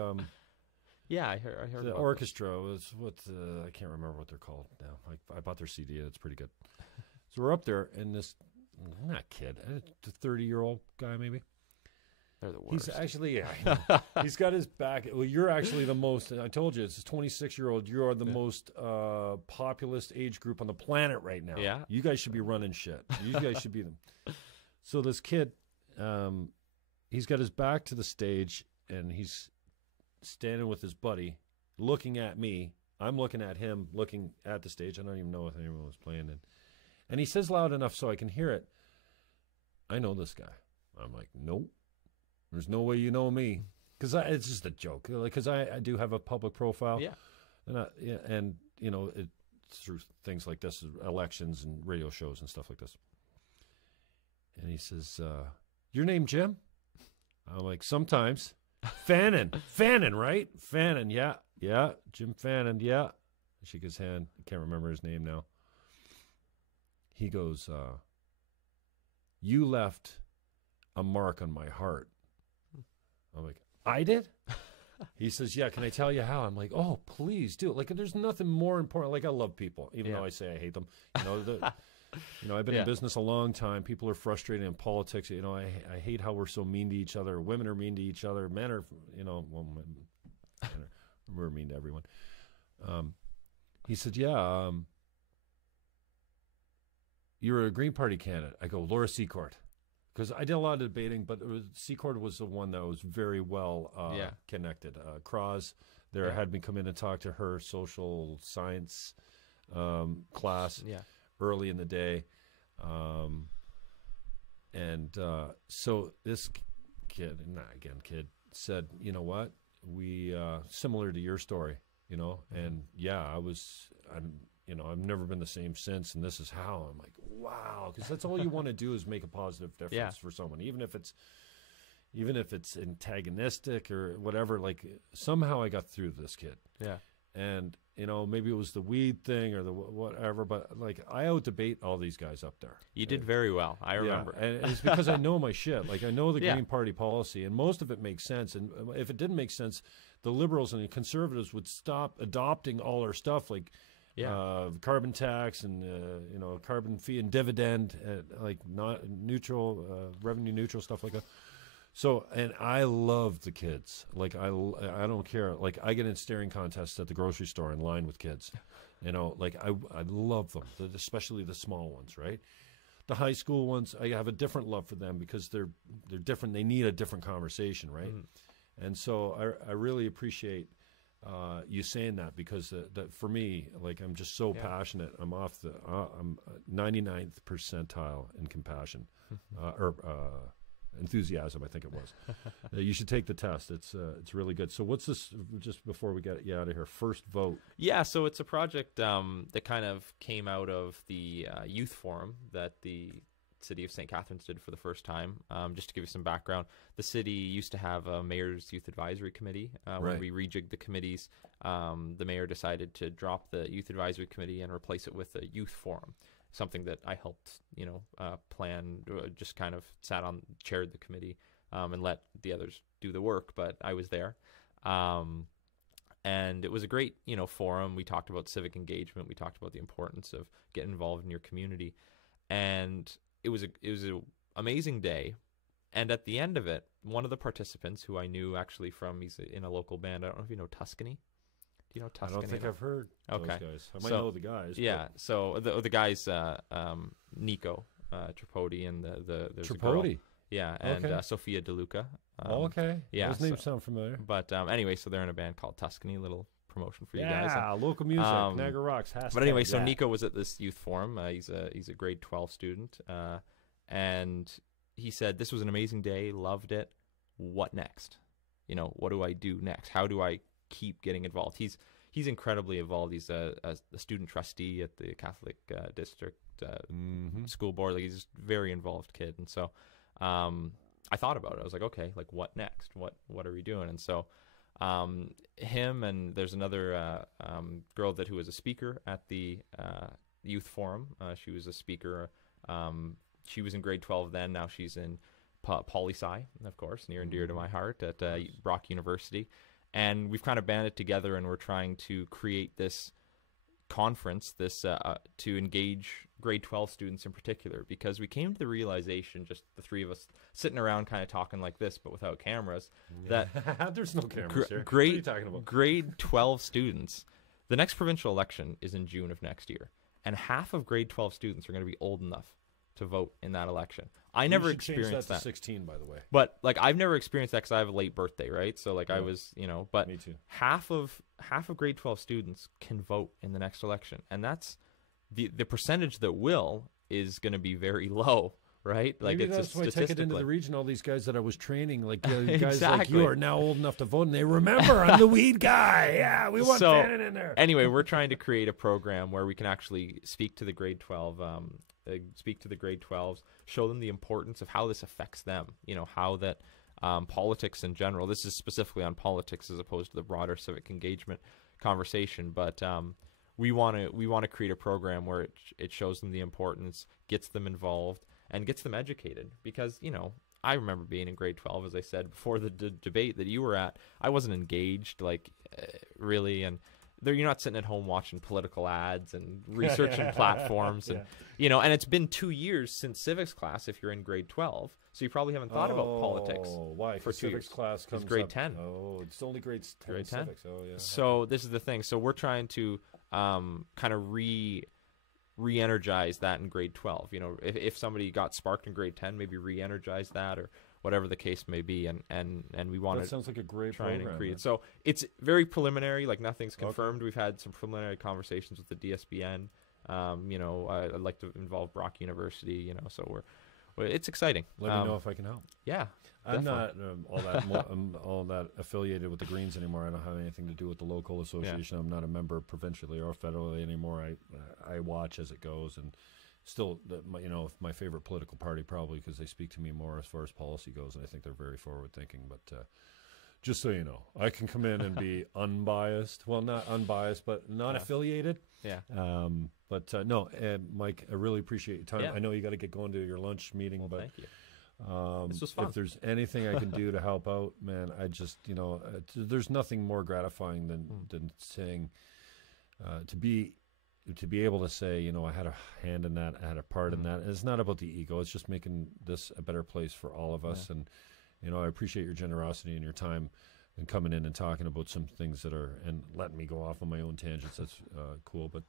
Yeah, I heard. The orchestra was what I can't remember what they're called now. I bought their CD. It's pretty good. So we're up there, and this not kid, a 30-year-old guy maybe. They're the worst. He's actually he's got his back. Well, you're actually the most. I told you, it's a 26-year-old. You are the most populist age group on the planet right now. Yeah, you guys should be running shit. You guys should be them. So this kid, he's got his back to the stage, and he's standing with his buddy, looking at me. I'm looking at him, looking at the stage. I don't even know if anyone was playing it. And he says loud enough so I can hear it, I know this guy. I'm like, nope, there's no way you know me. Because it's just a joke. Because I do have a public profile. Yeah. And you know, it's through things like this, elections and radio shows and stuff like this. And he says, your name Jim? I'm like, sometimes. Fannin, right? Fannin, yeah, Jim Fannin, yeah. I shake his hand. I can't remember his name now. He goes, you left a mark on my heart. I'm like, I did? He says, yeah, can I tell you how? I'm like, oh, please do. Like, there's nothing more important. Like, I love people, even though I say I hate them. You know, I've been in business a long time. People are frustrated in politics. You know, I hate how we're so mean to each other. Women are mean to each other. Men are, you know, we're mean to everyone. He said, yeah, you're a Green Party candidate. I go, Laura Secord. Because I did a lot of debating, but Secord was the one that was very well connected. Cross there had me come in and talk to her social science class early in the day. So this kid said, you know what? We, similar to your story, you know, and I've never been the same since, and this is how. I'm like, wow, because that's all you want to do is make a positive difference for someone, even if it's antagonistic or whatever. Like, somehow I got through to this kid. Yeah. And, you know, maybe it was the weed thing or the whatever, but, like, I out-debate all these guys up there. You did very well. I remember. And it's because I know my shit. Like, I know the Green Party policy, and most of it makes sense. And if it didn't make sense, the Liberals and the Conservatives would stop adopting all our stuff, like carbon tax and, carbon fee and dividend, like not neutral, revenue neutral, stuff like that. So, and I love the kids. Like, I don't care. Like, I get in staring contests at the grocery store in line with kids. You know, like, I love them, especially the small ones, right? The high school ones, I have a different love for them because they're different. They need a different conversation, right? Mm-hmm. And so I really appreciate you saying that, because that for me, like, I'm just so passionate. I'm I'm 99th percentile in compassion, or enthusiasm, I think it was. You should take the test. It's really good. So what's this, just before we get you out of here, first vote? Yeah, so it's a project that kind of came out of the youth forum that the city of St. Catharines did for the first time. Just to give you some background, the city used to have a mayor's youth advisory committee. When we rejigged the committees, the mayor decided to drop the youth advisory committee and replace it with a youth forum. Something that I helped, plan, just kind of chaired the committee, and let the others do the work, but I was there. And it was a great, forum. We talked about civic engagement. We talked about the importance of getting involved in your community. And it was an amazing day. And at the end of it, one of the participants, who I knew actually he's in a local band. I don't know if you know Tuscany. Do you know Tuscany? I don't think I've heard those guys. I might know the guys. Yeah, but. So the guys, Nico Tripodi and the Tripodi. Yeah, and Sophia DeLuca. Yeah, those names sound familiar. But anyway, so they're in a band called Tuscany. Little promotion for you guys. Yeah, local music, Niagara Rocks. But anyway, so Nico was at this youth forum. He's a grade 12 student, and he said this was an amazing day. Loved it. What next? What do I do next? How do I keep getting involved? He's incredibly involved. He's a student trustee at the Catholic district school board. Like, he's a very involved kid. And so I thought about it. I was like, okay, like, what next? What are we doing? And so him and there's another girl who was a speaker at the youth forum. She was a speaker. She was in grade 12 then. Now she's in poli-sci, of course, near and dear to my heart, at Brock University. And we've kind of banded together, and we're trying to create this conference, to engage grade 12 students in particular, because we came to the realization, just the three of us sitting around kind of talking like this, but without cameras, that there's no cameras here. What are you talking about? Grade 12 students, the next provincial election is in June of next year, and half of grade 12 students are going to be old enough to vote in that election. I never experienced that. To 16, by the way. But like, I've never experienced that because I have a late birthday, right? So like, I was, but me too. Half of grade 12 students can vote in the next election, and that's the percentage that will is going to be very low, right? Like Maybe it's that's why I take it into the region. All these guys that I was training, like guys like you, are now old enough to vote, and they remember I'm the weed guy. Yeah, we want Bannon in there. Anyway, we're trying to create a program where we can actually speak to the grade 12, speak to the grade 12s, show them the importance of how this affects them. You know, how that politics in general. This is specifically on politics as opposed to the broader civic engagement conversation, but we want to create a program where it shows them the importance, gets them involved, and gets them educated. Because, you know, I remember being in grade 12, as I said before the debate that you were at. I wasn't engaged, like, really, and you're not sitting at home watching political ads and researching platforms, and you know. And it's been 2 years since civics class if you're in grade 12, so you probably haven't thought about politics. Why? For 2 civics years. class comes grade up. 10. Oh, it's only grade 10. Grade 10. Civics. Oh, yeah. So this is the thing. So we're trying to kind of re-energize that in grade 12. You know, if somebody got sparked in grade 10, maybe re-energize that, or whatever the case may be, and we want to sounds like a great try program, and create. man. So it's very preliminary, like nothing's confirmed. We've had some preliminary conversations with the DSBN. You know, I'd like to involve Brock University. You know, so it's exciting. Let me know if I can help. Yeah, I'm not all that affiliated with the Greens anymore. I don't have anything to do with the local association. I'm not a member provincially or federally anymore. I watch as it goes, and still, you know, my favorite political party probably because they speak to me more as far as policy goes, and I think they're very forward thinking. But just so you know, I can come in and be unbiased. Well, not unbiased, but not affiliated. Yeah. But no, Mike, I really appreciate your time. Yeah. I know you got to get going to your lunch meeting, but thank you. This was fun. If there's anything I can do to help out, man, I just, you know, there's nothing more gratifying than saying to be able to say, you know, I had a hand in that, I had a part in that. And it's not about the ego. It's just making this a better place for all of us. And, you know, I appreciate your generosity and your time and coming in and talking about some things that are, and letting me go off on my own tangents. That's cool. But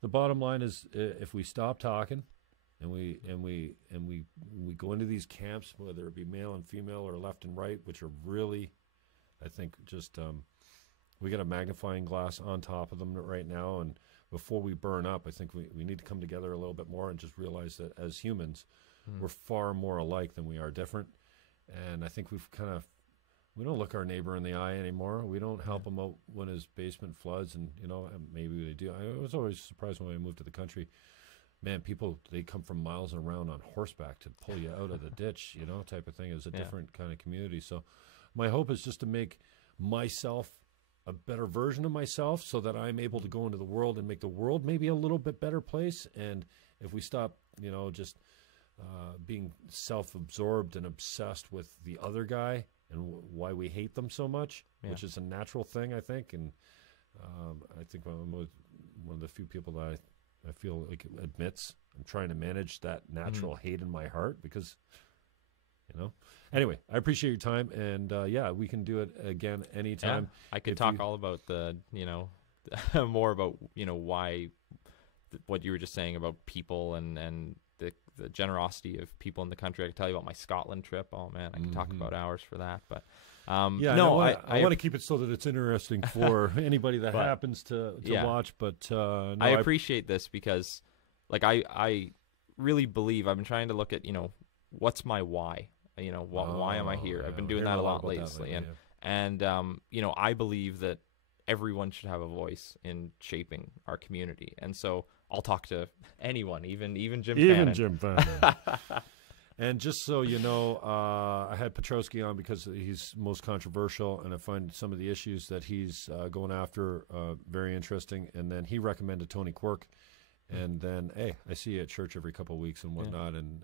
the bottom line is, if we stop talking and we go into these camps, whether it be male and female or left and right, which are really, I think, just we got a magnifying glass on top of them right now. And before we burn up, I think we need to come together a little bit more and just realize that as humans, we're far more alike than we are different. And I think we don't look our neighbor in the eye anymore. We don't help him out when his basement floods, and, you know, maybe they do. I was always surprised when I moved to the country. Man, people, they come from miles around on horseback to pull you out of the ditch, you know, type of thing. It was a different kind of community. So my hope is just to make myself a better version of myself so that I'm able to go into the world and make the world maybe a little bit better place. And if we stop, you know, just being self-absorbed and obsessed with the other guy and why we hate them so much, which is a natural thing, I think. And I think I'm one of the few people that I feel like admits I'm trying to manage that natural hate in my heart because, you know. Anyway, I appreciate your time, and we can do it again anytime. Yeah, I could talk all about the, you know, more about, you know, why, what you were just saying about people and the generosity of people in the country. I could tell you about my Scotland trip. Oh man, I could talk about hours for that. But I want to keep it so that it's interesting for anybody that happens to watch. But I appreciate this because, like, I really believe I've been trying to look at, you know, what's my why. You know, why am I here? I've been doing that a lot lately, and you know, I believe that everyone should have a voice in shaping our community, and so I'll talk to anyone, even Jim Fannin. Jim Fannin. And just so you know, I had Petrosky on because he's most controversial, and I find some of the issues that he's going after very interesting. And then he recommended Tony Quirk, and then I see you at church every couple of weeks and whatnot, and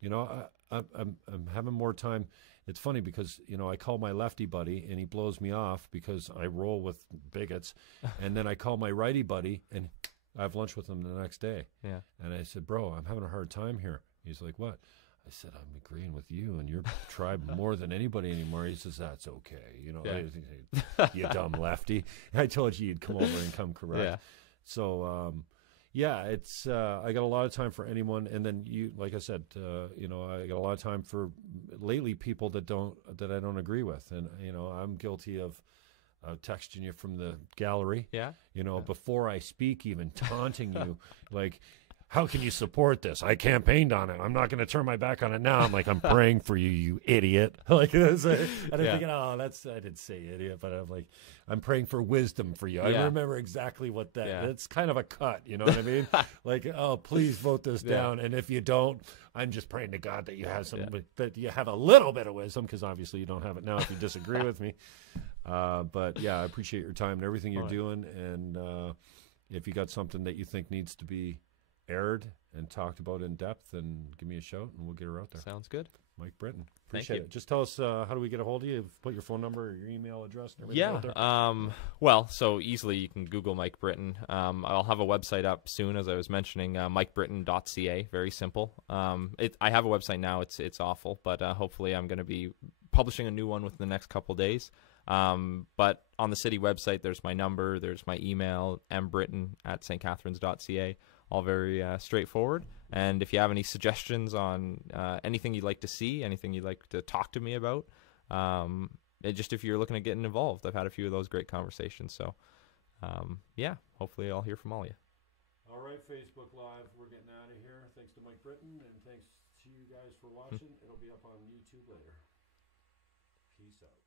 you know, I'm having more time. It's funny because, you know, I call my lefty buddy and he blows me off because I roll with bigots, and then I call my righty buddy and I have lunch with him the next day. Yeah. And I said, bro, I'm having a hard time here. He's like, what? I said, I'm agreeing with you and your tribe more than anybody anymore. He says, that's okay. You know, you dumb lefty. I told you you'd come over and come correct. Yeah. So, it's I got a lot of time for anyone, and then you, like I said, you know, I got a lot of time for lately people that I don't agree with, and you know, I'm guilty of texting you from the gallery. Yeah, you know, before I speak, even taunting you, like, how can you support this? I campaigned on it. I'm not going to turn my back on it now. I'm like, I'm praying for you, you idiot. Like this. And I'm thinking, I didn't say idiot, but I'm like, I'm praying for wisdom for you. I remember exactly what it's kind of a cut. You know what I mean? Like, oh, please vote this down. And if you don't, I'm just praying to God that you have that you have a little bit of wisdom, because obviously you don't have it now if you disagree with me. But yeah, I appreciate your time and everything you're doing. And if you got something that you think needs to be aired and talked about in depth, then give me a shout and we'll get her out there. Sounds good. Mike Britton. Appreciate it. Just tell us, how do we get a hold of you? Put your phone number or your email address and everything out there. Well, so easily you can Google Mike Britton. I'll have a website up soon, as I was mentioning, mikebritton.ca. Very simple. I have a website now. It's awful, but hopefully I'm going to be publishing a new one within the next couple days. But on the city website, there's my number, there's my email, mbritton@stcatharines.ca. All very straightforward. And if you have any suggestions on anything you'd like to see, anything you'd like to talk to me about, just if you're looking at getting involved, I've had a few of those great conversations. So, hopefully I'll hear from all of you. All right, Facebook Live, we're getting out of here. Thanks to Mike Britton, and thanks to you guys for watching. It'll be up on YouTube later. Peace out.